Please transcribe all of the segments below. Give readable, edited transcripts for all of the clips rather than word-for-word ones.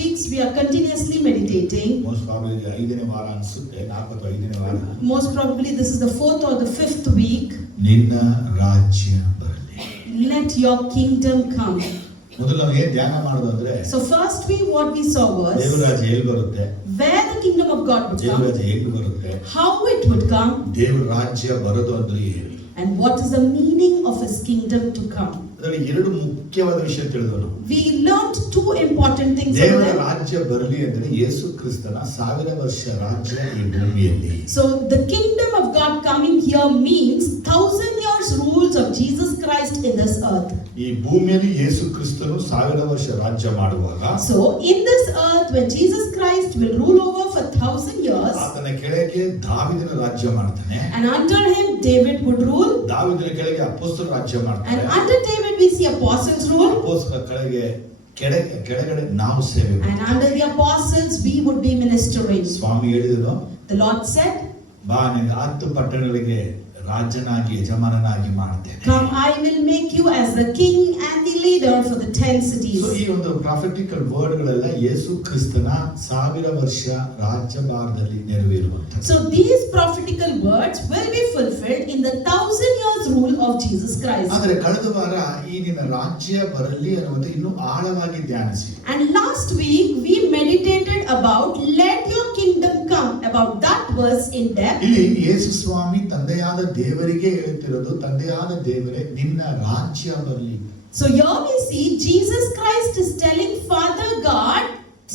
weeks we are continuously meditating. Most probably 5ನೇ ವಾರ ಅನ್ಸುತ್ತೆ, 4 ಅಥವಾ 5ನೇ ವಾರ. Most probably this is the 4th or the 5th week. ನಿನ್ನ ರಾಜ್ಯ ಬರಲಿ. Let your kingdom come. ಮೊದಲು ನಾವು ಏನು ಧ್ಯಾನ ಮಾಡೋದು ಅಂದ್ರೆ, So first what we saw was ದೇವರ ರಾಜ್ಯ ಎಲ್ಲಿ ಬರುತ್ತೆ, where the kingdom of God would ದೇವರ come, ರಾಜ್ಯ ಹೇಗೆ ಬರುತ್ತೆ, how it would come, ದೇವರ ರಾಜ್ಯ ಬರೋದು ಅಂದ್ರೆ ಏನು, and what is the meaning of his kingdom to come. ಅದರಲ್ಲಿ ಎರಡು ಮುಖ್ಯವಾದ ವಿಷಯ ತಿಳಿದವರು. We learned two important things. ದೇವರ ರಾಜ್ಯ ಬರಲಿ ಅಂದ್ರೆ ಯೇಸು ಕ್ರಿಸ್ತನ 1000 ವರ್ಷ ರಾಜ್ಯ ಈ ಭೂಮಿಯಲ್ಲಿ. So the kingdom of God coming here means 1000 years rules of Jesus Christ in this earth. ಈ ಭೂಮಿಯಲ್ಲಿ ಯೇಸು ಕ್ರಿಸ್ತನು 1000 ವರ್ಷ ರಾಜ್ಯ ಮಾಡುವಾಗ, so in this earth when Jesus Christ will rule over for 1000 years, ಆತನ ಕೆಳಗೆ ದಾವೀದನ ರಾಜ್ಯ ಮಾಡ್ತಾನೆ, and under him David would rule, ದಾವೀದನ ಕೆಳಗೆ ಅಪೊಸ್ತಲರು ರಾಜ್ಯ ಮಾಡ್ತಾರೆ, and under David we see apostles rule, ಅಪೊಸ್ತಲರ ಕೆಳಗಡೆ ನಾವು ಸೇವೆ ಮಾಡ್ತೀವಿ, and under the apostles we would be ministering. ಸ್ವಾಮಿ ಹೇಳಿದರು, The Lord said, ಬಾ ನಿನ್ನ 10 ಪಟ್ಟಣಗಳಿಗೆ ರಾಜನಾಗಿ ಯಜಮಾನನಾಗಿ ಮಾಡ್ತೇನೆ. come, I will make you as the king and the leader for the 10 cities. So ಈ ಒಂದು ಪ್ರಾಫೆಟಿಕಲ್ ವರ್ಡ್ಗಳೆಲ್ಲ ಯೇಸು ಕ್ರಿಸ್ತನ 1000 ವರ್ಷ ರಾಜ್ಯಭಾರದಲ್ಲಿ ನೆರವೇರುವಂತ. So these prophetical words will be fulfilled in the 1000 years rule of Jesus Christ. ಆದರೆ ಕಳೆದ ವಾರ ಈ ನಿನ್ನ ರಾಜ್ಯ ಬರಲಿ ಅನ್ನುವಂತ ಇನ್ನೂ ಆಳವಾಗಿ ಧ್ಯಾನಿಸಿ. And last week we meditated about let your kingdom come, about that verse in depth. ಇಲ್ಲಿ ಯೇಸು ಸ್ವಾಮಿ ತಂದೆಯಾದ ದೇವರಿಗೆ ಹೇಳ್ತಿರೋದು, ತಂದೆಯಾದ ದೇವರೇ ನಿನ್ನ ರಾಜ್ಯ ಬರಲಿ. So here we see Jesus Christ is telling Father God,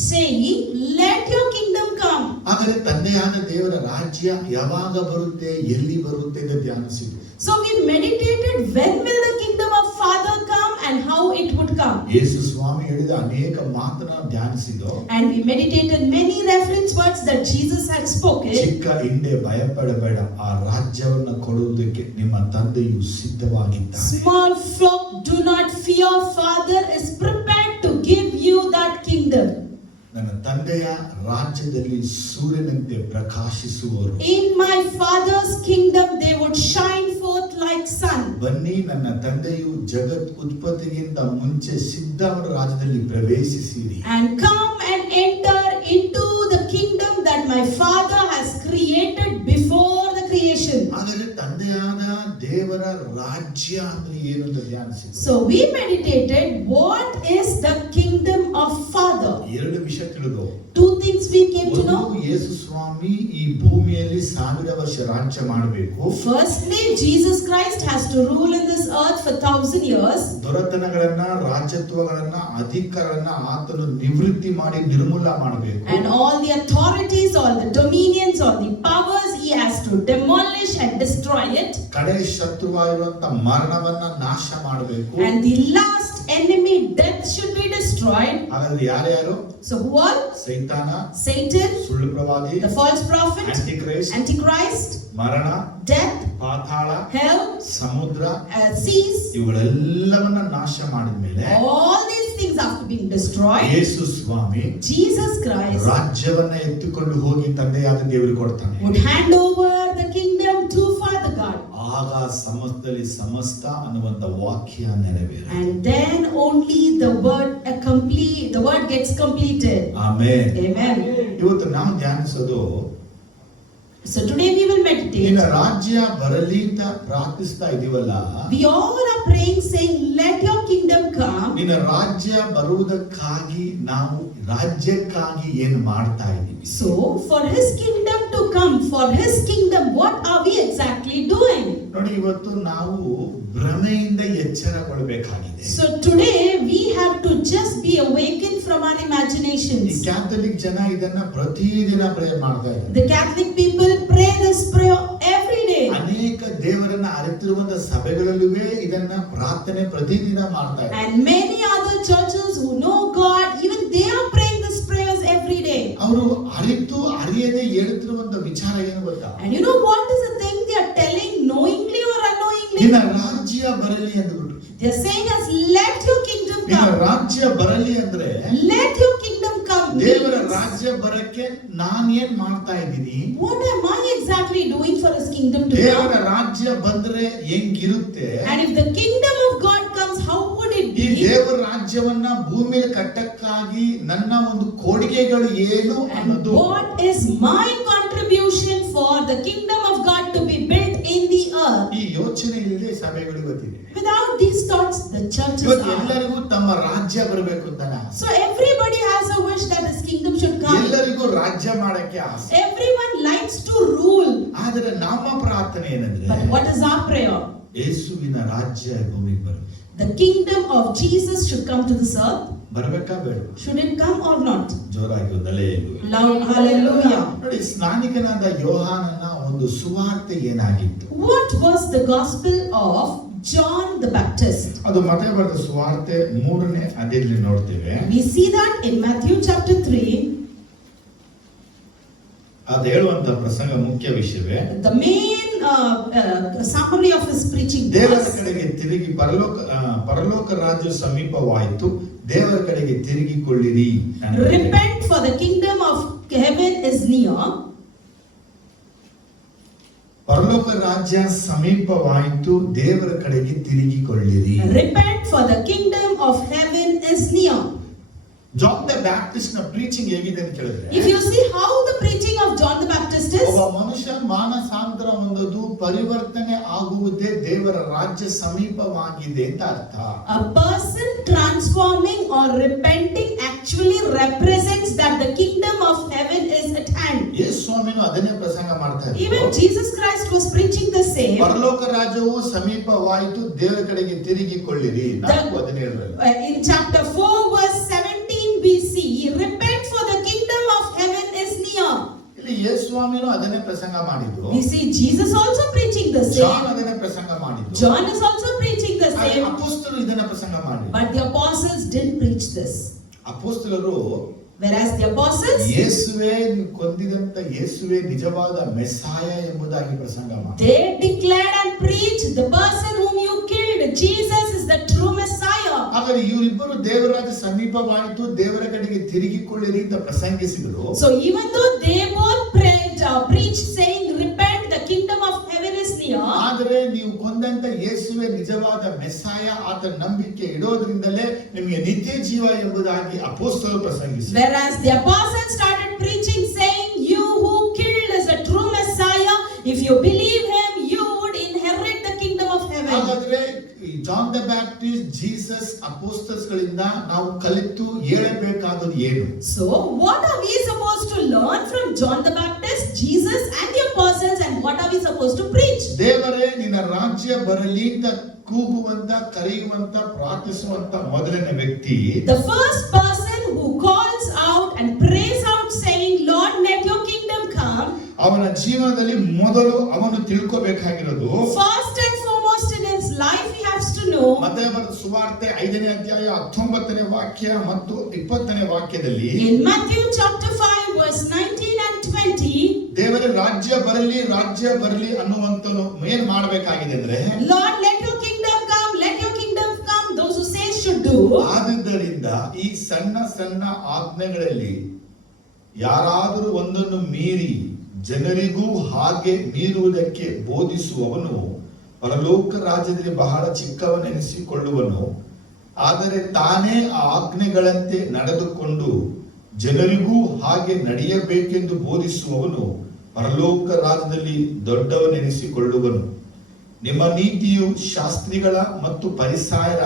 saying let your kingdom come. ಆದರೆ ತಂದೆಯಾದ ದೇವರ ರಾಜ್ಯ ಯಾವಾಗ ಬರುತ್ತೆ, ಎಲ್ಲಿ ಬರುತ್ತೆ ಎಂದು ಧ್ಯಾನಿಸಿದ್ವಿ. So we meditated when will the kingdom of Father come and how it would come. ಯೇಸು ಸ್ವಾಮಿ ಹೇಳಿದ ಅನೇಕ ಮಾತನ್ನ ಧ್ಯಾನಿಸಿದ್ದು, and we meditated many reference words that Jesus had spoken. ಚಿಕ್ಕ ಹಿಂದೆ ಭಯಪಡಬೇಡ, ಆ ರಾಜ್ಯವನ್ನು ಕೊಡುವುದಕ್ಕೆ ನಿಮ್ಮ ತಂದೆಯು ಸಿದ್ಧವಾಗಿದ್ದಾನೆ. Small flock, do not fear, Father is prepared to give you that kingdom. ನನ್ನ ತಂದೆಯ ರಾಜ್ಯದಲ್ಲಿ ಸೂರ್ಯನಂತೆ ಪ್ರಕಾಶಿಸುವರು. In my Father's kingdom they would shine forth like sun. ಬನ್ನಿ, ನನ್ನ ತಂದೆಯು ಜಗತ್ ಉತ್ಪತ್ತಿಗಿಂತ ಮುಂಚೆ ಸಿದ್ಧವಾದ ರಾಜ್ಯದಲ್ಲಿ ಪ್ರವೇಶಿಸಿರಿ. And come and enter into the kingdom that my Father has created before the creation. ಆದರೆ ತಂದೆಯಾದ ದೇವರ ರಾಜ್ಯ ಅಂದ್ರೆ ಏನು ಅಂತ ಧ್ಯಾನಿಸಿದ್ವಿ. So we meditated what is the kingdom of Father. ಎರಡು ವಿಷಯ ತಿಳಿದು, Two things we came to know. ಯೇಸು ಸ್ವಾಮಿ ಈ ಭೂಮಿಯಲ್ಲಿ 1000 ವರ್ಷ ರಾಜ್ಯ ಮಾಡಬೇಕು. Firstly, Jesus Christ has to rule in this earth for 1000 years. ದೊರೆತನಗಳನ್ನ, ರಾಜ್ಯತ್ವಗಳನ್ನ, ಅಧಿಕಾರಗಳನ್ನ ಆತನು ನಿವೃತ್ತಿ ಮಾಡಿ ನಿರ್ಮೂಲ ಮಾಡಬೇಕು. And all the authorities, all the dominions, all the powers, he has to demolish and destroy it. ಕಡೆ ಶತ್ರುವಾಗಿರುವಂತ ಮರಣವನ್ನ ನಾಶ ಮಾಡಬೇಕು. And the last enemy, death, should be destroyed. ಹಾಗಾದ್ರೆ ಯಾರ್ಯಾರು? So who are? ಸೈತಾನ, Satan, ಸುಳ್ಳು ಪ್ರವಾದಿ, the false prophet, Antichrist, ಮರಣ, death, ಪಾತಾಳ, hell, ಸಮುದ್ರ, seas. ಇವುಗಳೆಲ್ಲವನ್ನ ನಾಶ ಮಾಡಿದ ಮೇಲೆ All these things after being destroyed, Yesu Swami Jesus Christ ರಾಜ್ಯವನ್ನ ಎತ್ತಿಕೊಂಡು ಹೋಗಿ ತಂದೆಯಾದ ದೇವರಿಗೆ ಕೊಡ್ತಾನೆ. would hand over the kingdom to Father God. ಆಗ ಸಮಸ್ತದಲ್ಲಿ ಸಮಸ್ತ ಅನ್ನುವಂತ ವಾಕ್ಯ ನೆರವೇರು. And then only the word gets completed. Amen. Amen. ಇವತ್ತು ನಾವು ಧ್ಯಾನಿಸೋದು, So today we will meditate. ನಿನ್ನ ರಾಜ್ಯ ಬರಲಿ ಅಂತ ಪ್ರಾರ್ಥಿಸ್ತಾ ಇದೀವಲ್ಲ, We all are praying saying let your kingdom come. ನಿನ್ನ ರಾಜ್ಯ ಬರುವುದಕ್ಕಾಗಿ ನಾವು ರಾಜ್ಯಕ್ಕಾಗಿ ಏನು ಮಾಡ್ತಾ ಇದೀವಿ? So for his kingdom to come, for his kingdom, what are we exactly doing? ನೋಡಿ, ಇವತ್ತು ನಾವು ಭ್ರಮೆಯಿಂದ ಎಚ್ಚರಗೊಳ್ಳಬೇಕಾಗಿದೆ. So today we have to just be awakened from our ಈ imaginations. ಕ್ಯಾಥಲಿಕ್ ಜನ ಇದನ್ನ ಪ್ರತಿದಿನ ಪ್ರೇ ಮಾಡ್ತಾ ಇದ್ದಾರೆ. The Catholic people pray this prayer every day. ಅನೇಕ ದೇವರನ್ನ ಅರಿತಿರುವಂತ ಸಭೆಗಳಲ್ಲೂ ಇದನ್ನ ಪ್ರಾರ್ಥನೆ ಪ್ರತಿದಿನ ಮಾಡ್ತಾ ಇದ್ದಾರೆ. And many other churches who know God, even they are praying this prayers every day. ಅವರು ಅರಿತು ಅರಿಯದೆ ಹೇಳ್ತಿರುವಂತ ವಿಚಾರ ಏನು ಗೊತ್ತಾ? And you know what is the thing they are telling knowingly or unknowingly? ನಿನ್ನ ರಾಜ್ಯ ಬರಲಿ ಅಂದ್ಬಿಟ್ಟು. They are saying as let your kingdom ನಿನ್ನ come. ರಾಜ್ಯ ಬರಲಿ ಅಂದ್ರೆ Let your kingdom come. ದೇವರ ರಾಜ್ಯ ಬರಕ್ಕೆ ನಾನೇನ್ ಮಾಡ್ತಾ ಇದ್ದೀನಿ? What am I exactly doing for his kingdom to ದೇವರ come? ರಾಜ್ಯ ಬಂದ್ರೆ ಹೆಂಗಿರುತ್ತೆ? And if the kingdom of God comes, how would it ಈ be? ದೇವರ ರಾಜ್ಯವನ್ನ ಭೂಮಿಯಲ್ಲಿ ಕಟ್ಟಕ್ಕಾಗಿ ನನ್ನ ಒಂದು ಕೊಡುಗೆಗಳು ಏನು And ಅನ್ನೋದು, what is my contribution for the kingdom of God to be built in the earth? ಈ ಯೋಚನೆ ಇಲ್ಲದೆ ಸಭೆಗಳು ಇವತ್ತಿದೆ. Without these thoughts, the churches ಇವತ್ತು are. ಎಲ್ಲರಿಗೂ ತಮ್ಮ ರಾಜ್ಯ ಬರಬೇಕು ಅಂತ ಆಸೆ. So everybody has a wish that his kingdom should come. ಎಲ್ಲರಿಗೂ ರಾಜ್ಯ ಮಾಡಕ್ಕೆ ಆಸೆ. Everyone likes to rule. ಆದರೆ ನಮ್ಮ ಪ್ರಾರ್ಥನೆ ಏನಂದ್ರೆ, But what is our prayer? ಯೇಸುವಿನ ರಾಜ್ಯ ಭೂಮಿಗೆ ಬರಬೇಕು. The kingdom of Jesus should come to this earth. ಬರಬೇಕಾ ಬೇಡ? Should it come or not? ಜೋರಾಗಿ ಒಂದು ಹಲ್ಲೆಲೂಯಾ. Loud hallelujah. ನೋಡಿ, ಸ್ನಾನಿಕನಾದ ಯೋಹಾನನ ಒಂದು ಸುವಾರ್ತೆ ಏನಾಗಿತ್ತು? What was the gospel of John the Baptist? ಅದು ಮತ್ತಾಯ ಬರೆದ ಸುವಾರ್ತೆ 3ನೇ ಅಧ್ಯಾಯದಲ್ಲಿ ನೋಡ್ತೇವೆ. We see that in Matthew chapter 3. ಅದು ಹೇಳುವಂತ ಪ್ರಸಂಗ ಮುಖ್ಯ ವಿಷಯವೇ. The main summary of his preaching ದೇವರ was, ಕಡೆಗೆ ತಿರುಗಿ ಪರಲೋಕ ರಾಜ್ಯ ಸಮೀಪವಾಯಿತು, ದೇವರ ಕಡೆಗೆ ತಿರುಗಿಕೊಳ್ಳಿರಿ. repent for the kingdom of heaven is near. ಪರಲೋಕ ರಾಜ್ಯ ಸಮೀಪವಾಯಿತು, ದೇವರ ಕಡೆಗೆ ತಿರುಗಿಕೊಳ್ಳಿರಿ. Repent for the kingdom of heaven is near. John the Baptist ನ ಪ್ರೀಚಿಂಗ್ ಹೇಗಿದೆ ಅಂತ ಕೇಳಿದ್ರೆ, If you see how the preaching of John the Baptist is, ಒಬ್ಬ ಮನುಷ್ಯ ಮಾನಸಾಂತರ ಹೊಂದೋದು, ಪರಿವರ್ತನೆ ಆಗುವುದೇ ದೇವರ ರಾಜ್ಯ ಸಮೀಪವಾಗಿದೆ ಅಂತ ಅರ್ಥ. a person transforming or repenting actually represents that the kingdom of heaven is at hand. ಯೇಸು ಸ್ವಾಮಿನು ಅದನ್ನೇ ಪ್ರಸಂಗ ಮಾಡ್ತಾ Even ಇದ್ರು. Jesus Christ was preaching the same. ಪರಲೋಕ ರಾಜ್ಯವು ಸಮೀಪವಾಯಿತು, ದೇವರ ಕಡೆಗೆ ತಿರುಗಿಕೊಳ್ಳಿರಿ. 4:17 In chapter 4 verse 17 we see, repent for the kingdom of heaven is near. ಇಲ್ಲಿ ಯೇಸು ಸ್ವಾಮಿನು ಅದನ್ನೇ ಪ್ರಸಂಗ ಮಾಡಿದ್ರು. We see Jesus also preaching the John same. ಅದನ್ನೇ ಪ್ರಸಂಗ ಮಾಡಿದ್ರು. John is also preaching the same. ಅಪೊಸ್ತಲರು ಇದನ್ನ ಪ್ರಸಂಗ ಮಾಡಿದ್ರು. But the apostles didn't preach this. ಅಪೊಸ್ತಲರು Whereas the apostles, ಯೇಸುವೇ ಕೊಂದಿದಂತ ಯೇಸುವೇ ನಿಜವಾದ ಮೆಸ್ಸಾಯ ಎಂಬುದಾಗಿ ಪ್ರಸಂಗ ಮಾಡಿದ್ರು. they declared and preached the person whom you killed, Jesus is the true Messiah. ಆದರೆ ಇವರಿಬ್ಬರು ದೇವರ ರಾಜ್ಯ ಸಮೀಪವಾಯಿತು, ದೇವರ ಕಡೆಗೆ ತಿರುಗಿಕೊಳ್ಳಿರಿ ಅಂತ ಪ್ರಸಂಗಿಸಿದ್ರು. So even though they both preached saying, repent, the kingdom of heaven is near. ಆದರೆ ನೀವು ಕೊಂದಂತ ಯೇಸುವೇ ನಿಜವಾದ ಮೆಸ್ಸಾಯ, ಆತನ ನಂಬಿಕೆ ಇಡೋದ್ರಿಂದಲೇ ನಿಮಗೆ ನಿತ್ಯ ಜೀವ ಎಂಬುದಾಗಿ ಅಪೊಸ್ತಲರು ಪ್ರಸಂಗಿಸಿದರು. Whereas the apostles started preaching saying, you who killed is a true Messiah, if you believe him you would inherit the kingdom of heaven. ಹಾಗಾದ್ರೆ ಜಾನ್ ದ ಬ್ಯಾಪ್ಟಿಸ್ಟ್, ಜೀಸಸ್, ಅಪೋಸ್ತಲ್ಸ್ ಗಳಿಂದ ನಾವು ಕಲಿತು ಹೇಳಬೇಕಾದದ್ದು ಏನು? So what are we supposed to learn from John the Baptist, Jesus and the apostles, and what are we supposed to preach? ದೇವರೇ ನಿನ್ನ ರಾಜ್ಯ ಬರಲಿ ಅಂತ ಕೂಗುವಂತ, ಕರೆಯುವಂತ, ಪ್ರಾರ್ಥಿಸುವಂತ ಮೊದಲನೇ ವ್ಯಕ್ತಿ, The first person who calls out and prays out saying, Lord, let your kingdom come. ಅವನ ಜೀವನದಲ್ಲಿ ಮೊದಲು ಅವನು ತಿಳ್ಕೋಬೇಕಾಗಿರೋದು, First and foremost in his life he has to know. ಮತ್ತಾಯ ಬರೆದ ಸುವಾರ್ತೆ 5ನೇ ಅಧ್ಯಾಯ 19ನೇ ವಾಕ್ಯ ಮತ್ತು 20ನೇ ವಾಕ್ಯದಲ್ಲಿ, In Matthew chapter 5 verse 19 and 20, ದೇವರ ರಾಜ್ಯ ಬರಲಿ ಅನ್ನುವಂತನು ಏನ್ ಮಾಡಬೇಕಾಗಿದೆ ಅಂದ್ರೆ, Lord, let your kingdom come, let your kingdom come, those who say should do. ಆದುದರಿಂದ ಈ ಸಣ್ಣ ಸಣ್ಣ ಆಜ್ಞೆಗಳಲ್ಲಿ ಯಾರಾದರೂ ಒಂದನ್ನು ಮೀರಿ ಜನರಿಗೂ ಹಾಗೆ ಮೀರುವುದಕ್ಕೆ ಬೋಧಿಸುವವನು ಪರಲೋಕ ರಾಜ್ಯದಲ್ಲಿ ಬಹಳ ಚಿಕ್ಕವನೆನಿಸಿಕೊಳ್ಳುವನು. ಆದರೆ ತಾನೇ ಆ ಆಜ್ಞೆಗಳಂತೆ ನಡೆದುಕೊಂಡು ಜನರಿಗೂ ಹಾಗೆ ನಡೆಯಬೇಕೆಂದು ಬೋಧಿಸುವವನು ಪರಲೋಕ ರಾಜ್ಯದಲ್ಲಿ ದೊಡ್ಡವನೆನಿಸಿಕೊಳ್ಳುವನು. ನಿಮ್ಮ ನೀತಿಯು ಶಾಸ್ತ್ರಿಗಳ ಮತ್ತು ಫರಿಸಾಯರ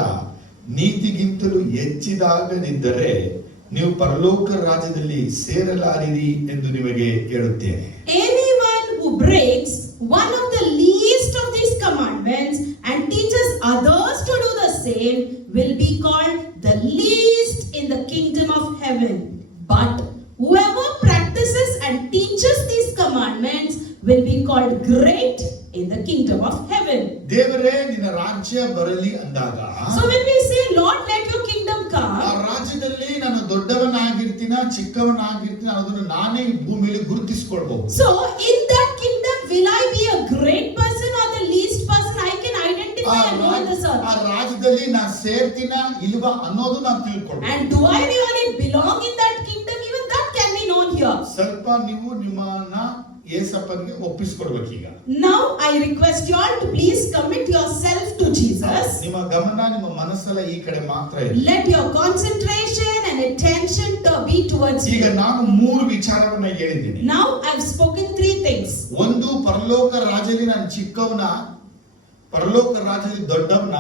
ನೀತಿಗಿಂತಲೂ ಹೆಚ್ಚಿದಾಗದಿದ್ದರೆ ನೀವು ಪರಲೋಕ ರಾಜ್ಯದಲ್ಲಿ ಸೇರಲಾರಿರಿ ಎಂದು ನಿಮಗೆ ಹೇಳುತ್ತೇನೆ. Anyone who breaks one of the least of these commandments and teaches others to do the same will be called the least in the kingdom of heaven. But whoever practices and teaches these commandments will be called great in the kingdom of heaven. ದೇವರೇ ನಿನ್ನ ರಾಜ್ಯ ಬರಲಿ ಅಂದಾಗ, So when we say, Lord, let your kingdom ಆ come, ರಾಜ್ಯದಲ್ಲಿ ನಾನು ದೊಡ್ಡವನಾಗಿರ್ತೀನ, ಚಿಕ್ಕವನಾಗಿರ್ತೀನ ಅನ್ನೋದನ್ನು ನಾನೇ ಈ ಭೂಮಿಯಲ್ಲಿ ಗುರುತಿಸಿಕೊಳ್ಬಹುದು. so in that kingdom will I be a great person or the least person? I can identify and know in this ಆ earth. ರಾಜ್ಯದಲ್ಲಿ ನಾನು ಸೇರ್ತೀನ ಇಲ್ವಾ ಅನ್ನೋದು ನಾನು ತಿಳ್ಕೊಳ್ಬಹುದು. And do I really belong in that kingdom? Even that can be known here. ಸ್ವಲ್ಪ ನೀವು ನಿಮ್ಮನ್ನ ಯೇಸಪ್ಪನಿಗೆ ಒಪ್ಪಿಸಿಕೊಡ್ಬೇಕು ಈಗ. Now I request you all to please commit yourself to Jesus. ನಿಮ್ಮ ಗಮನ ನಿಮ್ಮ ಮನಸ್ಸೆಲ್ಲ ಈ ಕಡೆ ಮಾತ್ರ ಇದೆ. Let your concentration and attention to be towards ಈಗ Him. ನಾನು 3 ವಿಚಾರವನ್ನ ಹೇಳಿದ್ದೀನಿ. Now I've spoken 3 things. ಒಂದು, ಪರಲೋಕ ರಾಜ್ಯದಲ್ಲಿ ನಾನು ಚಿಕ್ಕವನ, ಪರಲೋಕ ರಾಜ್ಯದಲ್ಲಿ ದೊಡ್ಡವನ,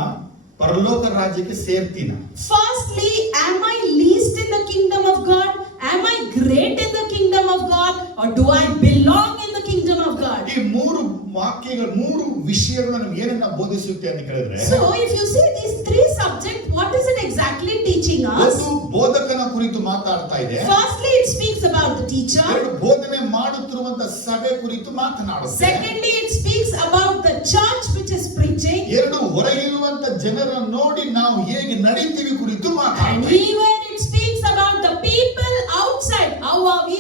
ಪರಲೋಕ ರಾಜ್ಯಕ್ಕೆ ಸೇರ್ತೀನ. Firstly, am I least in the kingdom of God? Am I great in the kingdom of God? Or do I belong in the kingdom of God? ಈ 3 ವಾಕ್ಯಗಳು, 3 ವಿಷಯಗಳು ನಮ್ಗೆ ಏನನ್ನ ಬೋಧಿಸುತ್ತೆ ಅಂತ ಹೇಳಿದ್ರೆ, So if you see these 3 subjects, what is it exactly teaching us? ಒಂದು ಬೋಧಕನ ಕುರಿತು ಮಾತಾಡ್ತಾ ಇದೆ. Firstly, it speaks about the teacher. ಎರಡು, ಬೋಧನೆ ಮಾಡುತ್ತಿರುವಂತ ಸಭೆ ಕುರಿತು ಮಾತನಾಡುತ್ತೆ. Secondly, it speaks about the church which is preaching. ಎರಡು, ಹೊರಗಿರುವಂತ ಜನರನ್ನು ನೋಡಿ ನಾವು ಹೇಗೆ ನಡೀತೀವಿ ಕುರಿತು And ಮಾತಾಡ್ತಾ ಇದೆ. even it speaks about the people outside. How are we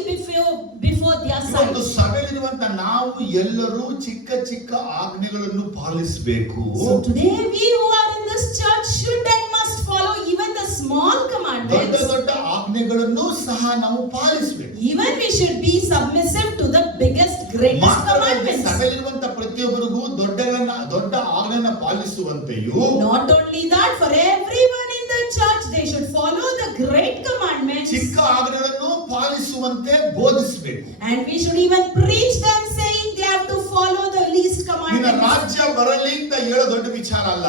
before their ಇವತ್ತು sight? ಸಭೆಯಲ್ಲಿರುವಂತ ನಾವು ಎಲ್ಲರೂ ಚಿಕ್ಕ ಚಿಕ್ಕ ಆಜ್ಞೆಗಳನ್ನು ಪಾಲಿಸಬೇಕು. So today we who are in this church should and must follow even the small ದೊಡ್ಡ commandments. ದೊಡ್ಡ ಆಜ್ಞೆಗಳನ್ನು ಸಹ ನಾವು ಪಾಲಿಸಬೇಕು. Even we should be submissive to the biggest, greatest commandments. ಸಭೆಯಲ್ಲಿರುವಂತ ಪ್ರತಿಯೊಬ್ಬರಿಗೂ ದೊಡ್ಡ ಆಜ್ಞೆಯನ್ನು ಪಾಲಿಸುವಂತೆಯೂ, Not only that, for everyone in the church, they should follow the great commandments. ಚಿಕ್ಕ ಆಜ್ಞೆಗಳನ್ನು ಪಾಲಿಸುವಂತೆ ಬೋಧಿಸಬೇಕು. And we should even preach them saying they have to follow the least ನಿನ್ನ commandments. ರಾಜ್ಯ ಬರಲಿ ಅಂತ ಹೇಳೋ ದೊಡ್ಡ ವಿಚಾರ ಅಲ್ಲ.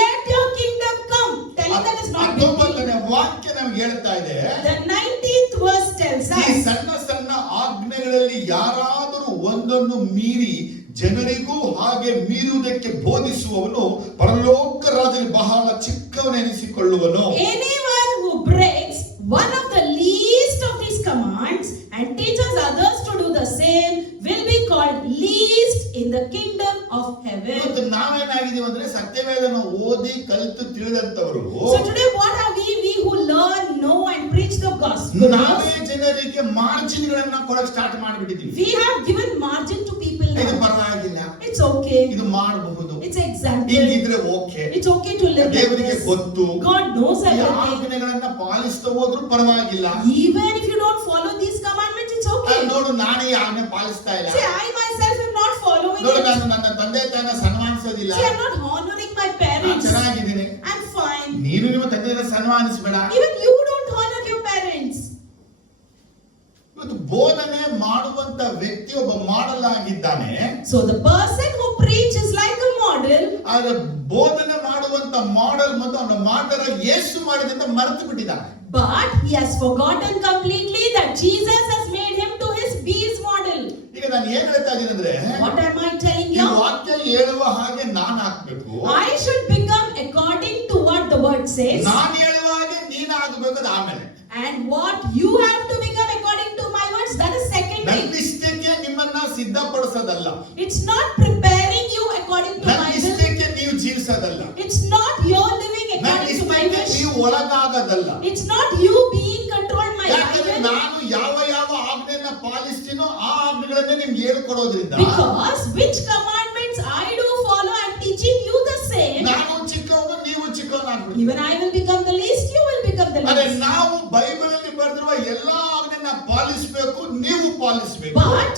Let your kingdom come. Telling that is not big deal. 19ನೇ ವಾಕ್ಯ ನಮ್ಗೆ ಹೇಳ್ತಾ ಇದೆ, The 19th verse tells ಈ us, ಸಣ್ಣ ಸಣ್ಣ ಆಜ್ಞೆಗಳಲ್ಲಿ ಯಾರಾದರೂ ಒಂದನ್ನು ಮೀರಿ ಜನರಿಗೂ ಹಾಗೆ ಮೀರುವುದಕ್ಕೆ ಬೋಧಿಸುವವನು ಪರಲೋಕ ರಾಜ್ಯದಲ್ಲಿ ಬಹಳ ಚಿಕ್ಕವನೆನಿಸಿಕೊಳ್ಳುವನು. anyone who breaks one of the least of these commands and teaches others to do the same will be called least in the kingdom of heaven. ಇವತ್ತು ನಾವೇನಾಗಿದ್ದೀವಿ ಅಂದ್ರೆ ಸತ್ಯವೇದನ ಓದಿ ಕಲಿತು ತಿಳಿದಂತವರು So today what are we who learn, know and preach the gospel? ನಾವೇ ಜನರಿಗೆ ಮಾರ್ಜಿನ್ ಗಳನ್ನ ಕೊಡಕ್ ಸ್ಟಾರ್ಟ್ ಮಾಡಿಬಿಟ್ಟಿದ್ದೀವಿ. We have given margin to people ಇದು now. ಪರವಾಗಿಲ್ಲ, It's okay. ಇದು ಮಾಡಬಹುದು, It's example. ಹೀಗಿದ್ರೆ okay, It's okay to live like ದೇವರಿಗೆ this. ಗೊತ್ತು. God knows ಈ everything. ಆಜ್ಞೆಗಳನ್ನ ಪಾಲಿಸ್ತಾ ಹೋದ್ರೂ ಪರವಾಗಿಲ್ಲ. Even if you don't follow these commandments, it's okay. ನೋಡು, ನಾನೇ ಈ ಆಜ್ಞೆ ಪಾಲಿಸ್ತಾ ಇಲ್ಲ. See, I myself am not following ನೋಡು, it. ನಾನು ನನ್ನ ತಂದೆ ತಾಯಿನ ಸನ್ಮಾನಿಸೋದಿಲ್ಲ. See, I'm not honoring my ನಾನು parents. ಚೆನ್ನಾಗಿದ್ದೀನಿ. I'm fine. ನೀನು ನಿಮ್ಮ ತಂದೆನ ಸನ್ಮಾನಿಸಬೇಡ. Even you don't honor your parents. ಇವತ್ತು ಬೋಧನೆ ಮಾಡುವಂತ ವ್ಯಕ್ತಿ ಒಬ್ಬ ಮಾಡೆಲ್ ಆಗಿದ್ದಾನೆ. So the person who preaches like a model, ಆದ್ರೆ ಬೋಧನೆ ಮಾಡುವಂತ ಮಾಡೆಲ್ ಮತ್ತು ಅವನ ಮಾಟರ ಯೇಸು ಮಾಡಿದಂತ ಮರೆತು ಬಿಟ್ಟಿದ್ದಾನೆ. but he has forgotten completely that Jesus has made him to be his model. ಈಗ ನಾನು ಏನ್ ಹೇಳ್ತಾ ಇದ್ದೀನಿ ಅಂದ್ರೆ, What am I telling ಈ you? ವಾಕ್ಯ ಹೇಳುವ ಹಾಗೆ ನಾನು ಹಾಕ್ಬೇಕು. I should become according to what the word says. ನಾನು ಹೇಳುವ ಹಾಗೆ ನೀನು ಆಗ್ಬೇಕು, ಅದು ಆಮೇಲೆ. And what you have to become according to my words, that is second ನನ್ನ thing. ಇಷ್ಟಕ್ಕೆ ನಿಮ್ಮನ್ನ ಸಿದ್ಧಪಡಿಸೋದಲ್ಲ, It's not preparing you according to ನನ್ನ my will. ಇಷ್ಟಕ್ಕೆ ನೀವು ಜೀವಿಸೋದಲ್ಲ, It's not your living ನನ್ನ according to my ಇಷ್ಟಕ್ಕೆ wish. ನೀವು ಒಳಗಾಗೋದಲ್ಲ. It's not you being controlled by my ಯಾಕಂದ್ರೆ will. ನಾನು ಯಾವ ಆಜ್ಞೆಯನ್ನ ಪಾಲಿಸ್ತೀನೋ ಆ ಆಜ್ಞೆಗಳನ್ನೇ ನಿಮ್ಗೆ ಹೇಳ್ಕೊಡೋದ್ರಿಂದ, Because which commandments I do follow, I'm teaching you the same. ನಾನು ಚಿಕ್ಕವನು ನೀವು ಚಿಕ್ಕವನಾಗ್ಬಿಡ್ತೀವಿ. Even I will become the least, you will become the ಆದ್ರೆ least. ನಾವು ಬೈಬಲ್ ಅಲ್ಲಿ ಬರೆದಿರುವ ಎಲ್ಲಾ ಆಜ್ಞೆನ ಪಾಲಿಸಬೇಕು, ನೀವು ಪಾಲಿಸಬೇಕು. But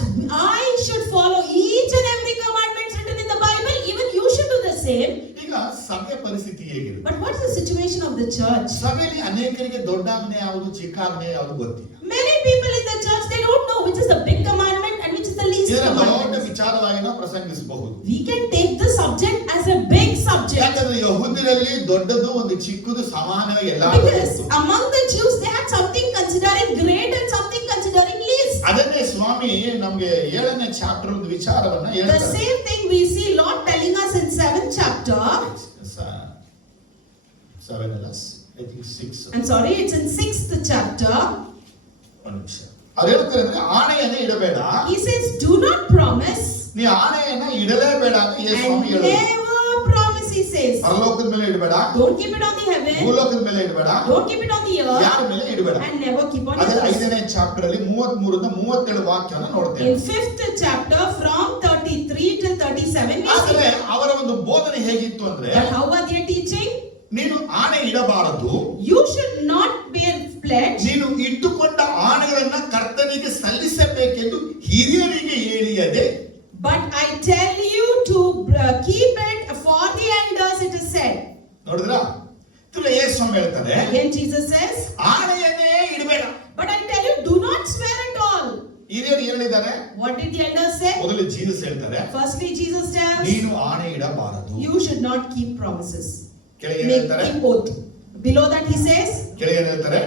I should follow each and every commandment written in the Bible. Even you should do the same. ಈಗ ಸಭೆ ಪರಿಸ್ಥಿತಿ ಹೇಗಿರುತ್ತೆ? But what's the situation of the church? ಸಭೆಯಲ್ಲಿ ಅನೇಕರಿಗೆ ದೊಡ್ಡ ಆಜ್ಞೆ ಯಾವುದು, ಚಿಕ್ಕ ಆಜ್ಞೆ ಯಾವುದು ಗೊತ್ತಿಲ್ಲ. Many people in the church, they don't know which is the big commandment and which is the least ಇದರ ದೊಡ್ಡ commandment. ವಿಚಾರವಾಗಿ ನಾವು ಪ್ರಸಂಗಿಸಬಹುದು. We can take the subject as a big subject. ಯಾಕಂದ್ರೆ ಯಹೂದ್ಯರಲ್ಲಿ ದೊಡ್ಡದು ಒಂದು ಚಿಕ್ಕದು ಸಮಾನವಾಗಿ ಎಲ್ಲ Because among the Jews, they had something considering great and something considering least. ಅದನ್ನೇ ಸ್ವಾಮಿ ನಮ್ಗೆ 7ನೇ ಚಾಪ್ಟರ್ ಒಂದು ವಿಚಾರವನ್ನ The ಹೇಳ್ತಾರೆ. same thing we see Lord telling us in 7th chapter. 7 ಅಲ್ಲ, I think 6. I'm sorry, it's in 6th chapter. ಒಂದು ನಿಮಿಷ. ಅವ್ರು ಹೇಳ್ತಾರೆ ಅಂದ್ರೆ ಆಣೆಯನ್ನ ಇಡಬೇಡ. He says, do not promise. ನೀ ಆಣೆಯನ್ನ ಇಡಲೇಬೇಡ ಅಂತ ಯೇಸು And ಸ್ವಾಮಿ ಹೇಳಿದ್ರು. never promise, he says. ಪರಲೋಕದ ಮೇಲೆ ಇಡಬೇಡ, Don't keep it on the heaven. ಭೂಲೋಕದ ಮೇಲೆ ಇಡಬೇಡ, Don't keep it on the ಯಾರ earth. ಮೇಲೆ ಇಡಬೇಡ. And never keep on ಅದೇ the earth. 5ನೇ ಚಾಪ್ಟರ್ ಅಲ್ಲಿ 33 ರಿಂದ 37 ವಾಕ್ಯವನ್ನ ನೋಡ್ತೇವೆ. In 5th chapter from 33 till 37 we ಆದರೆ see. ಅವರ ಒಂದು ಬೋಧನೆ ಹೇಗಿತ್ತು ಅಂದ್ರೆ, But how are they teaching? ನೀನು ಆಣೆ ಇಡಬಾರದು, You should not bear pledge. ನೀನು ಇಟ್ಟುಕೊಂಡ ಆಣೆಗಳನ್ನ ಕರ್ತನಿಗೆ ಸಲ್ಲಿಸಬೇಕೆಂದು ಹಿರಿಯರಿಗೆ ಹೇಳಿ ಹಿಡಿಯದೆ. But I tell you to keep it for the elders, it is said. ನೋಡಿದ್ರಾ? ಯೇಸು ಸ್ವಾಮಿ ಹೇಳ್ತಾರೆ, Again Jesus says, ಆಣೆಯನ್ನೇ ಇಡಬೇಡ. but I tell you, do not swear at all. ಹಿರಿಯರು ಹೇಳಿದ್ದಾರೆ. What did the elders say? ಮೊದಲು ಜೀಸಸ್ ಹೇಳ್ತಾರೆ, Firstly, Jesus tells, ನೀನು ಆಣೆ ಇಡಬಾರದು. you should not keep promises. ಕೆಳಗೆ Make ಹೇಳ್ತಾರೆ, keep oath. Below that he says, ಕೆಳಗೆ ಹೇಳ್ತಾರೆ,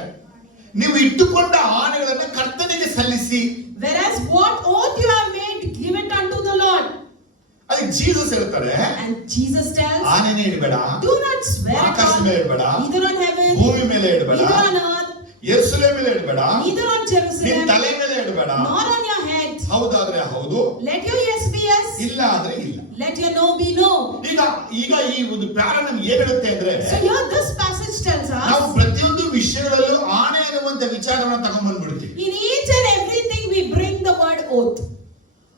ನೀವು ಇಟ್ಟುಕೊಂಡ ಆಣೆಗಳನ್ನ ಕರ್ತನಿಗೆ ಸಲ್ಲಿಸಿ. whereas what oath you have made, give it unto the Lord. ಅದಕ್ಕೆ ಜೀಸಸ್ ಹೇಳ್ತಾರೆ, And Jesus tells, ಆಣೆನೇ ಇಡಬೇಡ, do not swear at ಆಕಾಶ all, ಮೇಲೆ ಇಡಬೇಡ, either on heaven, ಭೂಮಿ ಮೇಲೆ ಇಡಬೇಡ, either on earth, ಯೆರೂಸಲೇಮ್ ಮೇಲೆ ಇಡಬೇಡ, neither on ನಿನ್ನ Jerusalem, ತಲೆ ಮೇಲೆ ಇಡಬೇಡ. nor on your head. ಹೌದಾದ್ರೆ ಹೌದು, Let your yes be yes, ಇಲ್ಲ ಆದ್ರೆ ಇಲ್ಲ. let your no be no. ಈಗ ಈ ಒಂದು ಪ್ರಾರಂಭ ನಮ್ಗೆ ಏನ್ ಹೇಳುತ್ತೆ ಅಂದ್ರೆ, So here this passage tells ನಾವು us, ಪ್ರತಿಯೊಂದು ವಿಷಯಗಳಲ್ಲೂ ಆಣೆ ಅನ್ನುವಂತ ವಿಚಾರವನ್ನ ತಗೊಂಡ್ಬಂದ್ಬಿಡ್ತೀವಿ. in each and everything we bring the word oath.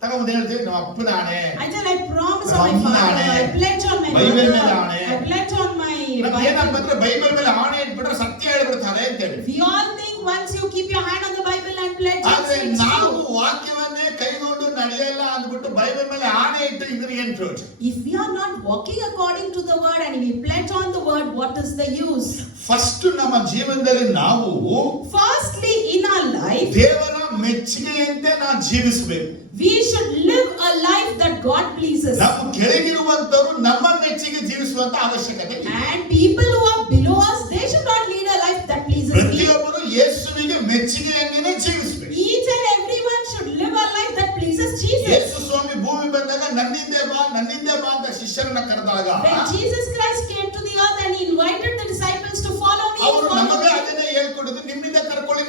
ತಗೊಂಡ್ ಹೇಳ್ತೀವಿ, ನಮ್ಮ ಅಪ್ಪನ ಆಣೆ, Until I promise on my ನಮ್ಮ father, ಆಣೆ, I pledge on my Bible mother, ಮೇಲೆ ಆಣೆ. I pledge on my ನಮ್ಗೆ ಏನಪ್ಪ Bible. ಅಂದ್ರೆ ಬೈಬಲ್ ಮೇಲೆ ಆಣೆ ಇಟ್ಬಿಟ್ರೆ ಸತ್ಯ ಹೇಳ್ಬಿಡ್ತಾರೆ ಅಂತ ಹೇಳಿ. We all think once you keep your hand on the Bible and pledge, ಆದ್ರೆ it's ನಾವು true. ವಾಕ್ಯವನ್ನೇ ಕೈಗೊಂಡು ನಡೆಯಲ್ಲ ಅಂದ್ಬಿಟ್ಟು ಬೈಬಲ್ ಮೇಲೆ ಆಣೆ ಇಟ್ಟು ಇದ್ರೆ ಏನ್ ಪ್ರಯೋಜನ? If we are not walking according to the word and we pledge on the word, what is the use? First ನಮ್ಮ ಜೀವನದಲ್ಲಿ ನಾವು Firstly, in our life, ದೇವರ ಮೆಚ್ಚುಗೆಯಂತೆ ನಾವು ಜೀವಿಸಬೇಕು. we should live a life that God pleases. ನಮ್ಮ ಕೆಳಗಿರುವಂತವರು ನಮ್ಮ ಮೆಚ್ಚಿಗೆ ಜೀವಿಸುವಂತ ಅವಶ್ಯಕತೆ ಇಲ್ಲ. And people who are below us, they should not lead a life that pleases me. ಪ್ರತಿಯೊಬ್ಬರು ಯೇಸುವಿಗೆ ಮೆಚ್ಚುಗೆಯನ್ನೇ ಜೀವಿಸಬೇಕು. Each and everyone should live a life that pleases Jesus. ಯೇಸು ಸ್ವಾಮಿ ಭೂಮಿ ಬಂದಾಗ ನನ್ನಿಂದೆ ಬಾ ಅಂತ ಶಿಷ್ಯರನ್ನ ಕರೆದಾಗ When Jesus Christ came to the earth and he invited the disciples to follow me, ಅವರು follow ನಮಗೆ me. ಅದನ್ನೇ ಹೇಳ್ಕೊಡುದು, ನಿಮ್ಮಿಂದ ಕರ್ಕೊಳ್ಳಿ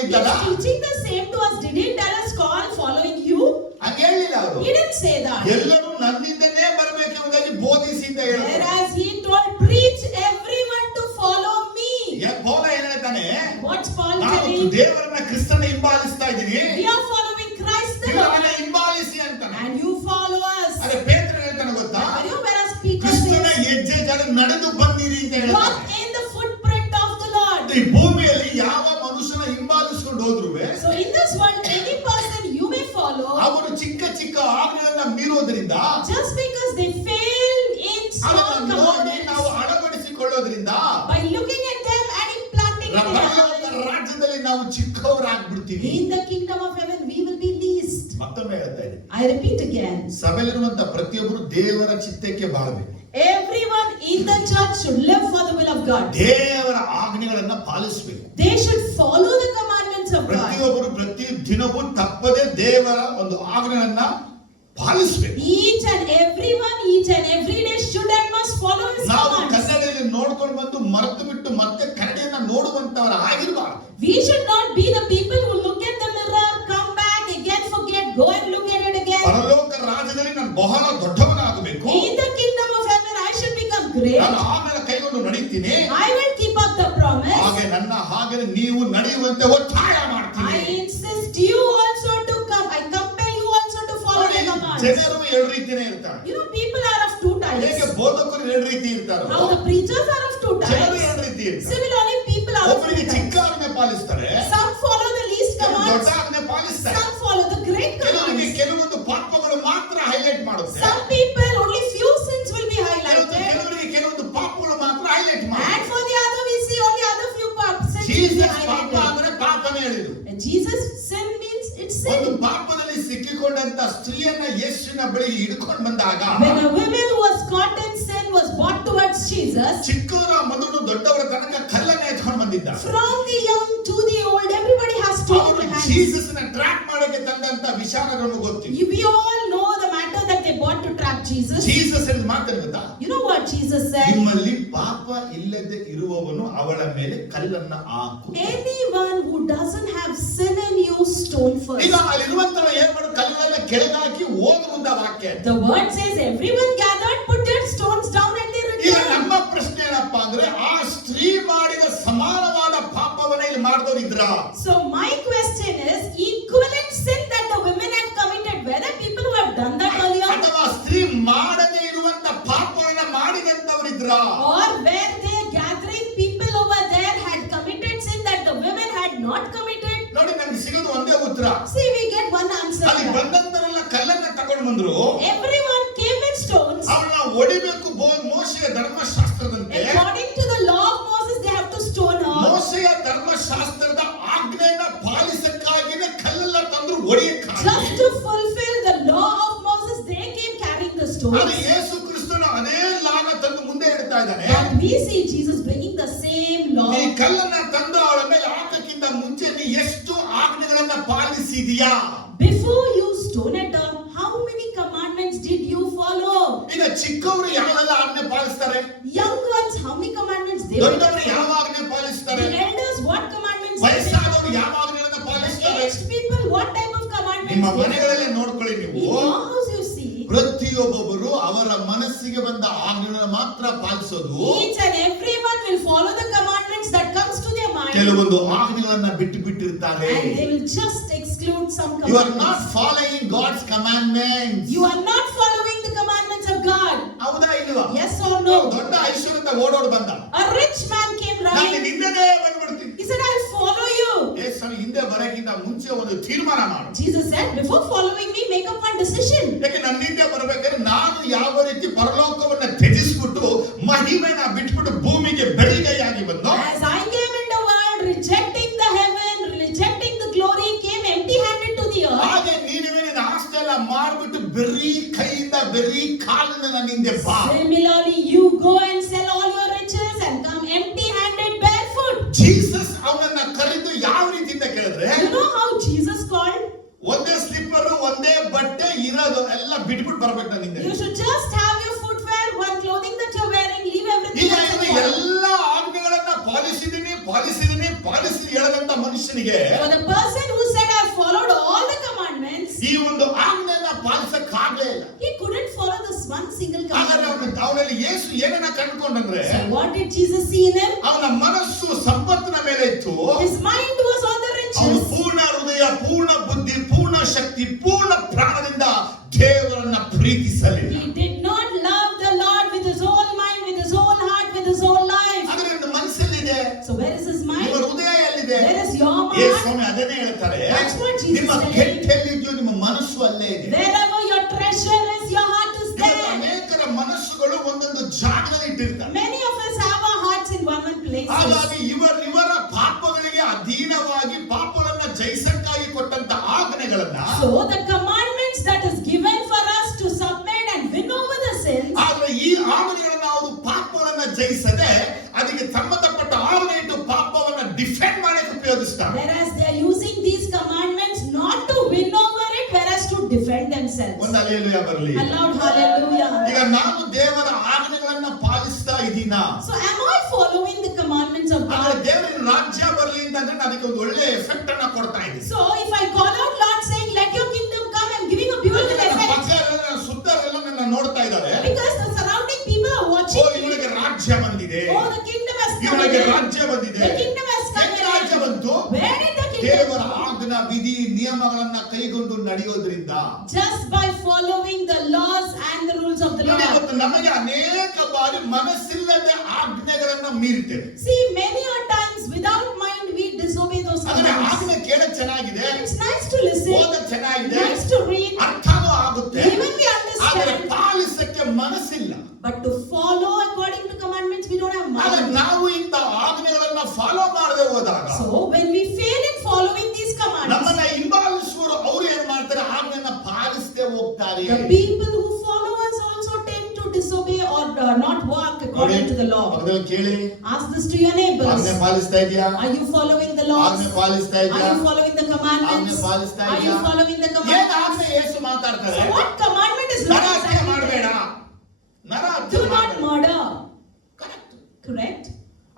He ಅಂತಲ್ಲ. is teaching the same to us. Did he tell us call following you? ಹಂಗೆ ಹೇಳಿಲ್ಲ ಅವರು. He didn't say that. ಎಲ್ಲರೂ ನನ್ನಿಂದನೇ ಬರಬೇಕೆಂಬುದಾಗಿ ಬೋಧಿಸಿ ಅಂತ ಹೇಳಿದ್ರು. Whereas he told, preach everyone to follow me. ಪೌಲ ಏನ್ ಹೇಳ್ತಾನೆ, What's Paul ನಾನು telling? ದೇವರನ್ನ ಕ್ರಿಸ್ತನ ಹಿಂಬಾಲಿಸ್ತಾ ಇದ್ದೀನಿ, We are following Christ the ನೀವು Lord, ನನ್ನ ಹಿಂಬಾಲಿಸಿ ಅಂತಾನೆ. and you follow us. ಅದೇ ಪೇತ್ರ ಹೇಳ್ತಾನೆ ಗೊತ್ತಾ, Are you? Whereas Peter ಕ್ರಿಸ್ತನ says, ಹೆಜ್ಜೆ ಜಾಡ ನಡೆದು ಬನ್ನಿರಿ ಅಂತ ಹೇಳ್ತಾನೆ. walk in the footprint of the Lord. ಈ ಭೂಮಿಯಲ್ಲಿ ಯಾವ ಮನುಷ್ಯನ ಹಿಂಬಾಲಿಸಿಕೊಂಡು ಹೋದ್ರುವೆ So in this world, any person you may follow, ಅವರು ಚಿಕ್ಕ ಆಜ್ಞೆಗಳನ್ನ ಮೀರೋದ್ರಿಂದ, just because they fail in small ಅದನ್ನ ನೋಡಿ ನಾವು commandments, ಅಳವಡಿಸಿಕೊಳ್ಳೋದ್ರಿಂದ by looking at them and implanting it in our ಪರಲೋಕ life, ರಾಜ್ಯದಲ್ಲಿ ನಾವು ಚಿಕ್ಕವರಾಗ್ಬಿಡ್ತೀವಿ. in the kingdom of heaven we will be least. ಮತ್ತೊಮ್ಮೆ ಹೇಳ್ತಾ ಇದ್ದೀನಿ, I repeat again, ಸಭೆಯಲ್ಲಿರುವಂತ ಪ್ರತಿಯೊಬ್ಬರು ದೇವರ ಚಿತ್ತಕ್ಕೆ ಬಾಳಬೇಕು. everyone in the church should live for the will of God. ದೇವರ ಆಜ್ಞೆಗಳನ್ನ ಪಾಲಿಸಬೇಕು. They should follow the commandments of God. ಪ್ರತಿಯೊಬ್ಬರು ಪ್ರತಿ ದಿನವೂ ತಪ್ಪದೆ ದೇವರ ಒಂದು ಆಜ್ಞೆಗಳನ್ನ ಪಾಲಿಸಬೇಕು. Each and every day should and must follow his ನಾವು commands. ಕನ್ನಡದಲ್ಲಿ ನೋಡ್ಕೊಂಡು ಬಂದು ಮರೆತು ಬಿಟ್ಟು ಮತ್ತೆ ಕನ್ನಡಿಯನ್ನ ನೋಡುವಂತವರ ಆಗಿರಬಾರದು. We should not be the people who look at the mirror, come back again, forget, go and look at it again. ಪರಲೋಕ ರಾಜ್ಯದಲ್ಲಿ ನಾನು ಬಹಳ ದೊಡ್ಡವನಾಗಬೇಕು, In the kingdom of heaven I should become great. ನಾನು ಆಮೇಲೆ ಕೈಗೊಂಡು ನಡೀತೀನಿ, I will keep up the promise. ಹಾಗೆ ನನ್ನ ಹಾಗೆ ನೀವು ನಡೆಯುವಂತೆ ಒತ್ತಾಯ ಮಾಡ್ತೀನಿ. I insist you also to come. I compel you also to follow the commands. ಜನರು ಎರಡು ರೀತಿನೇ ಇರ್ತಾರೆ. You know, people are of two ಹೇಗೆ types. ಬೋಧಕರು ಎರಡು ರೀತಿ ಇರ್ತಾರೆ, How the preachers are of two ಜನರು types. ಎರಡು ರೀತಿ ಇರ್ತಾರೆ. Similarly, people are of ಒಬ್ಬರಿಗೆ two ಚಿಕ್ಕ types. ಆಜ್ಞೆ ಪಾಲಿಸ್ತಾರೆ, Some follow the least ದೊಡ್ಡ commands. ಆಜ್ಞೆ ಪಾಲಿಸ್ತಾರೆ. Some follow the great ಕೆಲವರಿಗೆ commands. ಕೆಲವೊಂದು ಪಾಪಗಳು ಮಾತ್ರ ಹೈಲೈಟ್ ಮಾಡುತ್ತೆ, Some people, only few sins will be highlighted. ಕೆಲವರಿಗೆ ಕೆಲವೊಂದು ಪಾಪಗಳು ಮಾತ್ರ ಹೈಲೈಟ್ And ಮಾಡುತ್ತೆ. for the other, we see only other few sins will be Jesus ಪಾಪ highlighted. ಅಂದ್ರೆ ಪಾಪನೇ ಹೇಳಿದ್ರು. And Jesus, sin means it's ಒಂದು sin. ಪಾಪದಲ್ಲಿ ಸಿಕ್ಕಿಕೊಂಡಂತ ಸ್ತ್ರೀಯನ್ನ ಯೇಸುವಿನ ಬಳಿ ಹಿಡ್ಕೊಂಡು ಬಂದಾಗ, When a woman who was caught in sin was brought towards Jesus, ಚಿಕ್ಕವರ ಮೊದಲು ದೊಡ್ಡವರ ತನಕ ಕಲ್ಲನ್ನ ಎತ್ಕೊಂಡು ಬಂದಿದ್ದ. from the young to the old, everybody has two ಅವರು hands. ಜೀಸಸ್ ನ ಟ್ರ್ಯಾಕ್ ಮಾಡಕ್ಕೆ ತಂದಂತ ವಿಚಾರಗಳು ಗೊತ್ತಿದೆ. We all know the matter that they brought to trap Jesus. Jesus ಹೇಳಿದ ಮಾತನ್ನು ಗೊತ್ತಾ, You know what Jesus said? ನಿಮ್ಮಲ್ಲಿ ಪಾಪ ಇಲ್ಲದೆ ಇರುವವನು ಅವಳ ಮೇಲೆ ಕಲ್ಲನ್ನ ಹಾಕು. Anyone who doesn't have sin in you, stone first. ಈಗ ಅಲ್ಲಿರುವಂತರ ಏನ್ ಮಾಡು, ಕಲ್ಲೆಲ್ಲ ಕೆಳಗಾಕಿ ಓದು ಮುಂದ ವಾಕ್ಯ. The word says everyone gathered, put their stones down and they ಈಗ returned. ನಮ್ಮ ಪ್ರಶ್ನೆ ಏನಪ್ಪಾ ಅಂದ್ರೆ, ಆ ಸ್ತ್ರೀ ಮಾಡಿದ ಸಮಾನವಾದ ಪಾಪವನ್ನ ಇಲ್ಲಿ ಮಾಡಿದವರು ಇದ್ರ? So my question is, equivalent sin that the women had committed, were there people who have done that earlier? ಅಥವಾ ಸ್ತ್ರೀ ಮಾಡದೇ ಇರುವಂತ ಪಾಪವನ್ನ ಮಾಡಿದಂತವರು ಇದ್ರ? Or were they gathering people over there had committed sin that the women had not committed? ನೋಡಿ, ನಮ್ಗೆ ಸಿಗೋದು ಒಂದೇ ಉತ್ತರ. See, we get one answer. ಅಲ್ಲಿ ಬಂದಂತರೆಲ್ಲ ಬಂದ್ರು, everyone came with stones. ಅವಳನ್ನ ಹೊಡಿಬೇಕು ಮೋಶೆಯ ಧರ್ಮಶಾಸ್ತ್ರದಂತೆ. According to the law of Moses, they have to stone her. ಮೋಶೆಯ ಧರ್ಮಶಾಸ್ತ್ರದ ಆಜ್ಞೆಯನ್ನ ಪಾಲಿಸಕ್ಕಾಗಿನೇ ಕಲ್ಲೆಲ್ಲ ತಂದ್ರು ಹೊಡೆಯಕ್ಕಾಗಿ. Just to fulfill the law of Moses, they came carrying the stones. ಆದ್ರೆ ಯೇಸು ಕ್ರಿಸ್ತನ ಅದೇ ಲಾನ ತಂದು ಮುಂದೆ ಇಡ್ತಾ ಇದ್ದಾನೆ. And we see Jesus bringing the same law. ಈ ಕಲ್ಲನ್ನ ತಂದು ಅವಳ ಮೇಲೆ ಹಾಕಕ್ಕಿಂತ ಮುಂಚೆ ನೀ ಎಷ್ಟು ಆಜ್ಞೆಗಳನ್ನ ಪಾಲಿಸಿದೀಯಾ? Before you stoned her, how many commandments did you follow? ಈಗ ಚಿಕ್ಕವರು ಯಾವೆಲ್ಲ ಆಜ್ಞೆ ಪಾಲಿಸ್ತಾರೆ? Young ones, how many commandments they follow? ದೊಡ್ಡವರು ಯಾವ ಆಜ್ಞೆ ಪಾಲಿಸ್ತಾರೆ? The elders, what commandments they follow? ವಯಸ್ಸಾದವರು ಯಾವ ಆಜ್ಞೆಗಳನ್ನ The ಪಾಲಿಸ್ತಾರೆ? aged people, what type of commandments ನಿಮ್ಮ they follow? ಮನೆಗಳಲ್ಲಿ ನೋಡ್ಕೊಳ್ಳಿ In ನೀವು. your house you see, ಪ್ರತಿಯೊಬ್ಬೊಬ್ಬರು ಅವರ ಮನಸ್ಸಿಗೆ ಬಂದ ಆಜ್ಞೆಗಳನ್ನ ಮಾತ್ರ ಪಾಲಿಸೋದು. each and everyone will follow the commandments that comes to their mind. ಕೆಲವೊಂದು ಆಜ್ಞೆಗಳನ್ನ ಬಿಟ್ಟು ಬಿಟ್ಟಿರ್ತಾರೆ. And they will just exclude some You are not commandments. following God's commandments. You are not following the commandments of God. ಹೌದಾ ಇಲ್ವಾ? Yes or no? ದೊಡ್ಡ ಐಶ್ವರ್ಯದ ಓಡೋಡ್ ಬಂದ. A rich man came ನಾನು running. ಹಿಂದೆನೇ ಬಂದ್ಬಿಡ್ತೀನಿ. He said, I'll follow you. ಯೇಸು ಹಿಂದೆ ಬರಕ್ಕಿಂತ ಮುಂಚೆ ಒಂದು ತೀರ್ಮಾನ ಮಾಡು. Jesus said, before following me, make up one decision. ಯಾಕೆ ನನ್ನ ಹಿಂದೆ ಬರ್ಬೇಕಾದ್ರೆ ನಾನು ಯಾವ ರೀತಿ ಪರಲೋಕವನ್ನ ತ್ಯಜಿಸ್ಬಿಟ್ಟು ಮಹಿಮೆನ ಬಿಟ್ಬಿಟ್ಟು ಭೂಮಿಗೆ ಬೆಳಿಗ್ಗೆಯಾಗಿ ಬಂದು, As I came in the world, rejecting the heaven, rejecting the glory, came empty-handed to the earth. ಹಾಗೆ ನೀನುವೇ ನಿನ್ನ ಆಸ್ತಿ ಎಲ್ಲ ಮಾಡ್ಬಿಟ್ಟು ಬೆರ್ರಿ ಕೈಯಿಂದ ಬೆರ್ರಿ ಕಾಲಿಂದ ನನ್ನ ಹಿಂದೆ ಬಾ. Similarly, you go and sell all your riches and come empty-handed, barefoot. Jesus ಅವನನ್ನ ಕರೆದು ಯಾವ ರೀತಿಯಿಂದ ಕೇಳಿದ್ರೆ, You know how Jesus called? ಒಂದೇ ಸ್ಲಿಪ್ಪರ್ ಒಂದೇ ಬಟ್ಟೆ ಇರೋದು ಎಲ್ಲ ಬಿಟ್ಬಿಟ್ಟು ಬರ್ಬೇಕು ನನ್ನ ಹಿಂದೆ. You should just have your footwear, one clothing that you're wearing, leave everything ಈಗ else and follow. ಎಲ್ಲ ಆಜ್ಞೆಗಳನ್ನ ಪಾಲಿಸಿದೀನಿ ಹೇಳದಂತ ಮನುಷ್ಯನಿಗೆ For the person who said, I followed all the commandments, ಈ ಒಂದು ಆಜ್ಞೆಯನ್ನ ಪಾಲಿಸಕ್ಕಾಗ್ಲೇ ಇಲ್ಲ. he couldn't follow this one single ಹಾಗಾದ್ರೆ commandment. ಅವನಲ್ಲಿ ಯೇಸು ಏನನ್ನ ಕಂಡುಕೊಂಡ್ರೆ, So what did Jesus see in him? ಅವನ ಮನಸ್ಸು ಸಂಪತ್ತಿನ ಮೇಲೆ ಇತ್ತು. His mind was on the ಅವನು riches. ಪೂರ್ಣ ಹೃದಯ, ಪೂರ್ಣ ಬುದ್ಧಿ, ಪೂರ್ಣ ಶಕ್ತಿ, ಪೂರ್ಣ ಪ್ರಾಣದಿಂದ ದೇವರನ್ನ ಪ್ರೀತಿಸಲಿ. He did not love the Lord with his whole mind, with his whole heart, with his whole life. ಆದ್ರೆ ನಿಮ್ಮ ಮನಸ್ಸಲ್ಲಿದೆ, So where is his ನಿಮ್ಮ mind? ಹೃದಯ ಎಲ್ಲಿದೆ? Where is your ಯೇಸು mind? ಅದನ್ನೇ ಹೇಳ್ತಾರೆ, That's what Jesus ನಿಮ್ಮ said. ಕೆಟ್ಟೆಲ್ಲಿದೆಯೋ ನಿಮ್ಮ ಮನಸ್ಸು ಅಲ್ಲೇ ಇದೆ. Wherever your treasure is, your heart is ಇವತ್ತು there. ಅನೇಕರ ಮನಸ್ಸುಗಳು ಒಂದೊಂದು ಜಾಗದಲ್ಲಿ ಇಟ್ಟಿರ್ತಾರೆ. Many of us have our hearts in one place. ಹಾಗಾಗಿ ಇವರ ಪಾಪಗಳಿಗೆ ಅಧೀನವಾಗಿ ಪಾಪಗಳನ್ನ ಜಯಿಸಕ್ಕಾಗಿ ಕೊಟ್ಟಂತ ಆಜ್ಞೆಗಳನ್ನ, So the commandments that is given for us to submit and win over the sins, ಆದ್ರೆ ಈ ಆಜ್ಞೆಗಳನ್ನ ಅವರು ಪಾಪಗಳನ್ನ ಜಯಿಸದೆ ಅದಕ್ಕೆ ಸಂಬಂಧಪಟ್ಟ ಆಜ್ಞೆ ಇಟ್ಟು ಪಾಪವನ್ನ ಡಿಫೆಂಡ್ ಮಾಡಕ್ಕೆ ಉಪಯೋಗಿಸ್ತಾರೆ. whereas they are using these commandments not to win over it, whereas to defend themselves. ಒಂದು ಹಲ್ಲೆಲೂಯಾ ಬರಲಿ. Aloud hallelujah. ಈಗ ನಾನು ದೇವರ ಆಜ್ಞೆಗಳನ್ನ ಪಾಲಿಸ್ತಾ ಇದ್ದೀನಾ? So am I following the commandments of ಆದ್ರೆ God? ದೇವರ ರಾಜ್ಯ ಬರಲಿ ಅಂತಂದ್ರೆ ನಾನು ಅದಕ್ಕೆ ಒಂದು ಒಳ್ಳೆ ಎಫೆಕ್ಟ್ ಅನ್ನ ಕೊಡ್ತಾ ಇದ್ದೀನಿ. So if I call out Lord saying, let your kingdom come, I'm giving a beautiful effect. ಸುತ್ತರೆಲ್ಲ ನನ್ನ ನೋಡ್ತಾ ಇದ್ದಾರೆ. Because the surrounding people are ಓ watching. ಇವಳಿಗೆ ರಾಜ್ಯ ಬಂದಿದೆ, Oh, the kingdom has come. ಇವಳಿಗೆ again. ರಾಜ್ಯ ಬಂದಿದೆ. The kingdom has come. ಹೆಂಗೆ ರಾಜ್ಯ again. ಬಂತು? Where did the ದೇವರ kingdom come? ಆಜ್ಞಾ ವಿಧಿ ನಿಯಮಗಳನ್ನ ಕೈಗೊಂಡು ನಡೆಯೋದ್ರಿಂದ. Just by following the laws and the rules of the ನೋಡಿ, Lord. ಇವತ್ತು ನಮಗೆ ಅನೇಕ ಬಾರಿ ಮನಸ್ಸಿಲ್ಲದೆ ಆಜ್ಞೆಗಳನ್ನ ಮೀರ್ತೇವೆ. See, many a times without mind we disobey those ಆದ್ರೆ commands. ಆಜ್ಞೆ ಕೇಳಕ್ ಚೆನ್ನಾಗಿದೆ, It's nice to listen, ಓದಕ್ ಚೆನ್ನಾಗಿದೆ, nice to read, ಅರ್ಥನೂ ಆಗುತ್ತೆ, even we ಆದ್ರೆ understand, ಪಾಲಿಸಕ್ಕೆ ಮನಸ್ಸಿಲ್ಲ. but to follow according to commandments we don't have ಆದ್ರೆ mind. ನಾವು ಇಂಥ ಆಜ್ಞೆಗಳನ್ನ ಫಾಲೋ ಮಾಡದೆ ಹೋದಾಗ So when we fail in following these commands, ನಮ್ಮನ್ನ ಹಿಂಬಾಲಿಸುವರು ಅವ್ರು ಏನ್ ಮಾಡ್ತಾರೆ, ಆಜ್ಞೆಯನ್ನ ಪಾಲಿಸದೆ ಹೋಗ್ತಾರೆ. the people who follow us also tend to disobey or not walk according to the law. ಪಕ್ಕದಲ್ಲಿ ಕೇಳಿ, Ask this to your neighbors. ಆಜ್ಞೆ ಪಾಲಿಸ್ತಾ ಇದೆಯಾ? Are you following the laws? ಆಜ್ಞೆ ಪಾಲಿಸ್ತಾ Are ಇದೆಯಾ? you following the commandments? ಆಜ್ಞೆ ಪಾಲಿಸ್ತಾ Are you ಇದೆಯಾ? following the ಏನ್ commandments? ಆಜ್ಞೆ ಯೇಸು ಮಾತಾಡ್ತಾರೆ? So what commandment is ನರ Lord ಹತ್ಯೆ exactly ಮಾಡಬೇಡ, saying? ನರ ಹತ್ಯೆ Do not ಮಾಡಬೇಡ. murder. Correct. Correct?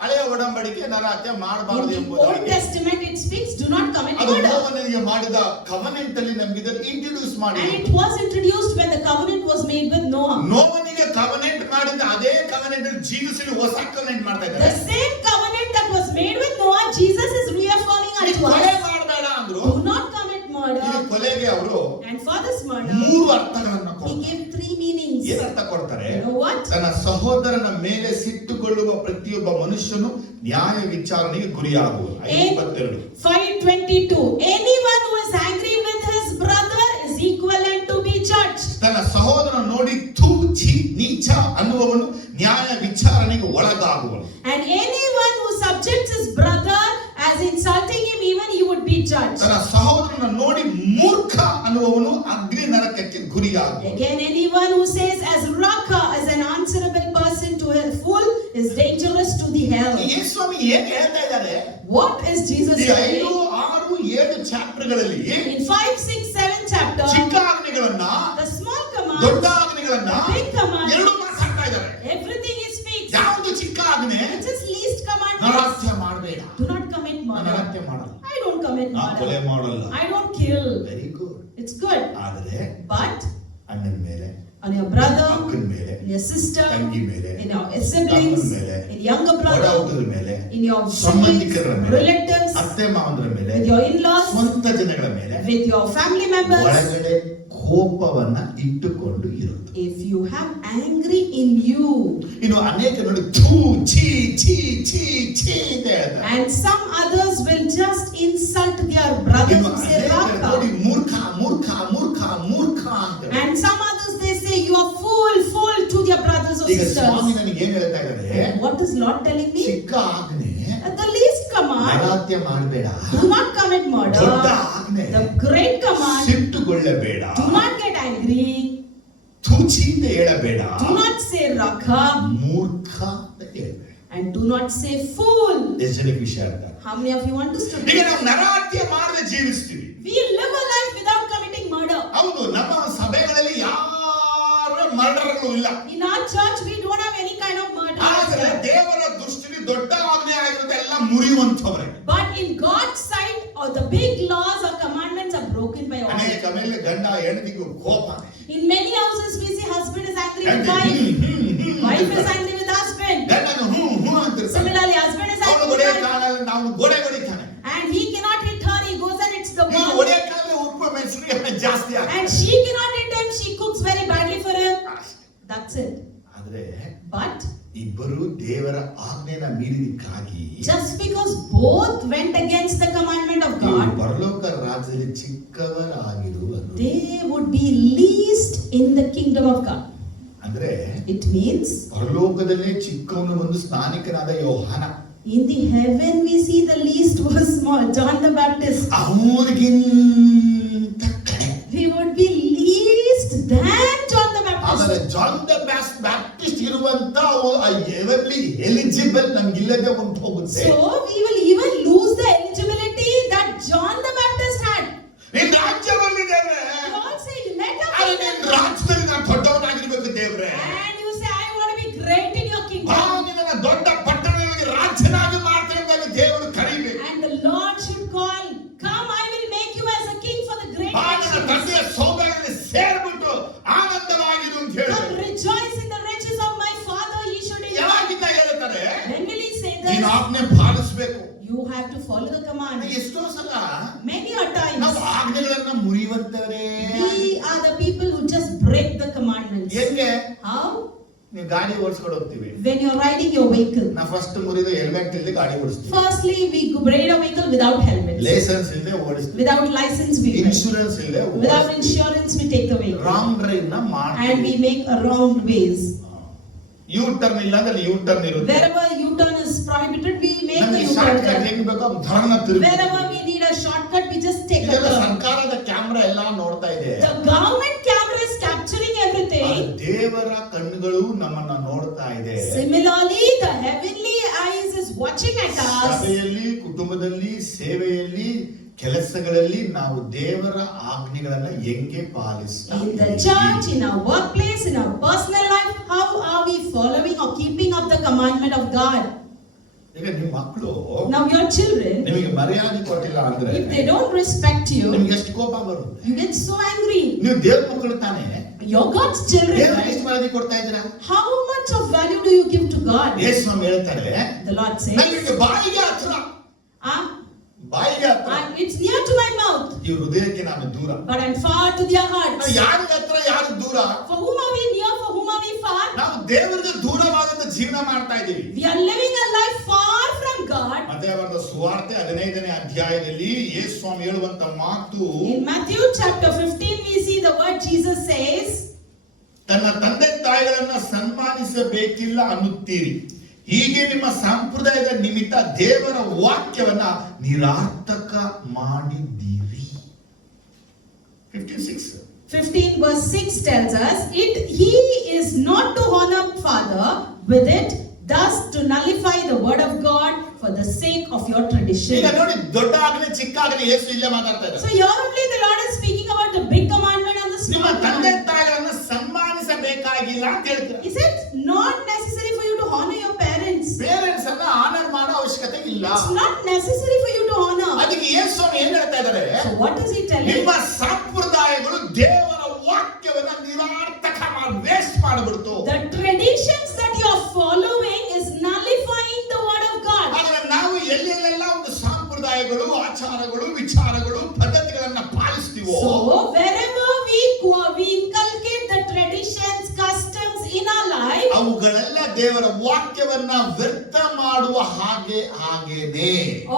ಹಳೆಯ ಒಡಂಬಡಿಕೆ ನರ ಹತ್ಯೆ ಮಾಡಬಾರದು In the Old ಎಂಬುದಾಗಿ Testament it speaks, do not commit ಅದು murder. ನೋವನಿಗೆ ಮಾಡಿದ ಕವನೆಂಟ್ ಅಲ್ಲಿ ನಮ್ಗೆ ಇದನ್ನು ಇಂಟ್ರೊಡ್ಯೂಸ್ ಮಾಡಿ, And it was introduced when the covenant was made with Noah. ನೋವನಿಗೆ ಕವನೆಂಟ್ ಮಾಡಿದ ಅದೇ ಕವನೆಂಟ್ ಅಲ್ಲಿ ಜೀಸಸ್ ಹೊಸ ಕವನೆಂಟ್ ಮಾಡ್ತಾ The ಇದ್ದಾರೆ. same covenant that was made with Noah, Jesus is reaffirming ಈ unto ಕೊಲೆ us. ಮಾಡಬೇಡ ಅಂದ್ರು. Do not commit ಈ murder. ಕೊಲೆಗೆ ಅವರು And for this murder, 3 ಅರ್ಥಗಳನ್ನ he ಕೊಡ್ತಾರೆ. gave 3 meanings. ಏನ್ ಅರ್ಥ ಕೊಡ್ತಾರೆ? You know what? ತನ್ನ ಸಹೋದರನ ಮೇಲೆ ಸಿಟ್ಟುಕೊಳ್ಳುವ ಪ್ರತಿಯೊಬ್ಬ ಮನುಷ್ಯನು ನ್ಯಾಯ ವಿಚಾರಣೆಗೆ ಗುರಿಯಾಗುವುದು. 52. 5:22. Anyone who is angry with his brother is equivalent to be judged. ಸಹೋದರನ ನೋಡಿ ಮೂರ್ಖ ಅನ್ನುವವನು ಅಗ್ನಿ ನರಕಕ್ಕೆ ಗುರಿಯಾಗುವ. Again, anyone who says as Raka, as an answerable person to a fool, is dangerous to the hell. ಯೇಸು ಸ್ವಾಮಿ ಏನ್ ಹೇಳ್ತಾ ಇದ್ದಾರೆ? What is Jesus ಈ 5, saying? 6, 7 ಚಾಪ್ಟರ್ಗಳಲ್ಲಿ In 5, 6, 7 chapter, ಚಿಕ್ಕ ಆಜ್ಞೆಗಳನ್ನ the small ದೊಡ್ಡ command, ಆಜ್ಞೆಗಳನ್ನ the big command, ಎರಡು ಮಾತಾಡ್ತಾ ಇದ್ದಾರೆ. everything is fixed. ಯಾವುದು ಚಿಕ್ಕ ಆಜ್ಞೆ? Which is least commandment? ನರಹತ್ಯ ಮಾಡಬೇಡ. Do not commit murder. ನರಹತ್ಯ ಮಾಡಲ್ಲ. I don't commit ನಾ ಕೊಲೆ murder. ಮಾಡಲ್ಲ. I don't kill. Very good. It's good. ಆದರೆ But ಅಣ್ಣನ ಮೇಲೆ, on your brother, ಅಕ್ಕನ ಮೇಲೆ, in your sister, ತಂಗಿ ಮೇಲೆ, in your siblings, in younger brother, ಒಡಹುಟ್ಟಿದ ಮೇಲೆ, in your siblings, ಸಂಬಂಧಿಕರ ಮೇಲೆ, relatives, ಅತ್ತೆ ಮಾವಂದ್ರ ಮೇಲೆ, with your in-laws, ಸ್ವಂತ ಜನಗಳ ಮೇಲೆ with your family members, ಒಳಗಡೆ ಕೋಪವನ್ನ ಇಟ್ಟುಕೊಂಡು ಇರುವುದು. if you have angry in you, ಇನ್ನು ಅನೇಕ ನೋಡಿ ಥೂ ಛೀ ಛೀ ಛೀ ಛೀ ಅಂತ ಹೇಳ್ತಾರೆ. and some others will just insult their brothers ಇನ್ನು and say ಅನೇಕ ನೋಡಿ Raka, ಮೂರ್ಖ ಮೂರ್ಖ ಮೂರ್ಖ ಮೂರ್ಖ ಅಂತ. and some others they say you are fool to their brothers or ಈಗ ಸ್ವಾಮಿ sisters. ನನಗೆ ಏನ್ ಹೇಳ್ತಾ ಇದ್ದಾರೆ? What is Lord telling me? ಚಿಕ್ಕ ಆಜ್ಞೆ The least command, ನರಹತ್ಯ ಮಾಡಬೇಡ. do not commit murder. ದೊಡ್ಡ ಆಜ್ಞೆ The great command, ಸಿಟ್ಟುಗೊಳ್ಳಬೇಡ. do not get angry. ತುಚಿಯಿಂದ ಹೇಳಬೇಡ. Do not say Raka, ಮೂರ್ಖ ಅಂತ ಹೇಳಬೇಡ. and do not say fool. ಎಷ್ಟು ಜನಕ್ಕೆ ವಿಷಯ ಅರ್ಥ? How many of you understood? ಈಗ ನಾವು ನರಹತ್ಯ ಮಾಡದೆ ಜೀವಿಸ್ತೀವಿ. We live a life without committing murder. ಹೌದು, ನಮ್ಮ ಸಭೆಗಳಲ್ಲಿ ಯಾರ ಮರ್ಡರ್ಗಳು ಇಲ್ಲ. In our church, we don't have any kind of murder. ಆದರೆ ದೇವರ ದೃಷ್ಟಿಯಲ್ಲಿ ದೊಡ್ಡ ಆಜ್ಞೆ ಆಗಿರುತ್ತೆ ಎಲ್ಲ ಮುರಿಯುವಂತವರೇ. But in God's sight, or the big laws or commandments are broken by all. ಅನೇಕ ಮೇಲೆ ಗಂಡ ಹೆಂಡತಿಗೂ ಕೋಪ. In many houses, we see husband is angry with ಹೆಂಡತಿ wife, wife is angry with husband. ಗಂಡನು ಹೂ ಅಂತಿರ್ತಾನೆ. Similarly, husband is ಅವನು angry with ಒಡೆಯ wife, ಕಾಲಲ್ಲಿ ನಾವು ಗೋಡೆ ಹೊಡಿತಾನೆ. and he cannot hit her. He goes and hits the ನೀವು wall. ಒಡೆಯ ಕಾಲದಲ್ಲಿ ಉಪ್ಪು ಮೆಣಸಿನಕಾಯಿ ಜಾಸ್ತಿ And ಆಗ್ತದೆ. she cannot hit him. She cooks very badly for him. That's it. ಆದ್ರೆ But ಇಬ್ಬರು ದೇವರ ಆಜ್ಞೆನ ಮೀರಿದಕ್ಕಾಗಿ just because both went against the commandment of ಇವರು God, ಪರಲೋಕ ರಾಜ್ಯದಲ್ಲಿ ಚಿಕ್ಕವರಾಗಿರುವರು. they would be least in the kingdom of God. ಅಂದ್ರೆ It means ಪರಲೋಕದಲ್ಲೇ ಚಿಕ್ಕವನು ಬಂದು ಸ್ನಾನಿಕನಾದ ಯೋಹಾನ. in the heaven we see the least was small, John the Baptist. ಅವರಿಗಿಂತ ಕಡೆ. He would be least than John the ಆದರೆ Baptist. ಜಾನ್ ದ ಬ್ಯಾಪ್ಟಿಸ್ಟ್ ಇರುವಂತ ಎವರ್ಲಿ ಎಲಿಜಿಬಲ್ ನಮ್ಗಿಲ್ಲದೆ ಉಂಟು ಹೋಗುತ್ತೆ. So we will even lose the eligibility that John the Baptist had. ನಿನ್ನ ರಾಜ್ಯವಲ್ಲಿದ್ದೇವೆ. You all say, let us ಆದರೆ ನಿನ್ನ ರಾಜ್ಯದಲ್ಲಿ ನಾನು ದೊಡ್ಡವನಾಗಿರ್ಬೇಕು ದೇವ್ರೆ. and you say, I want to be great in your kingdom. ನಿನ್ನ ದೊಡ್ಡ ಪಟ್ಟಣಗಳಿಗೆ ರಾಜ್ಯನಾಗಿ ಮಾಡ್ತೇನೆ ಅಂತ ದೇವರು ಕರೀಬೇಕು. And the Lord should call, come, I will make you as a king for the great ನನ್ನ nations. ತಂದೆಯ ಸೌಭಾಗ್ಯದಲ್ಲಿ ಸೇರ್ಬಿಟ್ಟು ಆನಂದವಾಗಿರು ಅಂತ ಹೇಳಿ Come, rejoice in the riches of my Father, ye should enjoy. ಯಾವಾಗಿಂದ ಹೇಳ್ತಾರೆ? When will he say ನೀನು this? ಆಜ್ಞೆ ಪಾಲಿಸಬೇಕು. You have to follow the command. ಎಷ್ಟೋ ಸಲ Many a ನಾವು times, ಆಜ್ಞೆಗಳನ್ನ ಮುರಿಯುವಂತವರೇ. we are the people who just break the commandments. ಹೆಂಗೆ? How? ನೀವು ಗಾಡಿ ಓಡಿಸ್ಕೊಂಡು ಹೋಗ್ತೀವಿ. When you're riding your vehicle. ನಾ ಫಸ್ಟ್ ಮುರಿದು ಹೆಲ್ಮೆಟ್ ಇಲ್ಲದೆ ಗಾಡಿ ಓಡಿಸ್ತೀವಿ. Firstly, we ride a vehicle without helmets. Licence ಇಲ್ಲದೆ ಓಡಿಸ್ತೀವಿ. Without license, we ride. Insurance ಇಲ್ಲದೆ Without insurance, we take the vehicle. Wrong drive ನ And ಮಾಡ್ತೀವಿ. we make a wrong ways. U turn ಇಲ್ಲ ಅಂದ್ರೆ ಯೂ ಟರ್ನ್ ಇರುತ್ತೆ. Wherever U-turn is prohibited, we make a ನಮಗೆ U-turn. Short cut ಹೆಂಗ್ ಬೇಕೋ ಧರ್ಮ ತಿರುಗಿ. Wherever we need a shortcut, we just take a ಇದೆಲ್ಲ turn. ಸರ್ಕಾರದ ಕ್ಯಾಮೆರಾ ಎಲ್ಲ ನೋಡ್ತಾ ಇದೆ. The government camera is capturing everything. ದೇವರ ಕಣ್ಣುಗಳು ನಮ್ಮನ್ನ ನೋಡ್ತಾ ಇದೆ. Similarly, the heavenly eyes is watching at us. ಸಭೆಯಲ್ಲಿ, ಕುಟುಂಬದಲ್ಲಿ, ಸೇವೆಯಲ್ಲಿ, ಕೆಲಸಗಳಲ್ಲಿ ನಾವು ದೇವರ ಆಜ್ಞೆಗಳನ್ನ ಹೆಂಗೆ ಪಾಲಿಸ್ತಾ In the ಇದ್ದೀವಿ? church, in our workplace, in our personal life, how are we following or keeping up the commandment of God? ಈಗ ನಿಮ್ಮ ಮಕ್ಕಳು Now your children, ನಿಮಗೆ ಮರ್ಯಾದೆ ಕೊಟ್ಟಿಲ್ಲ ಅಂದ್ರೆ if they don't respect you, ನಿಮ್ಗೆ ಎಷ್ಟು ಕೋಪ ಬರುತ್ತೆ? you get so angry. ನೀವು ದೇವ್ರ ಮಕ್ಕಳು ತಾನೇ. You're God's children. ದೇವ್ರ ಎಷ್ಟು ಮರ್ಯಾದೆ ಕೊಡ್ತಾ ಇದ್ದೀರಾ? How much of value do you give to God? ಯೇಸು ಸ್ವಾಮಿ ಹೇಳ್ತಾರೆ, The Lord says, ನನಗೆ ಬಾಯಿಗೆ ಹತ್ರ, ಬಾಯಿಗೆ ಹತ್ರ, it's near to my mouth, ಈ ಹೃದಯಕ್ಕೆ ನಾನು ದೂರ. but I'm far to their hearts. ಯಾರಿಗೆ ಹತ್ರ ಯಾರು ದೂರ? For whom are we near? For whom are we far? ನಾವು ದೇವರಿಗೆ ದೂರವಾದಂತ ಜೀವನ ಮಾಡ್ತಾ ಇದ್ದೀವಿ. We are living a life far from God. ಮತ್ತಾಯ ಬರೆದ ಸುವಾರ್ತೆ 15ನೇ ಅಧ್ಯಾಯದಲ್ಲಿ ಯೇಸು ಸ್ವಾಮಿ ಹೇಳುವಂತ ಮಾತು, In Matthew chapter 15, we see the word Jesus says, ತನ್ನ ತಂದೆ ತಾಯಿಗಳನ್ನ ಸನ್ಮಾನಿಸಬೇಕಿಲ್ಲ ಅನ್ನುತ್ತೀರಿ, ಹೀಗೆ ನಿಮ್ಮ ಸಂಪ್ರದಾಯದ ನಿಮಿತ್ತ ದೇವರ ವಾಕ್ಯವನ್ನ ನಿರಾರ್ಥಕ ಮಾಡಿದ್ದೀರಿ. 15 verse 6 tells us, he is not to honor Father with it, thus to nullify the word of God for the sake of your tradition. ಈಗ ನೋಡಿ, ದೊಡ್ಡ ಆಜ್ಞೆ ಚಿಕ್ಕ ಆಜ್ಞೆ ಯೇಸು ಇಲ್ಲೇ ಮಾತಾಡ್ತಾ ಇದ್ದಾರೆ. So here only the Lord is speaking about the big commandment and the ನಿಮ್ಮ small ತಂದೆ commandment. ತಾಯಿಗಳನ್ನು ಸನ್ಮಾನಿಸಬೇಕಾಗಿಲ್ಲ ಅಂತ ಹೇಳ್ತಾರೆ. Is it not necessary for you to honor your parents? Parents ಅನ್ನ ಆನರ್ ಮಾಡೋ ಅವಶ್ಯಕತೆ ಇಲ್ಲ. It's not necessary for you to honor. ಅದಕ್ಕೆ ಯೇಸು ಏನ್ ಹೇಳ್ತಾ ಇದ್ದಾರೆ? So what is he telling? ನಿಮ್ಮ ಸಂಪ್ರದಾಯಗಳು ದೇವರ ವಾಕ್ಯವನ್ನ ನಿರಾರ್ಥಕ ಮಾಡಿ ವೇಸ್ಟ್ ಮಾಡಿಬಿಡ್ತು. The traditions that you are following is nullifying the word of God. ಆದರೆ ನಾವು ಎಲ್ಲೆಲ್ಲೆಲ್ಲ ಒಂದು ಸಂಪ್ರದಾಯಗಳು, ಆಚಾರಗಳು, ವಿಚಾರಗಳು, ಪದ್ಧತಿಗಳನ್ನ ಪಾಲಿಸ್ತೀವೋ, So wherever we inculcate the traditions, customs in our life, ಅವುಗಳೆಲ್ಲ ದೇವರ ವಾಕ್ಯವನ್ನ ವ್ಯರ್ಥ ಮಾಡುವ ಹಾಗೇನೆ.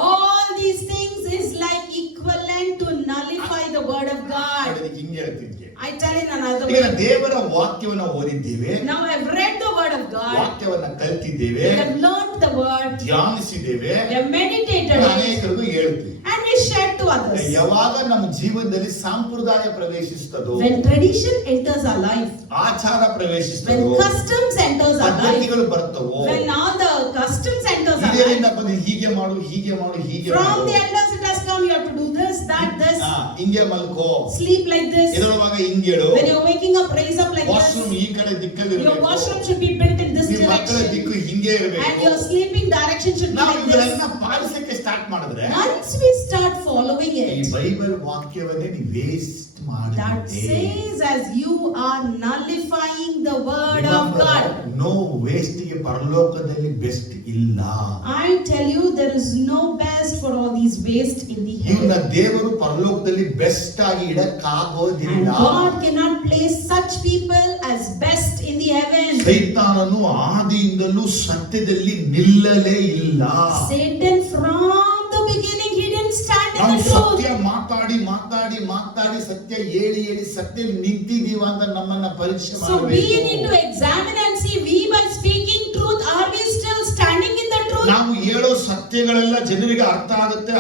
all these things is like equivalent to nullify the word of God. ಅದಕ್ಕೆ ಹಿಂಗೆ ಹೇಳ್ತಿದ್ದೆ. I tell in another ಈಗ way. ದೇವರ ವಾಕ್ಯವನ್ನ ಓದಿದ್ದೇವೆ, Now I've read the word of God. ವಾಕ್ಯವನ್ನ ಕಲ್ತಿದ್ದೇವೆ, We have learned the word. ಧ್ಯಾನಿಸಿದ್ದೇವೆ, We have meditated on it. ಅನೇಕರಿಗೂ ಹೇಳ್ತೀವಿ. And we share to others. ಯಾವಾಗ ನಮ್ಮ ಜೀವನದಲ್ಲಿ ಸಂಪ್ರದಾಯ ಪ್ರವೇಶಿಸ್ತದೋ, When tradition enters our life, ಆಚಾರ when ಪ್ರವೇಶಿಸ್ತದೋ, customs enters our life, ಪದ್ಧತಿಗಳು ಬರ್ತವೋ, when all the customs enters our ಹಿರಿಯರಿಂದ life, ಬಂದು ಹೀಗೆ ಮಾಡು, ಹೀಗೆ ಮಾಡು, ಹೀಗೆ from ಮಾಡು, the elders it has come, you have to do this, that, this, ಹಿಂಗೆ ಮಲ್ಕೋ, sleep like this. ಎದುರುವಾಗ ಹಿಂಗೇಳು, When you're waking up, raise up like washroom this. ಈ ಕಡೆ ದಿಕ್ಕಲ್ಲಿ Your ಇರಬೇಕು, washroom should be built in this ನಿಮ್ಮ ಮಕ್ಕಳ direction, ದಿಕ್ಕು ಹಿಂಗೆ and ಇರಬೇಕು. your sleeping direction should be ನಾವು like this. ಇವುಗಳನ್ನ ಪಾಲಿಸಕ್ಕೆ ಸ್ಟಾರ್ಟ್ ಮಾಡಿದ್ರೆ Once we start following ಈ it, ಬೈಬಲ್ ವಾಕ್ಯವನ್ನೇ ನೀವು ವೇಸ್ಟ್ that ಮಾಡಿದ್ದೀರಿ. says as you are nullifying the word of God. No ವೇಸ್ಟ್ಗೆ ಪರಲೋಕದಲ್ಲಿ ಬೆಸ್ಟ್ ಇಲ್ಲ. I tell you, there is no best for all these waste in the ಇವನ್ನ heaven. ದೇವರು ಪರಲೋಕದಲ್ಲಿ ಬೆಸ್ಟ್ ಆಗಿ And ಇಡಕ್ಕಾಗೋದಿಲ್ಲ. God cannot place such people as best in the heaven. ಸೈತಾನನು ಆದಿಯಿಂದಲೂ ಸತ್ಯದಲ್ಲಿ ನಿಲ್ಲಲೇ ಇಲ್ಲ. Satan from the beginning, he didn't stand in ನಾವು the truth. ಸತ್ಯ ಮಾತಾಡಿ ಮಾತಾಡಿ ಮಾತಾಡಿ ಸತ್ಯ ಹೇಳಿ ಹೇಳಿ ಸತ್ಯ ನಿಂತಿದೀವ ಅಂತ ನಮ್ಮನ್ನ ಪರೀಕ್ಷೆ So we need ಮಾಡಬೇಕು. to examine and see, we by speaking truth, are we still standing in the truth? ನಾವು ಹೇಳೋ ಸತ್ಯಗಳೆಲ್ಲ ಜನರಿಗೆ ಅರ್ಥ ಆಗುತ್ತೆ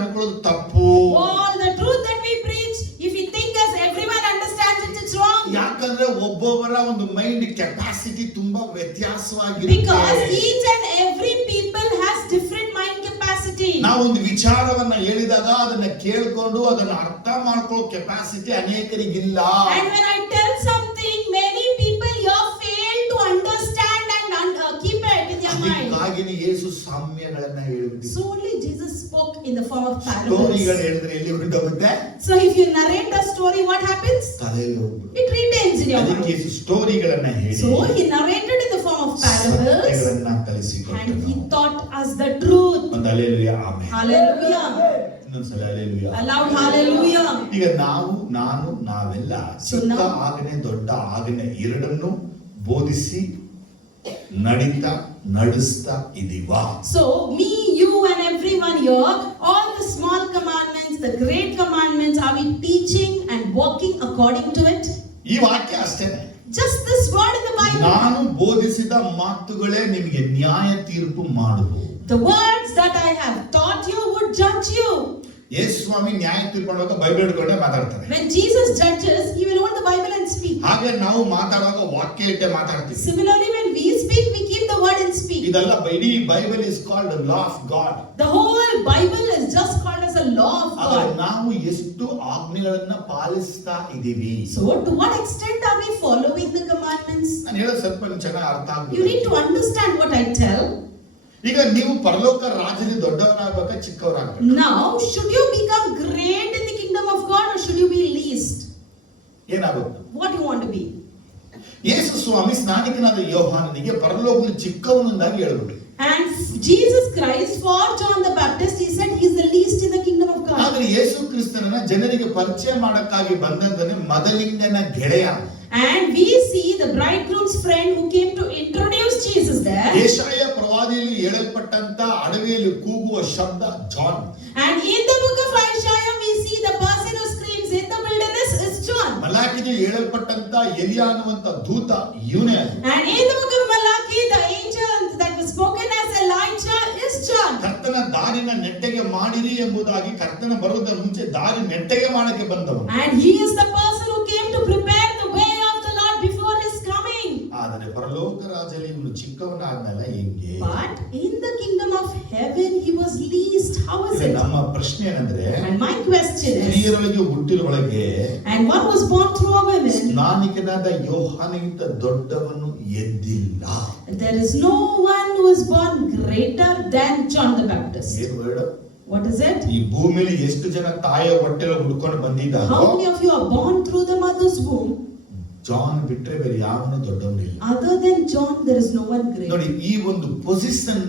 ಅನ್ಕೊಳ್ಳೋದು ತಪ್ಪು. All the truth that we preach, if we think as everyone understands it, it's wrong. ಯಾಕಂದ್ರೆ ಒಬ್ಬೊಬ್ಬರ ಒಂದು ಮೈಂಡ್ ಕೆಪಾಸಿಟಿ ತುಂಬಾ Because ವ್ಯತ್ಯಾಸವಾಗಿರುತ್ತೆ. each and every people has different mind capacity. ನಾವೊಂದು ವಿಚಾರವನ್ನ ಹೇಳಿದಾಗ ಅದನ್ನ ಕೇಳ್ಕೊಂಡು ಅದನ್ನ ಅರ್ಥ ಮಾಡ್ಕೊಳ್ಳೋ ಕೆಪಾಸಿಟಿ ಅನೇಕರಿಗಿಲ್ಲ. And when I tell something, many people here fail to understand and keep it in their mind. ಅದಕ್ಕಾಗಿನೇ ಯೇಸು ಸಾಮ್ಯಗಳನ್ನ ಹೇಳಿಬಿಟ್ಟು So only Jesus spoke in the form of ಸ್ಟೋರಿಗಳು parables. ಹೇಳಿದ್ರೆ ಎಲ್ಲಿ ಹೊರಟೋಗುತ್ತೆ? So if you narrate the story, what happens? ತಲೆಯಲ್ಲಿ ಹೋಗ್ಬಿಡುತ್ತೆ. It retains in your ಅದಕ್ಕೆ mind. ಯೇಸು ಸ್ಟೋರಿಗಳನ್ನ ಹೇಳಿ So he narrated in the form of parables ಸತ್ಯಗಳನ್ನ and ಕಲಿಸಿಕೊಟ್ಟನು. he taught us the truth. ಒಂದು ಹಲ್ಲೆಲೂಯಾ, ಆಮೆನ್. Hallelujah. ಇನ್ನೊಂದ್ಸಲ ಹಲ್ಲೆಲೂಯಾ. Aloud hallelujah. ಈಗ ನಾವೆಲ್ಲ So ಚಿಕ್ಕ now- ಆಜ್ಞೆ ದೊಡ್ಡ ಆಜ್ಞೆ ಎರಡನ್ನು ಬೋಧಿಸಿ ನಡೆಸ್ತಾ ಇದೀವಾ? So me, you and everyone here, all the small commandments, the great commandments, are we teaching and walking according to it? ಈ ವಾಕ್ಯ ಅಷ್ಟೇನೆ. Just this word in the Bible. ನಾನು ಬೋಧಿಸಿದ ಮಾತುಗಳೇ ನಿಮಗೆ ನ್ಯಾಯ ತೀರ್ಪು ಮಾಡುವುದು. The words that I have taught you would judge you. ಯೇಸು ಸ್ವಾಮಿ ನ್ಯಾಯ ತೀರ್ಪು ಮಾಡುವಾಗ ಬೈಬಲ್ ಹಿಡ್ಕೊಂಡೇ ಮಾತಾಡ್ತಾರೆ. When Jesus judges, he will hold the Bible and speak. ಹಾಗೆ ನಾವು ಮಾತಾಡುವಾಗ ವಾಕ್ಯ ಇಟ್ಟೆ ಮಾತಾಡ್ತೀವಿ. Similarly, when we speak, we keep the word and speak. ಇದೆಲ್ಲ ಇಡೀ Bible is called the law of god. The whole Bible is just called as a law of ಆದರೆ God. ನಾವು ಎಷ್ಟು ಆಜ್ಞೆಗಳನ್ನ ಪಾಲಿಸ್ತಾ ಇದೀವಿ? So to what extent are we following the commandments? ನಾನು ಹೇಳೋದು ಸ್ವಲ್ಪ ಚೆನ್ನಾಗಿ ಅರ್ಥ You need ಆಗ್ಬೇಕು. to understand what I tell. ಈಗ ನೀವು ಪರಲೋಕ ರಾಜ್ಯದಲ್ಲಿ ದೊಡ್ಡವರಾಗಬೇಕಾ ಚಿಕ್ಕವರಾಗಬೇಕಾ? Now, should you become great in the kingdom of God or should you be least? ಏನಾಗುತ್ತೆ? What do you want to be? ಯೇಸು ಸ್ವಾಮಿ ಸ್ನಾನಿಕನಾದ ಯೋಹಾನನಿಗೆ ಪರಲೋಕದಲ್ಲಿ ಚಿಕ್ಕವನನ್ನಾಗಿ ಹೇಳಿಬಿಟ್ರು. And Jesus Christ, for John the Baptist, he said he is the least in the kingdom of God. ಆದರೆ ಯೇಸು ಕ್ರಿಸ್ತನನ್ನ ಜನರಿಗೆ ಪರಿಚಯ ಮಾಡಕ್ಕಾಗಿ ಬಂದದ್ದನೇ ಮೊದಲಿಂಗನ ಗೆಳೆಯ. And we see the bridegroom's friend who came to introduce Jesus there. ಯೆಶಾಯ ಪ್ರವಾದಿಯಲ್ಲಿ ಹೇಳಲ್ಪಟ್ಟಂತ ಅಡವಿಯಲ್ಲಿ ಕೂಗುವ ಶಬ್ದ John. And in the book of Isaiah, we see the person who screams in the wilderness is John. ಮಲಾಕಿಗೆ ಹೇಳಲ್ಪಟ್ಟಂತ ಎಲಿಯಾ ಅನ್ನುವಂತ ದೂತ ಇವನೇ. And in the book of Malachi, the angel that was spoken as Elijah is John. ಕರ್ತನ ದಾರಿನ ನೆಟ್ಟಗೆ ಮಾಡಿರಿ ಎಂಬುದಾಗಿ ಕರ್ತನ ಬರುವುದರ ಮುಂಚೆ ದಾರಿ ನೆಟ್ಟಗೆ ಮಾಡಕ್ಕೆ ಬಂದವನು. And he is the person who came to prepare the way of the Lord before his coming. ಆದರೆ ಪರಲೋಕ ರಾಜ್ಯದಲ್ಲಿ ಇವನು ಚಿಕ್ಕವನಾದ್ಮೇಲೆ ಹೆಂಗೆ? But in the kingdom of heaven, he was least. How is ಈಗ it? ನಮ್ಮ ಪ್ರಶ್ನೆ ಏನಂದ್ರೆ, And my question is, ಸ್ತ್ರೀಯರೊಳಗೆ ಹುಟ್ಟಿರೊಳಗೆ and one was born through a woman. ಸ್ನಾನಿಕನಾದ ಯೋಹಾನಗಿಂತ ದೊಡ್ಡವನು ಎದ್ದಿಲ್ಲ. There is no one who is born greater than John the Baptist. ಏನ್ ವರ್ಡ್? What is it? ಈ ಭೂಮಿಯಲ್ಲಿ ಎಷ್ಟು ಜನ ತಾಯಿಯ ಹೊಟ್ಟೆಯಲ್ಲಿ ಹುಡ್ಕೊಂಡು ಬಂದಿದ್ದಾರೋ, How many of you are born through the mother's womb? John ಬಿಟ್ರೆ ಬೇರೆ ಯಾವನು ದೊಡ್ಡವನಿಲ್ಲ. Other than John, there is no one great. ನೋಡಿ, ಈ ಒಂದು ಪೊಸಿಷನ್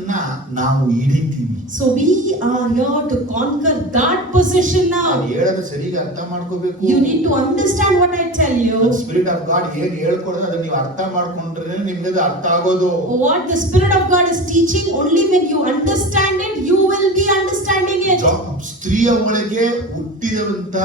ನಾವು ಹಿಡಿತೀವಿ. So we are here to conquer that position now. ನಾನು ಹೇಳೋದು ಸರಿಯಾಗಿ ಅರ್ಥ ಮಾಡ್ಕೋಬೇಕು. You need to understand what I tell you. Spirit of god ಏನ್ ಹೇಳ್ಕೊಡೋದು ಅದನ್ನ ನೀವು ಅರ್ಥ ಮಾಡ್ಕೊಂಡ್ರೆ ನಿಮ್ಗೆ ಅದು ಅರ್ಥ ಆಗೋದು. What the Spirit of God is teaching, only when you understand it, you will be understanding it. ಸ್ತ್ರೀಯ ಒಳಗೆ ಹುಟ್ಟಿದಂತ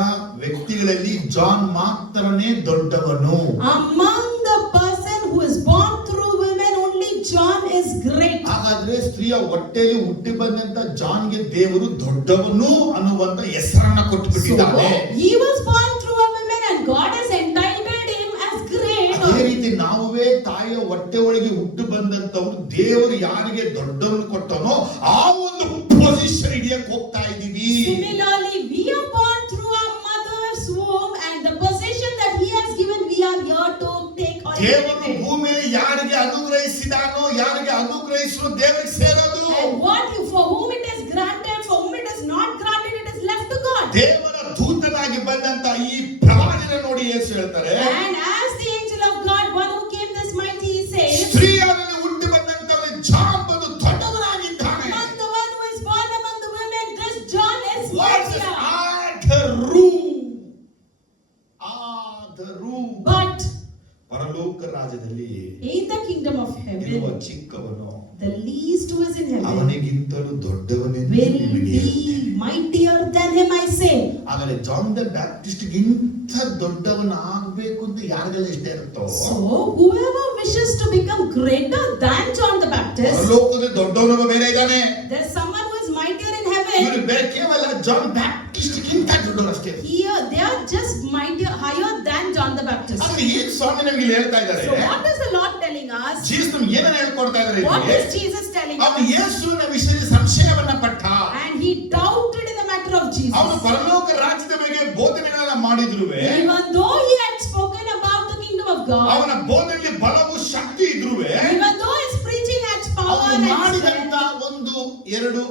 ವ್ಯಕ್ತಿಗಳಲ್ಲಿ ಜಾನ್ ಮಾತ್ರನೇ ದೊಡ್ಡವನು. Among the person who is born through women, only John is great. ಹಾಗಾದ್ರೆ ಸ್ತ್ರೀಯ ಹೊಟ್ಟೆಯಲ್ಲಿ ಹುಟ್ಟಿ ಬಂದಂತ ಜಾನ್ಗೆ ದೇವರು ದೊಡ್ಡವನು ಅನ್ನುವಂತ ಹೆಸರನ್ನ ಕೊಟ್ಟು So ಬಿಟ್ಟಿದ್ದಾನೆ. he was born through a woman and God has entitled him as great. ಅದೇ ರೀತಿ ನಾವೇ ತಾಯಿಯ ಹೊಟ್ಟೆ ಒಳಗೆ ಹುಟ್ಟು ಬಂದಂತವ್ರು ದೇವರು ಯಾರಿಗೆ ದೊಡ್ಡವನು ಕೊಟ್ಟನೋ ಆ ಒಂದು ಪೊಸಿಷನ್ ಹಿಡಿಯಕ್ಕೆ ಹೋಗ್ತಾ ಇದೀವಿ. Similarly, we are born through our mother's womb, and the position that he has given, we are here to take or ದೇವರು inherit. ಭೂಮಿಯಲ್ಲಿ ಯಾರಿಗೆ ಅನುಗ್ರಹಿಸಿದಾನೋ ಯಾರಿಗೆ ಅನುಗ್ರಹಿಸೋ ದೇವರಿಗೆ ಸೇರೋದು. And what you, for whom it is granted, for whom it is not granted, it is left to God. ದೇವರ ದೂತನಾಗಿ ಬಂದಂತ ಈ ಪ್ರವಾದಿನ ನೋಡಿ ಯೇಸು ಹೇಳ್ತಾರೆ, And as the angel of God, one who came this mighty, he says, ಸ್ತ್ರೀಯರಲ್ಲಿ ಹುಟ್ಟಿ ಬಂದಂತವನು ಜಾನ್ ಬಂದು ದೊಡ್ಡವನಾಗಿದ್ದಾನೆ. among the one who is born among the women, this John is What's greater. ಆದರೂ But ಪರಲೋಕ ರಾಜ್ಯದಲ್ಲಿ in the kingdom of ಇರುವ heaven, ಚಿಕ್ಕವನು the least who is in heaven ಅವನಿಗಿಂತಲೂ ದೊಡ್ಡವನೆಂದು will ನಿಮಗೆ be mightier than him, I say. ಆದರೆ ಜಾನ್ ದ ಬ್ಯಾಪ್ಟಿಸ್ಟ್ ಗಿಂತ ದೊಡ್ಡವನ ಆಗಬೇಕು ಅಂತ ಯಾರಿಗೆಲ್ಲ ಇಷ್ಟ ಇರುತ್ತೋ, So whoever wishes to become greater than John the Baptist, ಪರಲೋಕದಲ್ಲಿ ದೊಡ್ಡವನೊಬ್ಬ ಬೇರೆ ಇದ್ದಾನೆ. there's someone who is mightier in heaven. ಇವರು ಬೇರೆ ಕೇವಲ ಜಾನ್ ಬ್ಯಾಪ್ಟಿಸ್ಟ್ ಗಿಂತ ದೊಡ್ಡವರಷ್ಟೇ. Here they are just mightier, higher than John the Baptist. ಆದ್ರೆ ಏನು ಸ್ವಾಮಿ ನಮಗೆ ಇಲ್ಲಿ ಹೇಳ್ತಾ ಇದ್ದಾರೆ? So what is the Lord telling us? Jesus ನಮ್ಗೆ ಏನನ್ನ ಹೇಳ್ಕೊಡ್ತಾ ಇದ್ದಾರೆ? What is Jesus telling ಅವನು us? ಯೇಸುವಿನ ವಿಷಯದಲ್ಲಿ ಸಂಶಯವನ್ನ ಪಟ್ಟ. And he doubted in the matter of Jesus. ಅವನು ಪರಲೋಕ ರಾಜ್ಯದ ಬಗ್ಗೆ ಬೋಧನೆಗಳನ್ನ ಮಾಡಿದ್ರುವೆ, Even though he had spoken about the kingdom of God, ಅವನ ಬೋಧನೆಯಲ್ಲಿ ಬಲವು ಶಕ್ತಿ ಇದ್ರುವೆ, even though his preaching had power ಅವನು and ಮಾಡಿದಂತ strength, 1, 2, 3,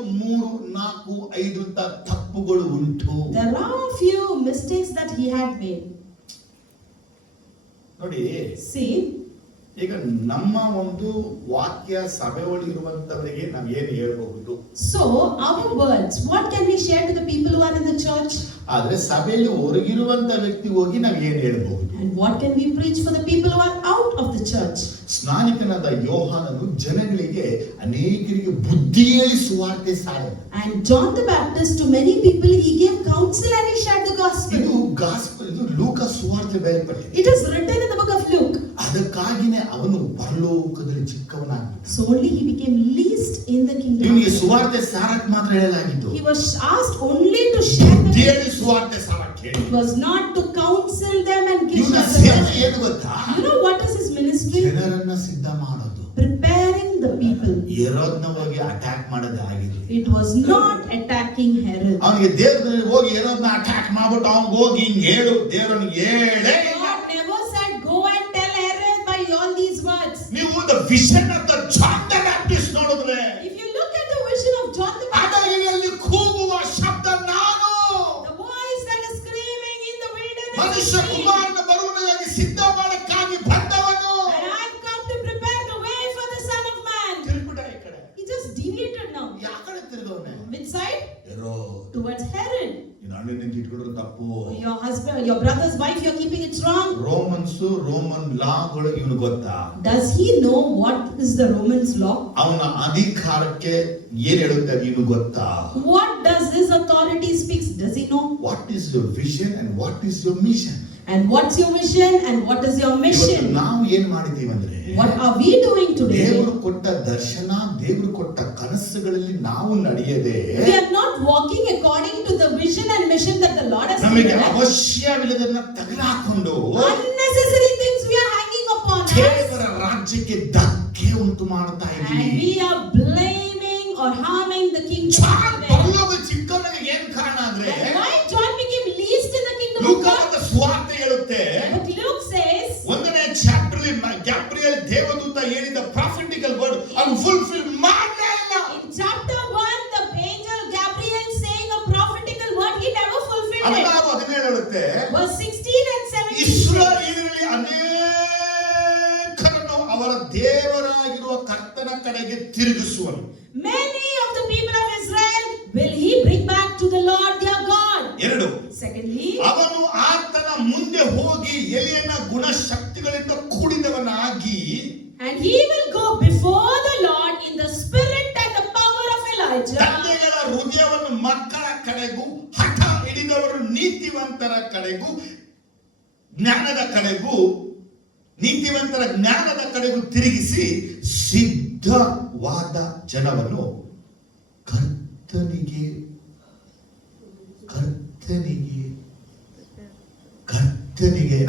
4, 5 ಅಂತ ತಪ್ಪುಗಳು ಉಂಟು. there are a few mistakes that he had made. ನೋಡಿ, See, ಈಗ ನಮ್ಮ ಒಂದು ವಾಕ್ಯ ಸಭೆ ಒಳಗಿರುವಂತವರಿಗೆ ನಾವು ಏನು ಹೇಳ್ಬಹುದು? so our words, what can we share to the people who are in the church? ಆದ್ರೆ ಸಭೆಯಲ್ಲಿ ಹೊರಗಿರುವಂತ ವ್ಯಕ್ತಿ ಹೋಗಿ ನಾವು ಏನು ಹೇಳ್ಬಹುದು? And what can we preach for the people who are out of the church? ಸ್ನಾನಿಕನಾದ ಯೋಹಾನನು ಜನಗಳಿಗೆ ಅನೇಕರಿಗೆ ಬುದ್ಧಿ ಹೇಳಿ ಸುವಾರ್ತೆ ಸಾರಿದ. And John the Baptist, to many people he gave counsel and he shared the gospel. ಇದು ಲೂಕ ಸುವಾರ್ತೆ ಬರೆಯಲ್ಪಟ್ಟಿದೆ. It is written in the book of Luke. ಅದಕ್ಕಾಗಿನೇ ಅವನು ಪರಲೋಕದಲ್ಲಿ ಚಿಕ್ಕವನಾಗಿದ್ದ. So only he became least in the kingdom. ಇವನಿಗೆ ಸುವಾರ್ತೆ ಸಾರಕ್ ಮಾತ್ರ ಹೇಳಲಾಗಿತ್ತು. He was asked only to share the ಬುದ್ಧಿ ಹೇಳಿ ಸುವಾರ್ತೆ ಸಾರಕ್ಕೆ. It was not to counsel them and give ಇವನ them ಸೇವೆ the ಏನು ಗೊತ್ತಾ? You know what is his ministry? ಜನರನ್ನ ಸಿದ್ಧ ಮಾಡೋದು. Preparing the people. ಹೆರೋದ್ನ ಹೋಗಿ ಅಟ್ಯಾಕ್ ಮಾಡೋದು ಆಗಿದೆ. It was not attacking Herod. ಅವನಿಗೆ ದೇವರಲ್ಲಿ ಹೋಗಿ ಹೆರೋದ್ನ ಅಟ್ಯಾಕ್ ಮಾಡ್ಬಿಟ್ಟು ಅವ್ನಿಗೆ ಹೋಗಿ ಹಿಂಗ್ ಹೇಳು, ದೇವರನಿಗೆ ಹೇಳೇ ಇಲ್ಲ. God never said go and tell Herod by all these words. ನೀವು the vision of the John the Baptist ನೋಡಿದ್ರೆ, If you look at the vision of John the Baptist, ಅಡವಿಯಲ್ಲಿ ಕೂಗುವ ಶಬ್ದ ನಾನು, the voice that is screaming in the wilderness, ಮನುಷ್ಯ is me. ಕುಮಾರನ ಬರುವುದಕ್ಕಾಗಿ ಸಿದ್ಧ ಮಾಡಕ್ಕಾಗಿ ಬಂದವನು. And I have come to prepare the way for the Son of Man. ತಿರುಗ್ಬಿಟ್ಟ ಈ ಕಡೆ. He just deviated now. ಯಾ ಕಡೆ ತಿರುಗವನೆ? Which side? ಹೆರೋದ್. Towards Herod. ನಿನ್ನ ಅಣ್ಣನಿಂದ ಇಟ್ಕೊಂಡ್ರೆ ತಪ್ಪು. Your husband, your brother's wife, you're keeping it wrong. Roman ಲಾಗಳು ಇವನು ಗೊತ್ತಾ? Does he know what is the Romans law? ಅವನ ಅಧಿಕಾರಕ್ಕೆ ಏನ್ ಹೇಳುತ್ತೆ ಇವನು ಗೊತ್ತಾ? What does this his authority speaks, does he know? What is your vision and what is your mission? And what's your vision and what is your ಇವತ್ತು mission? ನಾವು ಏನ್ ಮಾಡಿದೀವಿ ಅಂದ್ರೆ What are we doing today? ದೇವರು ಕೊಟ್ಟ ದರ್ಶನ, ದೇವರು ಕೊಟ್ಟ ಕನಸುಗಳಲ್ಲಿ ನಾವು ನಡೆಯದೆ We are not walking according to the vision and mission that the Lord has ನಮಗೆ given us. ಅವಶ್ಯವಿಲ್ಲದನ್ನ ತೆಗೆದುಹಾಕೊಂಡು Unnecessary things we are hanging upon us. ದೇವರ ರಾಜ್ಯಕ್ಕೆ ಧಕ್ಕೆ ಉಂಟು ಮಾಡ್ತಾ And ಇದ್ದೀವಿ. we are blaming or harming the kingdom of John heaven. ಪರಲೋಕ ಚಿಕ್ಕವನಿಗೆ ಏನ್ ಕಾರಣ ಅಂದ್ರೆ And why John became least in the kingdom of ಲೂಕನ God? ಸುವಾರ್ತೆ ಹೇಳುತ್ತೆ, But Luke says, 1ನೇ ಚಾಪ್ಟರ್ ಗ್ಯಾಬ್ರಿಯಲ್ ದೇವದೂತ ಹೇಳಿದ ಪ್ರಾಫಿಟಿಕಲ್ ವರ್ಡ್ ಅವನು ಫುಲ್ಫಿಲ್ ಮಾಡಲೇ ಇಲ್ಲ. in chapter 1, the angel Gabriel saying a prophetical word, he never fulfilled it. 16-17 ಹೇಳುತ್ತೆ, Verse 16 and 17 says, ಇಸ್ರಾಯೇಲರಲ್ಲಿ ಅನೇಕರನ್ನು ಅವರ ದೇವರಾಗಿರುವ ಕರ್ತನ ಕಡೆಗೆ ತಿರುಗಿಸುವನು. many of the people of Israel will he bring back to the Lord their God. 2, Secondly, ಅವನು ಆತನ ಮುಂದೆ ಹೋಗಿ ಎಲಿಯನ ಗುಣಶಕ್ತಿಗಳಿಂದ ಕೂಡಿದವನಾಗಿ and he will go before the Lord in the spirit and the power of Elijah. ತಂದೆಗಳ ಹೃದಯವನ್ನು ಮಕ್ಕಳ ಕಡೆಗೂ ಹಠ ಹಿಡಿದವರು ನೀತಿವಂತರ ಕಡೆಗೂ ಜ್ಞಾನದ ಕಡೆಗೂ ತಿರುಗಿಸಿ ಸಿದ್ಧವಾದ ಜನವನ್ನು ಕರ್ತನಿಗೆ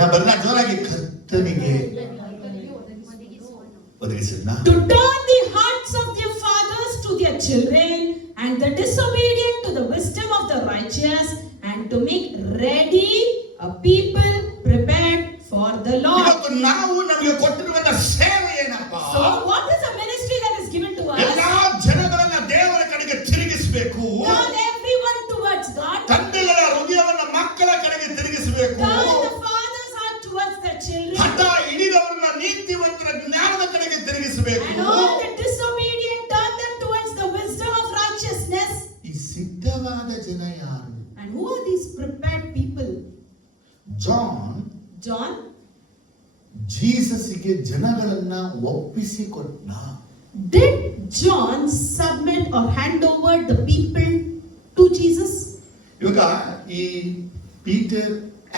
ನಾ ಬರಲ್ಲ ಜೋರಾಗಿ ಕರ್ತನಿಗೆ ಒದಗಿಸಿದ್ನ. To turn the hearts of their fathers to their children and the disobedient to the wisdom of the righteous, and to make ready a people prepared for the Lord. ಇವತ್ತು ನಾವು ನಮಗೆ ಕೊಟ್ಟಿರುವಂತ ಸೇವೆ ಏನಪ್ಪ? So what is the ministry that is given to us? ಎಲ್ಲಾ ಜನಗಳನ್ನ ದೇವರ ಕಡೆಗೆ ತಿರುಗಿಸಬೇಕು. Turn everyone towards God. ತಂದೆಗಳ ಹೃದಯವನ್ನ ಮಕ್ಕಳ ಕಡೆಗೆ ತಿರುಗಿಸಬೇಕು. Turn the father's heart towards their children. ಹಠ ಹಿಡಿದವರನ್ನ ನೀತಿವಂತರ ಜ್ಞಾನದ ಕಡೆಗೆ ತಿರುಗಿಸಬೇಕು. And all the disobedient, turn them towards the wisdom of righteousness. ಈ ಸಿದ್ಧವಾದ ಜನ ಯಾರು? And who are these prepared people? John ಜೀಸಸ್ಗೆ ಜನಗಳನ್ನ ಒಪ್ಪಿಸಿಕೊಟ್ಟ. Did John submit or hand over the people to Jesus? ಇವಾಗ ಈ ಪೀಟರ್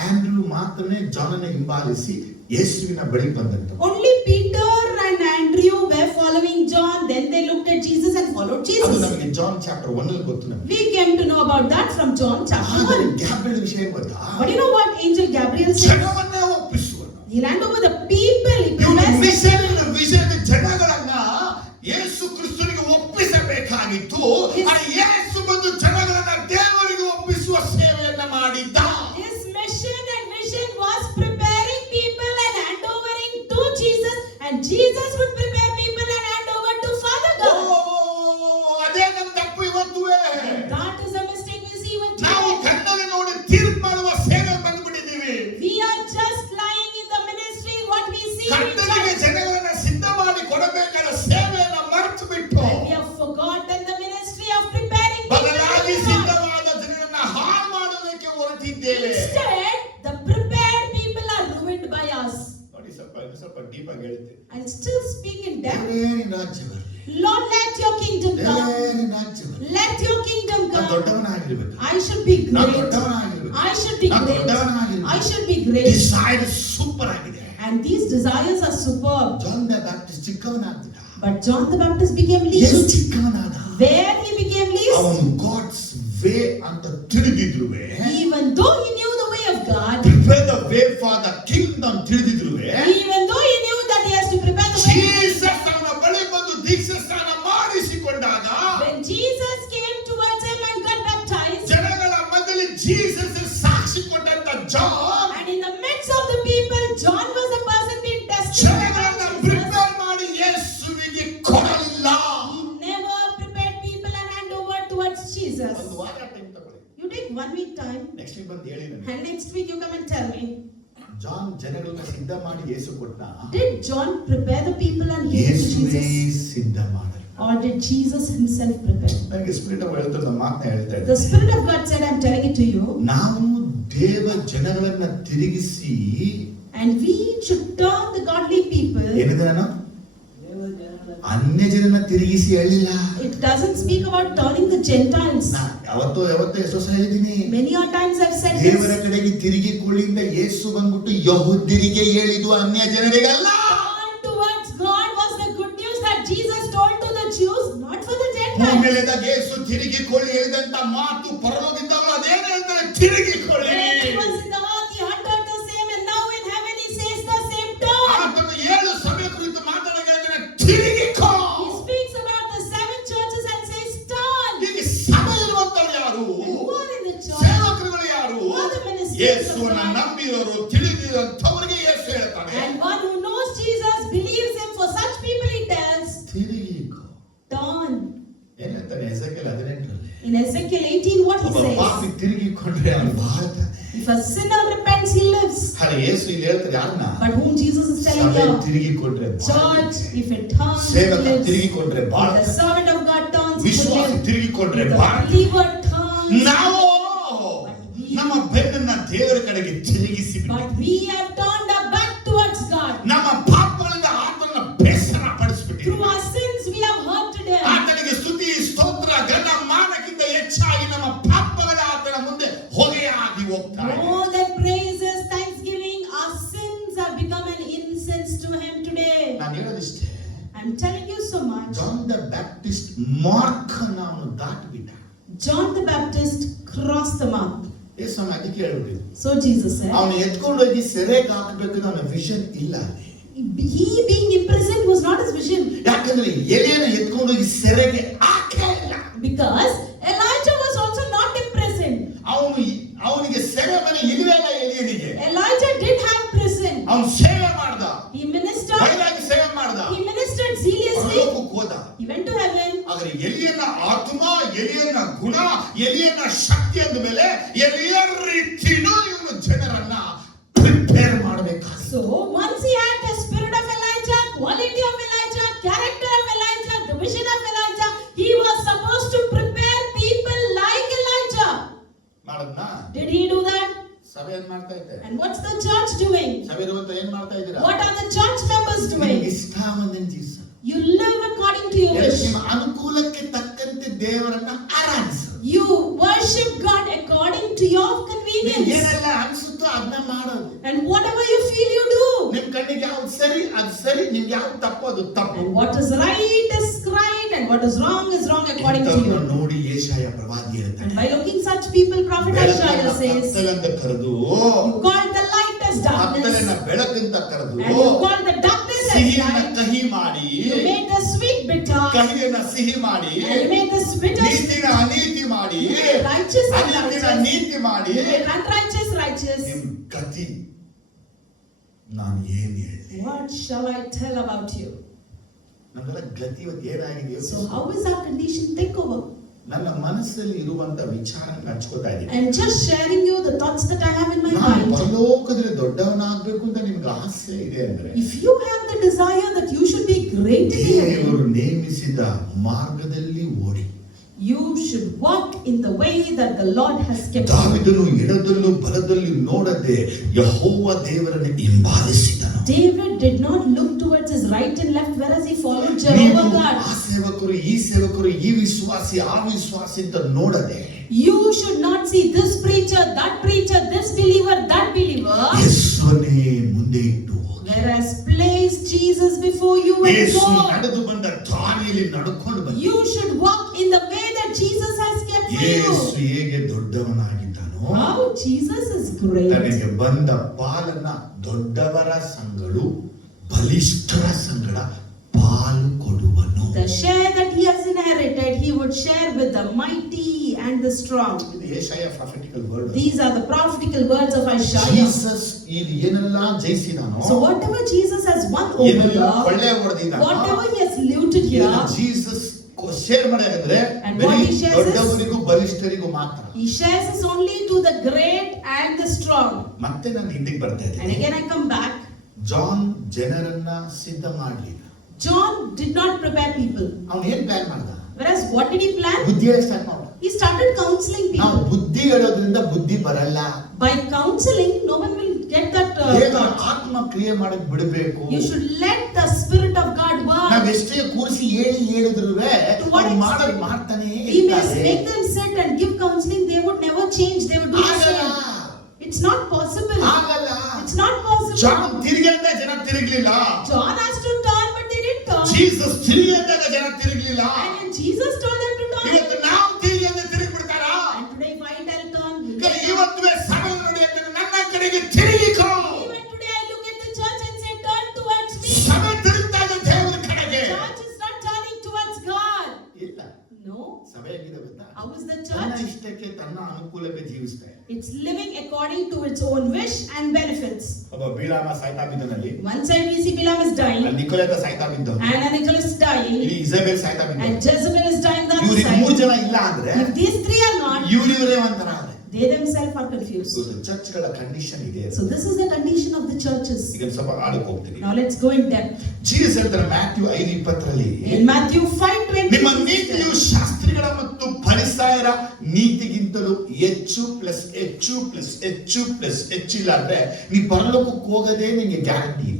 ಆಂಡ್ರೂ ಮಾತ್ರನೇ ಜಾನನ ಹಿಂಬಾಲಿಸಿ ಯೇಸುವಿನ ಬಳಿ ಬಂದಂತ. Only Peter and Andrew were following John. Then they looked at Jesus and followed ಅದು Jesus. ನಮಗೆ ಜಾನ್ ಚಾಪ್ಟರ್ 1 ಅಲ್ಲಿ ಗೊತ್ತು ನಮಗೆ. We came to know about that from John chapter 1. ಗ್ಯಾಬ್ರಿಯಲ್ ವಿಷಯ ಗೊತ್ತಾ? But you know what angel Gabriel said? ಜನವನ್ನ ಒಪ್ಪಿಸುವನು. He'll hand over the people. He ಇವನ prepares ವಿಷನ್ ಜನಗಳನ್ನ ಯೇಸು ಕ್ರಿಸ್ತನಿಗೆ ಒಪ್ಪಿಸಬೇಕಾಗಿತ್ತು. ಆ ಯೇಸು ಬಂದು ಜನಗಳನ್ನ ದೇವರಿಗೆ ಒಪ್ಪಿಸುವ ಸೇವೆಯನ್ನ ಮಾಡಿದ್ದ. his mission and vision was preparing people and hand overing to Jesus, and Jesus would prepare people and hand over to Father God. ಅದೇ ನಮ್ಮ ತಪ್ಪು ಇವತ್ತುವೆ. And that is a mistake we see even ನಾವು today. ಕಣ್ಣಲ್ಲಿ ನೋಡಿ ತೀರ್ಪು ಮಾಡುವ ಸೇವೆ ಬಂದ್ಬಿಟ್ಟಿದ್ದೀವಿ. We are just lying in the ministry what we see. ಕರ್ತನಿಗೆ ಜನಗಳನ್ನ ಸಿದ್ಧ ಮಾಡಿ ಕೊಡಬೇಕಾದ ಸೇವೆಯನ್ನ ಮರೆತು ಬಿಟ್ಟು And we have forgotten the ministry of preparing ಬದಲಾಗಿ people. ಸಿದ್ಧವಾದ ಜನರನ್ನ ಹಾಳು ಮಾಡೋದಕ್ಕೆ ಹೊರಟಿದ್ದೇವೆ. Instead, the prepared people are ruined by us. ನೋಡಿ ಸ್ವಲ್ಪ ಡೀಪ್ ಆಗಿ ಹೇಳ್ತೀನಿ. I'll still speak in depth. ದೇವರೇ ರಾಜ್ಯವರಲಿ. Lord, let your kingdom come. ದೇವರೇ ರಾಜ್ಯವರಲಿ. Let your kingdom ನಾನು come. ದೊಡ್ಡವನಾಗಿರ್ಬೇಕು. I should be ನಾನು great. ದೊಡ್ಡವನಾಗಿರ್ಬೇಕು. I should be ನಾನು great. ದೊಡ್ಡವನಾಗಿರ್ಬೇಕು. I should be great. Desire super ಆಗಿದೆ. And these desires are superb. John the Baptist ಚಿಕ್ಕವನಾದ. But John the Baptist became ಎಷ್ಟು least. ಚಿಕ್ಕವನಾದ. Where he became least, ಅವನು God's way ಅಂತ ತಿಳಿದಿದ್ರುವೆ, even though he knew the way of God, prepare the way for the kingdom ತಿಳಿದಿದ್ರುವೆ, even though he knew that he has to prepare the way. Jesus ಅವನ ಬಳಿ ಬಂದು ದೀಕ್ಷಾಸ್ನಾನ ಮಾಡಿಸಿಕೊಂಡಾಗ When Jesus came towards him and got baptized, ಜನಗಳ ಮಧ್ಯದಲ್ಲಿ ಜೀಸಸ್ ಸಾಕ್ಷಿ ಕೊಟ್ಟಂತ John and in the midst of the people, John was the person being tested. ಜನಗಳನ್ನ ಪ್ರಿಪೇರ್ ಮಾಡಿ ಯೇಸುವಿಗೆ ಕೊಡಲಿಲ್ಲ. He never prepared people and hand over towards Jesus. ಒಂದು ವಾರ ಟೈಮ್ ತಗೊಳ್ಳಿ. You take 1 week time, next week ಬಂದು ಹೇಳಿ ನನಗೆ. and next week you come and tell me. John ಜನಗಳನ್ನ ಸಿದ್ಧ ಮಾಡಿ ಯೇಸು ಕೊಟ್ಟ. Did John prepare the people and give to ಯೇಸುವೇ Jesus? ಸಿದ್ಧ ಮಾಡಲ್ಲ. Or did Jesus himself prepare? ನನಗೆ ಸ್ಪಿರಿಟ್ ಆಫ್ ಹೇಳ್ತಾ ನಮ್ಮ ಮಾತನ್ನ ಹೇಳ್ತಾ The ಇದ್ದೆ. Spirit of God said, I'm telling it to you. ನಾವು ದೇವ ಜನಗಳನ್ನ ತಿರುಗಿಸಿ And we should turn the godly people. ಏನಿದೆ ನಾನು ಅನ್ಯ ಜನನ ತಿರುಗಿಸಿ ಹೇಳಿಲ್ಲ. It doesn't speak about turning the Gentiles. ಯಾವತ್ತೋ ಎಷ್ಟೋ ಸಲ ಹೇಳಿದ್ದೀನಿ, Many a times I've said ದೇವರ this. ಕಡೆಗೆ ತಿರುಗಿಕೊಳ್ಳಿಂದ ಯೇಸು ಬಂದ್ಬಿಟ್ಟು ಯಹೂದ್ಯರಿಗೆ ಹೇಳಿದ್ದು ಅನ್ಯ ಜನರಿಗಲ್ಲ. Turn towards God was the good news that Jesus told to the Jews, not for the Gentiles. ಭೂಮಿಯಲ್ಲಿದ್ದಾಗ ಯೇಸು ತಿರುಗಿಕೊಳ್ಳಿ ಹೇಳಿದಂತ ಮಾತು ಪರಲೋಕದಿಂದಲೂ ಅದೇನು ಹೇಳ್ತಾರೆ, ತಿರುಗಿಕೊಳ್ಳಿ. When he was in the earth, he uttered the same, and now in heaven he says the same turn. ಆತನು 7 ಸಭೆ ಕುರಿತು ಮಾತಾಡುವಾಗ ಹೇಳ್ತಾನೆ, ತಿರುಗಿಕೋ. He speaks about the 7 churches and says turn. ಈಗ ಸಭೆ ಇರುವಂತವ್ರು ಯಾರು? Who are in the church? ಸೇವಕರುಗಳು ಯಾರು? Who are the ministers of ಯೇಸುವನ್ನ God? ನಂಬಿರೋರು, ತಿಳಿದಿರುವಂತವರಿಗೆ ಯೇಸು ಹೇಳ್ತಾನೆ, And one who knows Jesus, believes him, for such people he tells, ತಿರುಗಿಕೋ. turn. ಏನ್ ಹೇಳ್ತಾನೆ ಎಸೆಕಿಯೇಲ್ 18ರಲ್ಲಿ? In Ezekiel 18, what he ಒಬ್ಬ ಪಾಪಿ says, ತಿರುಗಿಕೊಂಡ್ರೆ ಅವನು ಬಾಳ್ತಾನೆ. if a sinner repents, he lives. ಅರೆ ಯೇಸು ಇಲ್ಲಿ ಹೇಳ್ತಾರೆ ಯಾರನ್ನ? But whom Jesus is telling ಸಭೆ you, ತಿರುಗಿಕೊಂಡ್ರೆ church, if it turns, he ಸೇವಕ lives. ತಿರುಗಿಕೊಂಡ್ರೆ If the ಬಾಳ್ತಾನೆ. servant of God turns, he ವಿಶ್ವಾಸಿ lives. ತಿರುಗಿಕೊಂಡ್ರೆ If the ಬಾಳ್ತಾನೆ. believer turns, ನಾವು ನಮ್ಮ ಬೆನ್ನನ್ನ ದೇವರ ಕಡೆಗೆ ತಿರುಗಿಸಿ but we have turned our back towards God. ನಮ್ಮ ಪಾಪಗಳಿಂದ ಆತನ ಬೇಸರ ಪಡಿಸ್ಬಿಟ್ಟಿದ್ದೀವಿ. Through our sins, we have hurted him. ಆತನಿಗೆ ಸ್ತುತಿ ಸ್ತೋತ್ರ ಘನ ಮಾನಕ್ಕಿಂತ ಹೆಚ್ಚಾಗಿ ನಮ್ಮ ಪಾಪಗಳ ಆತನ ಮುಂದೆ ಹೊಗೆಯಾಗಿ ಹೋಗ್ತಾರೆ. More than praises, thanksgiving, our sins have become an incense to him today. ನಾನು ಹೇಳೋದಿಷ್ಟೇ, I'm telling you so much. John the Baptist ಮಾರ್ಕನ್ನ ಅವನು ದಾಟಿಬಿಟ್ಟ. John the Baptist crossed the mark. ಯೇಸು ಅದಕ್ಕೆ ಹೇಳ್ಬಿಟ್ಟಿದ್ರು, So Jesus said, ಅವನು ಎತ್ಕೊಂಡೋಗಿ ಸೆರೆಗೆ ಹಾಕಬೇಕು ಅನ್ನೋ ವಿಷನ್ ಇಲ್ಲ ಅಲ್ಲಿ. he being imprisoned was not his vision. ಯಾಕಂದ್ರೆ ಎಲಿಯನ ಎತ್ಕೊಂಡೋಗಿ ಸೆರೆಗೆ ಹಾಕೇ ಇಲ್ಲ. Because Elijah was also not imprisoned. ಅವನಿಗೆ ಸೆರೆ ಮನೆ ಇಲ್ವೇ ಇಲ್ಲ ಎಲಿಯನಿಗೆ. Elijah did have prison. ಅವನು ಸೇವೆ ಮಾಡ್ದ, He ministered. ಬಯಲಾಗಿ ಸೇವೆ ಮಾಡ್ದ, He ministered zealously. ಪರಲೋಕಕ್ಕೆ ಹೋದ. He went to heaven. ಆದರೆ ಎಲಿಯನ ಆತ್ಮ, ಎಲಿಯನ ಗುಣ, ಎಲಿಯನ ಶಕ್ತಿ ಅಂದ ಮೇಲೆ ಎಲಿಯ ರೀತಿನೂ ಇವನು ಜನರನ್ನ ಪ್ರಿಪೇರ್ ಮಾಡಬೇಕಾಗಿತ್ತು. So once he had the spirit of Elijah, quality of Elijah, character of Elijah, the vision of Elijah, he was supposed to prepare people like Elijah. ಮಾಡದ್ನಾ? Did he do that? ಸಭೆ ಏನ್ ಮಾಡ್ತಾ ಇದೆ? And what's the church doing? ಸಭೆ ಇರುವಂತ ಏನ್ ಮಾಡ್ತಾ ಇದ್ದೀರಾ? What are the church members doing? ಇಷ್ಟ ಬಂದಂತೆ ಜೀವಿಸ. You live according to your wish. ನಿಮ್ಮ ಅನುಕೂಲಕ್ಕೆ ತಕ್ಕಂತೆ ದೇವರನ್ನ ಆರಾಧಿಸು. You worship God according to your convenience. ಏನೆಲ್ಲ ಅನ್ಸುತ್ತೋ ಅದನ್ನ ಮಾಡೋದು. And whatever you feel, you do. ನಿಮ್ ಕಣ್ಣಿಗೆ ಯಾವ್ದು ಸರಿ ಅದು ಸರಿ, ನಿಮ್ಗೆ ಯಾವ್ದು ತಪ್ಪು ಅದು ತಪ್ಪು. And what is right, and what is wrong according to you. ನೋಡಿ ಯೆಶಾಯ ಪ್ರವಾದಿ ಹೇಳ್ತಾನೆ, And by looking such people, prophet Isaiah says, ಕತ್ತಲೆಂದ ಕರೆದು, you call the light as darkness, ಕತ್ತಲೆನ ಬೆಳಕಿಂದ ಕರೆದು, and you call the darkness as ಸಿಹಿಯನ್ನ light. ಕಹಿ ಮಾಡಿ, You make the sweet bitter, ಕಹಿಯನ್ನ ಸಿಹಿ ಮಾಡಿ, and you make the bitter ನೀತಿನ ಅನೀತಿ ಮಾಡಿ, you make righteous ಅನೀತಿನ unrighteous, ನೀತಿ ಮಾಡಿ, you make unrighteous righteous. ನಿಮ್ ಗತಿ ನಾನು ಏನ್ ಹೇಳಿ? What shall I tell about you? ನಮ್ಮೆಲ್ಲ ಗತಿ ಇವತ್ತು ಏನಾಗಿದೆ? So how is our condition? Think over. ನನ್ನ ಮನಸ್ಸಲ್ಲಿ ಇರುವಂತ ವಿಚಾರ ಹಂಚ್ಕೋತಾ ಇದ್ದೀನಿ. I'm just sharing you the thoughts that I have in my ನಾನು mind. ಪರಲೋಕದಲ್ಲಿ ದೊಡ್ಡವನಾಗಬೇಕು ಅಂತ ನಿಮ್ಗೆ ಆಸೆ ಇದೆ ಅಂದ್ರೆ, If you have the desire that you should be great in heaven, ದೇವರು ನೇಮಿಸಿದ ಮಾರ್ಗದಲ್ಲಿ ಓಡಿ. you should walk in the way that the Lord has kept you. ದಾವೀದನು ಎಡದಲ್ಲೂ ಬಲದಲ್ಲಿ ನೋಡದೆ ಯೆಹೋವ ದೇವರನ್ನು ಹಿಂಬಾಲಿಸಿದನು. David did not look towards his right and left, whereas he followed ನೀವು Jehovah God. ಆ ಸೇವಕರು ಈ ಸೇವಕರು ಈ ವಿಶ್ವಾಸಿ ಆ ವಿಶ್ವಾಸಿ ಅಂತ ನೋಡದೆ, You should not see this preacher, this believer, that believer, ಯೇಸುವನ್ನೇ ಮುಂದೆ ಇಟ್ಟು ಹೋಗಿ. whereas place Jesus before you and ಯೇಸು go. ನಡೆದು ಬಂದ ದಾರಿಯಲ್ಲಿ ನಡ್ಕೊಂಡು ಬನ್ನಿ. You should walk in the way that Jesus has kept for ಯೇಸು you. ಹೇಗೆ ದೊಡ್ಡವನಾಗಿದ್ದಾನೋ, How Jesus is great. ತನಗೆ ಬಂದ ಪಾಲನ್ನ ದೊಡ್ಡವರ ಸಂಗಡು ಬಲಿಷ್ಠರ ಸಂಗಡ ಪಾಲು ಕೊಡುವನು. The share that he has inherited, he would share with the mighty and the strong. ಇದು ಯೆಶಾಯ prophetical word. These are the prophetical words of Isaiah. Jesus ಇಲ್ಲಿ ಏನೆಲ್ಲ ಜಯಿಸಿದಾನೋ, So whatever Jesus has won over ಏನೆಲ್ಲ here, ಕೊಳ್ಳೆ ಹೊಡೆದಿದ್ದಾನೋ, whatever he has looted here, Jesus share ಮಾಡಿದ್ರೆ And ಬರೀ what he shares is- ದೊಡ್ಡವರಿಗೂ ಬಲಿಷ್ಠರಿಗೂ ಮಾತ್ರ. he shares this only to the great and the strong. ಮತ್ತೆ ನಾನು ಹಿಂದಿಗೆ ಬರ್ತಾ And ಇದ್ದೀನಿ. again I come back. John ಜನರನ್ನ ಸಿದ್ಧ ಮಾಡಲಿಲ್ಲ. John did not prepare people. ಅವನು ಏನ್ ಪ್ಲಾನ್ ಮಾಡ್ದ? Whereas what did he plan? ಬುದ್ಧಿ ಹೇಳಕ್ ಸ್ಟಾರ್ಟ್ ಮಾಡ. He started counseling ನಾವು people. ಬುದ್ಧಿ ಹೇಳೋದ್ರಿಂದ ಬುದ್ಧಿ ಬರಲ್ಲ. By counseling, no one will get that ದೇವರ thought. ಆತ್ಮ ಕ್ರಿಯೆ ಮಾಡಕ್ ಬಿಡಬೇಕು. You should let the Spirit of God work. ನಾವೆಷ್ಟೇ ಕೂರಿಸಿ ಹೇಳಿದ್ರು To what extent? ಮಾಡ್ತಾನೆ We may make them sit and give counseling, they would never change, they would do the same. It's not possible. ಆಗಲ್ಲ. It's not possible. John ತಿರುಗಿದ ಜನ ತಿರುಗಲಿಲ್ಲ. John has to turn, but they didn't turn. Jesus ತಿರುಗಿದಾಗ ಜನ ತಿರುಗಲಿಲ್ಲ. And when Jesus told them to turn, ಇವತ್ತು ನಾವು ತಿರುಗಿದ ತಿರುಗಿಬಿಡ್ತಾರಾ? and today if I tell turn, ಇವತ್ತು ಸಭೆ ನೋಡಿ ಅಂತ ನನ್ನ ಕಡೆಗೆ ತಿರುಗಿಕೋ. even today I look at the church and say turn towards me. ಸಭೆ ತಿರುಗ್ತಾ ಇದೆ ದೇವರ ಕಡೆಗೆ. Church is not turning towards God. ಇಲ್ಲ. No. ಸಭೆ ಹೇಗಿದೆ ಗೊತ್ತಾ? How is the ತನ್ನ church? ಇಷ್ಟಕ್ಕೆ ತನ್ನ ಅನುಕೂಲಕ್ಕೆ ಜೀವಿಸ್ತಾ ಇದೆ. It's living according to its own wish and benefits. ಒಬ್ಬ ಬೀಳಾಮ ಸಾಯ್ತಾ ಬಿದ್ದನಲ್ಲಿ. One side we see Bilam is dying, ನಿಕೋಲೇತ ಸಾಯ್ತಾ ಬಿದ್ದ. and Nicholas is dying, ಇಲ್ಲಿ ಇಸಬೆಲ್ ಸಾಯ್ತಾ ಬಿದ್ದ. and Jezebel is dying the other ಇವ್ರಿಗೆ ಮೂರು side. ಜನ ಇಲ್ಲ ಅಂದ್ರೆ If these three are not, ಇವರೇ ಒಂಥರ ಆದ್ರೆ. they themselves are confused. ಚರ್ಚ್ಗಳ ಕಂಡೀಷನ್ ಇದೆ. So this is the condition of the churches. ಈಗ ಸ್ವಲ್ಪ ಆಳಕ್ಕೆ ಹೋಗ್ತೀನಿ. Now let's go in depth. Jesus ಹೇಳ್ತಾರೆ ಮ್ಯಾಥ್ಯೂ 5:20ರಲ್ಲಿ In Matthew 5:20, ನಿಮ್ಮ ನೀತಿಯು ಶಾಸ್ತ್ರಿಗಳ ಮತ್ತು ಫರಿಸಾಯರ ನೀತಿಗಿಂತಲೂ ಹೆಚ್ಚು ಪ್ಲಸ್ ಹೆಚ್ಚು ಪ್ಲಸ್ ಹೆಚ್ಚು ಪ್ಲಸ್ ಹೆಚ್ಚಿಲ್ಲ ಅಂದ್ರೆ ನೀ ಪರಲೋಕಕ್ಕೆ ಹೋಗದೇ ನಿಮಗೆ ಗ್ಯಾರಂಟಿ ಇಲ್ಲ.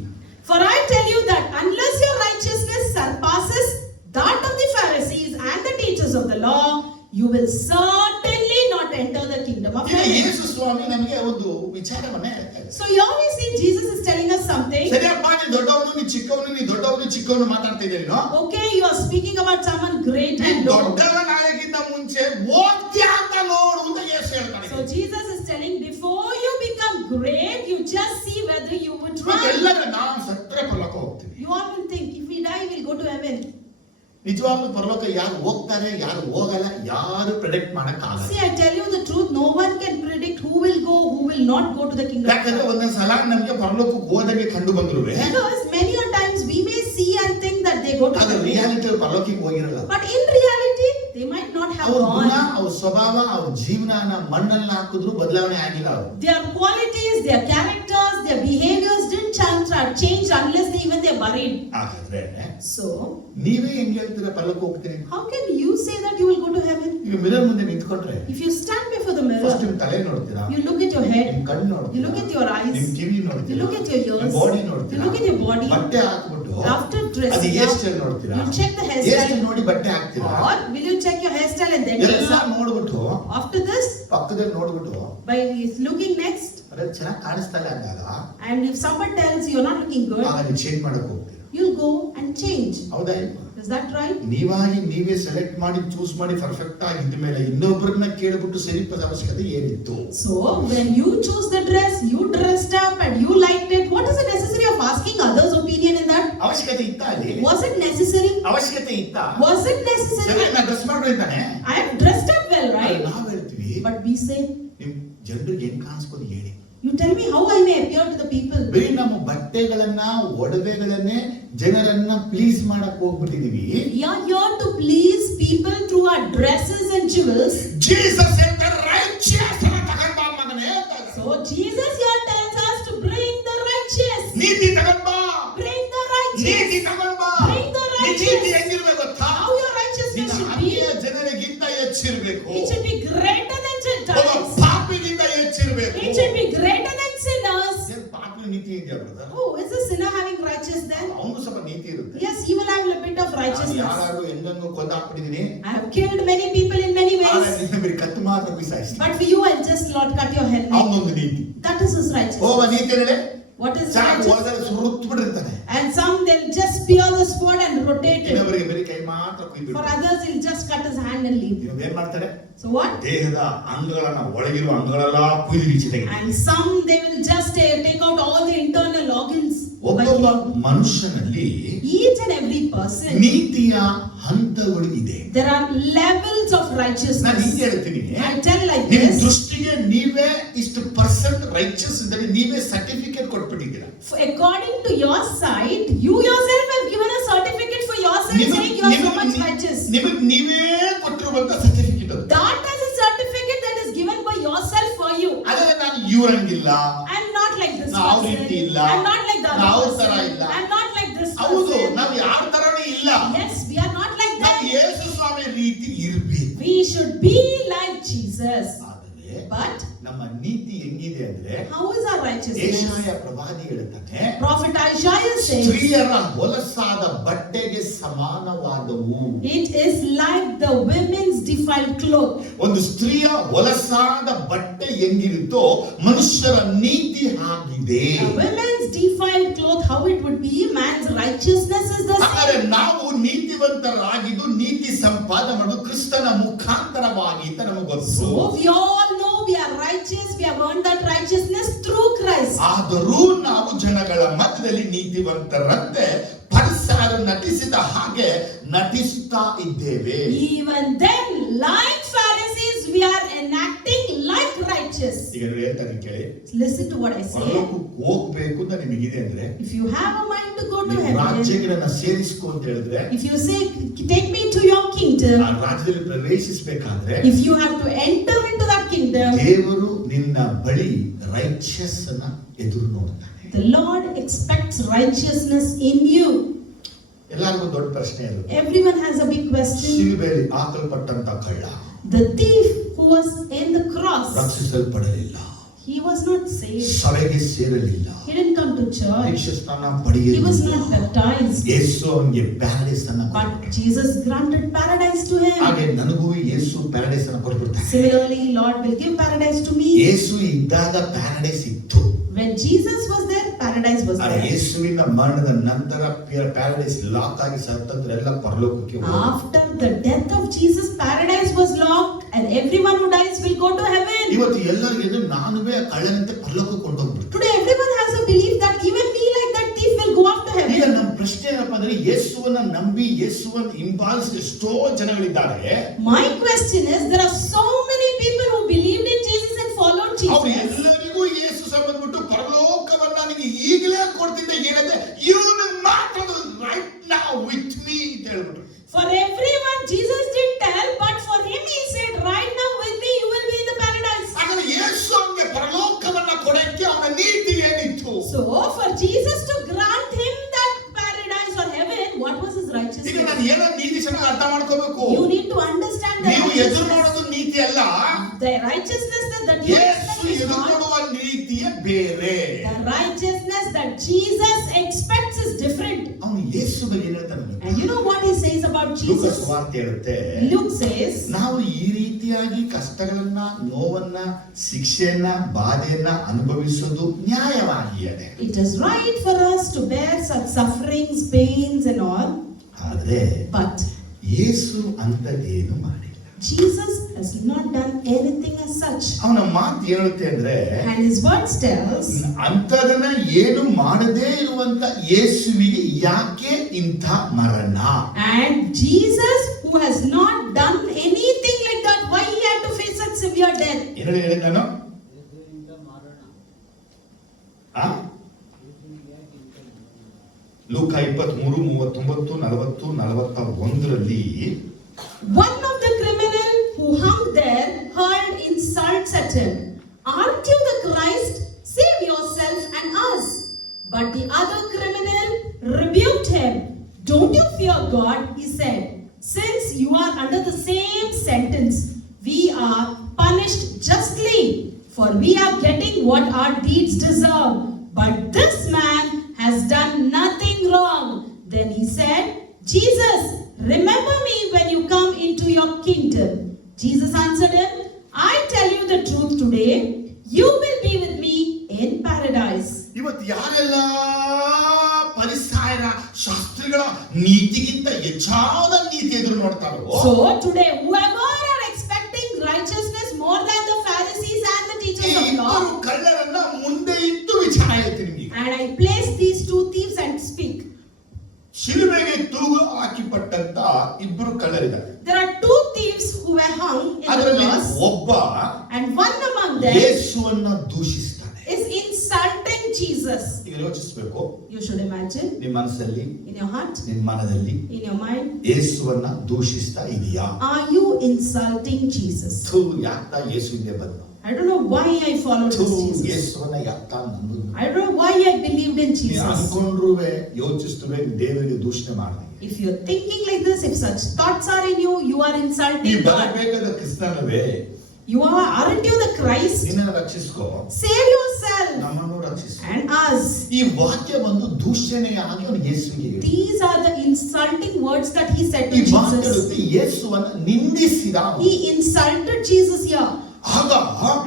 for I tell you that unless your righteousness surpasses that of the Pharisees and the teachers of the law, you will certainly not enter the kingdom of ಈಗ heaven. ಯೇಸು ಸ್ವಾಮಿ ನಮಗೆ ಒಂದು ವಿಚಾರವನ್ನೇ ಹೇಳ್ತಾರೆ. So here we see Jesus is telling us something. ಸರಿಯಪ್ಪ, ನೀ ದೊಡ್ಡವನು, ನೀ ಚಿಕ್ಕವನು, ನೀ ದೊಡ್ಡವನು ಚಿಕ್ಕವನು ಮಾತಾಡ್ತಾ ಇದ್ದೀರಿ. Okay, you are speaking about someone great ನೀ and low. ದೊಡ್ಡವನಾಗಿದ್ದ ಮುಂಚೆ ಓದ್ತ್ಯಾ ಅಂತ ನೋಡು ಅಂತ ಯೇಸು ಹೇಳ್ತಾನೆ. So Jesus is telling, before you become great, you just see whether you would run. ಎಲ್ಲರೂ ನಾವು ಸತ್ತರೆ ಪರಲೋಕ ಹೋಗ್ತೀವಿ. You all will think, if we die, we'll go to heaven. ನಿಜವಾಗ್ಲೂ ಪರಲೋಕ ಯಾರು ಹೋಗ್ತಾರೆ ಯಾರು ಹೋಗಲ್ಲ ಯಾರು ಪ್ರೆಡಿಕ್ಟ್ ಮಾಡಕ್ ಆಗಲ್ಲ. See, I tell you the truth, no one can predict who will go, who will not go to the kingdom of ಯಾಕಂದ್ರೆ heaven. ಒಂದೊಂದು ಸಲ ನಮಗೆ ಪರಲೋಕಕ್ಕೆ ಹೋದಾಗೆ ಕಂಡು ಬಂದ್ರು Because many a times we may see and think that they go to ಅದು heaven. Reality ಪರಲೋಕಕ್ಕೆ ಹೋಗಿರಲ್ಲ. But in reality, they might not have ಅವ್ರ ಗುಣ gone. ಅವ್ರ ಸ್ವಭಾವ ಅವ್ರ ಜೀವನ ಮಣ್ಣಲ್ಲಿ ಹಾಕಿದ್ರು ಬದಲಾವಣೆ ಆಗಿಲ್ಲ. ಅವರು Their qualities, their characters, their behaviors didn't change unless even they're buried. ಹಾಗಾದ್ರೆ So, ನೀವೇ ಹೆಂಗ್ ಹೇಳ್ತೀರಾ ಪರಲೋಕ ಹೋಗ್ತೀನಿ? how can you say that you will go to heaven? ಈಗ ಮಿರರ್ ಮುಂದೆ ನಿಂತ್ಕೊಂಡ್ರೆ If you stand before the first mirror, ನಿಮ್ ತಲೆ ನೋಡ್ತೀರಾ, you look at your head, ನಿಮ್ ಕಣ್ಣು you ನೋಡ್ತೀರಾ, look at your eyes, ನಿಮ್ ಕಿವಿ you ನೋಡ್ತೀರಾ, look at your ears, body you ನೋಡ್ತೀರಾ, look at your body. ಬಟ್ಟೆ ಹಾಕ್ಬಿಟ್ಟು After ಅದು dressing ಹೇರ್ up, ಸ್ಟೈಲ್ ನೋಡ್ತೀರಾ, you check the hair hairstyle. Style ನೋಡಿ ಬಟ್ಟೆ ಹಾಕ್ತೀರಾ, Or will you check your hairstyle and then dress ಎಲ್ಲ up? ನೋಡ್ಬಿಟ್ಟು After this, ಪಕ್ಕದಲ್ಲಿ ನೋಡ್ಬಿಟ್ಟು by looking next, ಅದ್ರಲ್ಲಿ ಚೆನ್ನಾಗಿ ಕಾಣಿಸ್ತಾ ಇಲ್ಲ ಅಂದಾಗ and if someone tells you you're not looking good, ಆಗ ನೀವು ಚೇಂಜ್ ಮಾಡಕ್ ಹೋಗ್ತೀರಾ. you'll go and change. ಹೌದಾ ಇಲ್ವಾ? Is that right? ನೀವಾಗಿ ನೀವೇ ಸೆಲೆಕ್ಟ್ ಮಾಡಿ ಚೂಸ್ ಮಾಡಿ ಪರ್ಫೆಕ್ಟ್ ಆಗಿದ್ದ ಮೇಲೆ ಇನ್ನೊಬ್ಬರನ್ನ ಕೇಳ್ಬಿಟ್ಟು ಸರಿಪದ ಅವಶ್ಯಕತೆ ಏನಿತ್ತು? So when you choose the dress, you dressed up and you liked it, what is the necessity of asking others' opinion in that? ಅವಶ್ಯಕತೆ ಇತ್ತ ಅಲ್ಲಿ? Was it necessary? ಅವಶ್ಯಕತೆ ಇತ್ತ? Was it ಸರಿ, necessary? ನಾ ಡ್ರೆಸ್ ಮಾಡ್ಬಿಡ್ತಾನೆ. I have dressed up well, right? ನಾವ್ ಹೇಳ್ತೀವಿ, But we say, ನಿಮ್ ಜನರಿಗೆ ಹೆಂಗ್ ಕಾಣಿಸ್ಬೋದು ಹೇಳಿ. you tell me how I may appear to the people. ಬರೀ ನಮ್ಮ ಬಟ್ಟೆಗಳನ್ನ ಒಡವೆಗಳನ್ನೇ ಜನರನ್ನ ಪ್ಲೀಸ್ ಮಾಡಕ್ ಹೋಗ್ಬಿಟ್ಟಿದೀವಿ. We are here to please people through our dresses and jewels. Jesus ಹೇಳ್ತಾರೆ righteous ಅನ್ನ ತಗೊಂಡ್ ಬಾ ಮಗನೇ ಅಂತಾರೆ. So Jesus here tells us to bring the righteous. ನೀತಿ ತಗೊಂಡ್ ಬಾ, Bring the righteous. ನೀತಿ ತಗೊಂಡ್ ಬಾ. Bring the ಈ righteous. ನೀತಿ ಹೆಂಗಿರ್ಬೇಕು ಗೊತ್ತಾ? How your righteousness ನಿನ್ನ should be. ಆತ್ಮೀಯ ಜನರಿಗಿಂತ ಹೆಚ್ಚಿರ್ಬೇಕು. It should be greater than ಒಬ್ಬ Gentiles. ಪಾಪಿಗಿಂತ ಹೆಚ್ಚಿರ್ಬೇಕು. It should be greater than sinners. ಏನ್ ಪಾಪಿ ನೀತಿ ಇದೆಯಾ brother? Oh, is the sinner having righteous then? ಅವನು ಸ್ವಲ್ಪ ನೀತಿ ಇರುತ್ತೆ. Yes, he will have a bit of righteousness. ಯಾರು ಹೆಂಗಂಗೂ ಕೊಂದಾಕ್ಬಿಟ್ಟಿದೀನಿ, I have killed many people in many ways. ಬರೀ ಕತ್ತು ಮಾತ್ರ ಬಿಸಾಯಿಸಿ. But for you, I'll just not cut your head. ಅವನೊಂದು ನೀತಿ. That is his righteousness. ಹೋಗ ನೀತಿ ಹೇಳಿ What is ಚೆನ್ನಾಗಿ righteous? ಹೊಡೆದ್ರೆ ಸುರುತ್ ಬಿಟ್ಟಿರ್ತಾನೆ. And some they'll just spear the sword and rotate it. ಇನ್ನೊಬ್ಬರಿಗೆ ಬರೀ ಕೈ ಮಾತ್ರ For ಕುಯ್ಬಿಡ್ತಾರೆ. others, he'll just cut his hand and leave. ಇನ್ನೊಬ್ಬ ಏನ್ ಮಾಡ್ತಾರೆ? So what? ದೇಹದ ಅಂಗಗಳನ್ನ ಒಳಗಿರುವ ಅಂಗಗಳೆಲ್ಲ ಕುಯ್ದು ಬೀಚಿ ತೆಗಿತಾರೆ. And some they will just take out all the internal organs. ಒಬ್ಬೊಬ್ಬ But ಮನುಷ್ಯನಲ್ಲಿ each and every person, ನೀತಿಯ ಹಂತಗಳು ಇದೆ. there are levels of ನಾನು righteousness. ಹಿಂಗೆ ಹೇಳ್ತೀನಿ, I tell like ನಿಮ್ this. ದೃಷ್ಟಿಗೆ ನೀವೇ ಇಷ್ಟು ಪರ್ಸೆಂಟ್ ರೈಚಸ್ ಇದ್ದರೆ ನೀವೇ ಸರ್ಟಿಫಿಕೇಟ್ ಕೊಟ್ಬಿಟ್ಟಿದ್ದೀರಾ. According to your sight, you yourself have given a certificate for yourself saying you are so much righteous. ನಿಮಗೆ ನೀವೇ ಕೊಟ್ಟಿರುವಂತ ಸರ್ಟಿಫಿಕೇಟ್ ಅದು. That is a certificate that is given by yourself for you. ಆದರೆ ನಾನು ಇವ್ರಂಗಿಲ್ಲ, I'm not like this ನಾವು person. ರೀತಿ ಇಲ್ಲ, I'm not like the ನಾವು other ತರ person. ಇಲ್ಲ. I'm not like this ಹೌದು, person. ನಾವು ಯಾರ ತರನೇ ಇಲ್ಲ. Yes, we are not like ನಾವು that. ಯೇಸು ಸ್ವಾಮಿ ರೀತಿ ಇರ್ಬೇಕು. We should be like Jesus. ಆದರೆ But ನಮ್ಮ ನೀತಿ ಹೆಂಗಿದೆ ಅಂದ್ರೆ how is our righteousness? ಯೆಶಾಯ ಪ್ರವಾದಿ ಹೇಳ್ತಾನೆ, Prophet Isaiah says, ಸ್ತ್ರೀಯರ ಹೊಲಸಾದ ಬಟ್ಟೆಗೆ ಸಮಾನವಾದವು. it is like the women's defiled cloth. ಒಂದು ಸ್ತ್ರೀಯ ಹೊಲಸಾದ ಬಟ್ಟೆ ಹೆಂಗಿರುತ್ತೋ ಮನುಷ್ಯರ ನೀತಿ ಆಗಿದೆ. A women's defiled cloth, how it would be, man's righteousness is the ಆದರೆ same. ನಾವು ನೀತಿವಂತರಾಗಿದ್ದು ನೀತಿ ಸಂಪಾದನೆ ಮಾಡೋದು ಕ್ರಿಸ್ತನ ಮುಖಾಂತರವಾಗಿ ಅಂತ ನಮಗೆ ಗೊತ್ತು. So we all know we are righteous, we have earned that righteousness through Christ. ಆದರೂ ನಾವು ಜನಗಳ ಮಧ್ಯದಲ್ಲಿ ನೀತಿವಂತರಂತೆ ಪರಿಸರ ನಟಿಸಿದ ಹಾಗೆ ನಟಿಸುತ್ತಾ ಇದ್ದೇವೆ. Even then, like Pharisees, we are enacting like righteous. ಈಗ ನೀವು ಹೇಳ್ತಾನೆ ಕೇಳಿ, Listen to what I say. ಪರಲೋಕಕ್ಕೆ ಹೋಗ್ಬೇಕು ಅಂತ ನಿಮಗಿದೆ ಅಂದ್ರೆ, If you have a mind to go to ನೀವು heaven, ರಾಜ್ಯಗಳನ್ನ ಸೇರಿಸ್ಕೊ ಅಂತ ಹೇಳಿದ್ರೆ, if you say, take me to your kingdom, ಆ ರಾಜ್ಯದಲ್ಲಿ ಪ್ರವೇಶಿಸಬೇಕಾದ್ರೆ if you have to enter into that kingdom, ದೇವರು ನಿನ್ನ ಬಳಿ ರೈಚಸ್ ಅನ್ನ ಎದುರು ನೋಡ್ತಾನೆ. the Lord expects righteousness in you. ಎಲ್ಲರಿಗೂ ದೊಡ್ಡ ಪ್ರಶ್ನೆ ಅದು. Everyone has a big question. ಶಿಲುಬೆಯಲ್ಲಿ ಹಾಕಲ್ಪಟ್ಟಂತ ಕಳ್ಳ The thief who was in the cross, ರಕ್ಷಿಸಲ್ಪಡಲಿಲ್ಲ, he was not saved. ಸಭೆಗೆ ಸೇರಲಿಲ್ಲ, He didn't come to church. ದೀಕ್ಷಾ ಸ್ನಾನ He was ಪಡೆಯಲಿಲ್ಲ. not baptized. ಯೇಸು ಅವನಿಗೆ ಪ್ಯಾರಡೈಸ್ ಅನ್ನ But ಕೊಟ್ಟರು. Jesus granted paradise to him. ಹಾಗೆ ನನಗೂ ಯೇಸು ಪ್ಯಾರಡೈಸ್ ಅನ್ನ ಕೊಟ್ಬಿಡ್ತಾನೆ. Similarly, Lord will give paradise to me. ಯೇಸು ಇದ್ದಾಗ ಪ್ಯಾರಡೈಸ್ ಇತ್ತು. When Jesus was there, paradise was ಆದರೆ there. ಯೇಸುವಿನ ಮರಣದ ನಂತರ ಪ್ಯಾರಡೈಸ್ ಲಾಕ್ ಆಗಿ ಸತ್ತಂದ್ರೆಲ್ಲ ಪರಲೋಕಕ್ಕೆ ಹೋದ್ರು. After the death of Jesus, paradise was locked, and everyone who dies will go to heaven. ಇವತ್ತು ಎಲ್ಲರಿಗೂ ನಾನುವೇ ಕಳ್ಳನಂತೆ ಪರಲೋಕಕ್ಕೆ ಕೊಂಡೋಗ್ಬಿಡ್ತು. Today, everyone has a belief that even me, like that thief, will go up to ಈಗ heaven. ನಮ್ಮ ಪ್ರಶ್ನೆ ಏನಪ್ಪಾ ಅಂದ್ರೆ, ಯೇಸುವನ್ನ ನಂಬಿ ಯೇಸುವನ್ನ ಹಿಂಬಾಲಿಸಿದ ಎಷ್ಟೋ ಜನಗಳಿದ್ದಾರೆ. My question is, there are so many people who believed in Jesus and followed ಅವ್ರು Jesus. ಎಲ್ಲರಿಗೂ ಯೇಸು ಸಂಬಂಧಬಿಟ್ಟು ಪರಲೋಕವನ್ನ ನನಗೆ ಈಗಲೇ ಕೊಡ್ತಿದ್ದೆ, ಏನಂದ್ರೆ ಇವನು ಮಾತ್ರ ರೈಟ್ ನಾವ್ ವಿತ್ ಮೀ ಅಂತ ಹೇಳ್ಬಿಟ್ರು. For everyone, Jesus didn't tell, but for him, he said, right now with me, you will be in the paradise. ಹಾಗಾದ್ರೆ ಯೇಸು ಅವನಿಗೆ ಪರಲೋಕವನ್ನ ಕೊಡಕ್ಕೆ ಅವನ ನೀತಿ ಏನಿತ್ತು? So, for Jesus to grant him that paradise or heaven, what was his ಈಗ righteousness? ನಾನು ಏನೋ ನೀತಿ ಚೆನ್ನಾಗಿ ಅರ್ಥ ಮಾಡ್ಕೋಬೇಕು. You need to understand the ನೀವು ಎದುರು righteousness. ನೋಡೋದು ನೀತಿ ಅಲ್ಲ, The righteousness that you Yesu expect is ಎದುರು not. ನೋಡುವ ನೀತಿಯೇ ಬೇರೆ. The righteousness that Jesus expects is different. ಅವನು ಯೇಸು ಬಗ್ಗೆ ಏನ್ ಹೇಳ್ತಾನೆ? And you know what he says about ಲೂಕ Jesus? ಸುವಾರ್ತೆ ಹೇಳುತ್ತೆ, Luke says, ನಾವು ಈ ರೀತಿಯಾಗಿ ಕಷ್ಟಗಳನ್ನ, ನೋವನ್ನ, ಶಿಕ್ಷೆಯನ್ನ, ಬಾಧೆಯನ್ನ ಅನುಭವಿಸೋದು ನ್ಯಾಯವಾಗಿಯದೆ. it is right for us to bear such sufferings, pains and all. ಆದ್ರೆ But ಯೇಸು ಅಂತದೇನು ಮಾಡಿಲ್ಲ. Jesus has not done anything as such. ಅವನ ಮಾತು ಹೇಳುತ್ತೆ ಅಂದ್ರೆ, And his words tells, ಅಂತದನ್ನ ಏನು ಮಾಡದೇ ಇರುವಂತ ಯೇಸುವಿಗೆ ಯಾಕೆ ಇಂಥ ಮರಣ? and Jesus who has not done anything like that, why he had to face such severe death? ಏನು ಹೇಳಿದ ನಾನು? ಲೂಕ 23:39-40-41ರಲ್ಲಿ One of the criminal who hung there hurled insults at him. Aren't you the Christ? Save yourself and us. But the other criminal rebuked him. Don't you fear God, he said. Since you are under the same sentence, we are punished justly, for we are getting what our deeds deserve. But this man has done nothing wrong. Then he said, Jesus, remember me when you come into your kingdom. Jesus answered him, I tell you the truth today, you will be with me in paradise. ಇವತ್ತು ಯಾರೆಲ್ಲ ಪರಿಸಾಯರ ಶಾಸ್ತ್ರಿಗಳ ನೀತಿಗಿಂತ ಹೆಚ್ಚಾದ ನೀತಿ ಎದುರು ನೋಡ್ತಾರೋ, So today, whoever are expecting righteousness more than the Pharisees and the ಈ teachers of ಇಬ್ಬರು law, ಕಳ್ಳರನ್ನ ಮುಂದೆ ಇಟ್ಟು ವಿಚಾರ ಹೇಳ್ತೀನಿ ನಿಮಗೆ. and I place these two thieves and speak. ಶಿಲುಬೆಗೆ ತೂಗು ಹಾಕಿಪಟ್ಟಂತ ಇಬ್ಬರು ಕಳ್ಳರಿದ್ದಾರೆ. There are two thieves who were hung in the ಅದರಲ್ಲಿ cross, ಒಬ್ಬ and one among them ಯೇಸುವನ್ನ ದೂಷಿಸ್ತಾನೆ. is insulting Jesus. ಈಗ ಯೋಚಿಸಬೇಕು, You should imagine ನಿಮ್ಮ ಮನಸ್ಸಲ್ಲಿ, in your heart, ನಿಮ್ಮ ಮನದಲ್ಲಿ in your mind, ಯೇಸುವನ್ನ ದೂಷಿಸ್ತಾ ಇದೆಯಾ? are you insulting Jesus? ಯಾಕ ಯೇಸು ಹಿಂದೆ ಬಂದ? I don't know why I followed this Jesus. ಯೇಸುವನ್ನ ಯಾಕ ನಂಬುದು? I don't know why I believed in ನೀ Jesus. ಅನ್ಕೊಂಡ್ರುವೆ ಯೋಚಿಸ್ತುವೆ ದೇವರಿಗೆ ದೂಷಣೆ ಮಾಡ್ದೆ. If you're thinking like this, if such thoughts are in you, you are ನೀ insulting God. ಬರಬೇಕಾದ ಕ್ರಿಸ್ತನವೇ, Aren't you the Christ? ನಿನ್ನನ್ನು ರಕ್ಷಿಸ್ಕೋ, Save yourself ನಮ್ಮನ್ನು ರಕ್ಷಿಸು. and us. ಈ ವಾಕ್ಯ ಒಂದು ದೂಷಣೆಯಾಗಿ ಅವನು ಯೇಸುವಿಗೆ ಹೇಳಿದ. These are the insulting words that he said ಈ to ವಾಕ್ಯದಲ್ಲಿ Jesus. ಯೇಸುವನ್ನು ನಿಂದಿಸಿದ. He insulted Jesus here. ಆಗ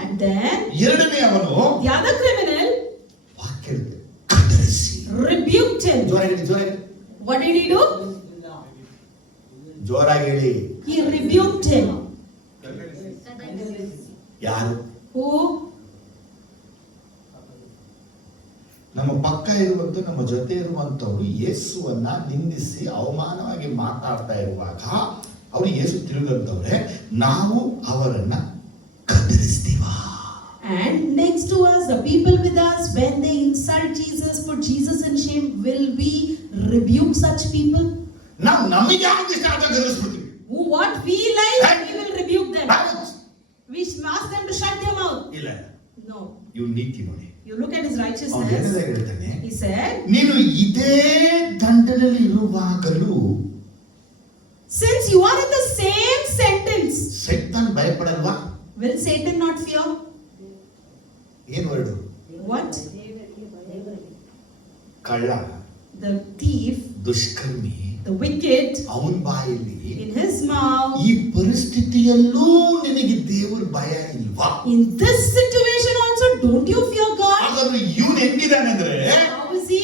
And then ಎರಡನೇ ಅವನು the other criminal ವಾಕ್ಯದಲ್ಲಿ ಕತ್ತರಿಸಿ rebuked him. ಜೋರಾಗಿ What did he do? ಜೋರಾಗಿ ಹೇಳಿ. He rebuked him. ಯಾರು? Who? ನಮ್ಮ ಪಕ್ಕ ಇರುವಂತ, ನಮ್ಮ ಜೊತೆ ಇರುವಂತವ್ರು ಯೇಸುವನ್ನ ನಿಂದಿಸಿ ಅವಮಾನವಾಗಿ ಮಾತಾಡ್ತಾ ಇರುವಾಗ ಅವರು ಯೇಸು ತಿರುಗಂತವ್ರೆ, ನಾವು ಅವರನ್ನ ಕತ್ತರಿಸ್ತೀವ. And next to us, the people with us, when they insult Jesus, put Jesus in shame, will we rebuke such people? ನಾವು ನಮಗೆ ಆಗಿಷ್ಟ ಆದ ಗದರಿಸ್ಬಿಡ್ತೀವಿ. What we like, we will rebuke them. We ask them to shut their mouth. ಇಲ್ಲ, No. ಇವ್ ನೀತಿ ನೋಡಿ. You look at his ಅವ್ನು righteousness. ಹೇಳ್ತಾನೆ, He said, ನೀನು ಇದೇ ದಂಡದಲ್ಲಿ ಇರುವಾಗಲೂ since you are in the same sentence, ಸೈತಾನ್ ಭಯಪಡಲ್ವಾ? will Satan not fear? ಏನ್ ವರ್ಡು? What? ಕಳ್ಳ, The thief, ದುಷ್ಕರ್ಮಿ, the wicked, ಅವನ್ ಬಾಯಲ್ಲಿ in his mouth. ಈ ಪರಿಸ್ಥಿತಿಯಲ್ಲೂ ನಿನಗೆ ದೇವರ ಭಯ ಇಲ್ವಾ? In this situation also, don't you fear God? ಹಾಗಾದ್ರೆ ಇವನು ಹೆಂಗಿದಾನೆ ಅಂದ್ರೆ, How is he?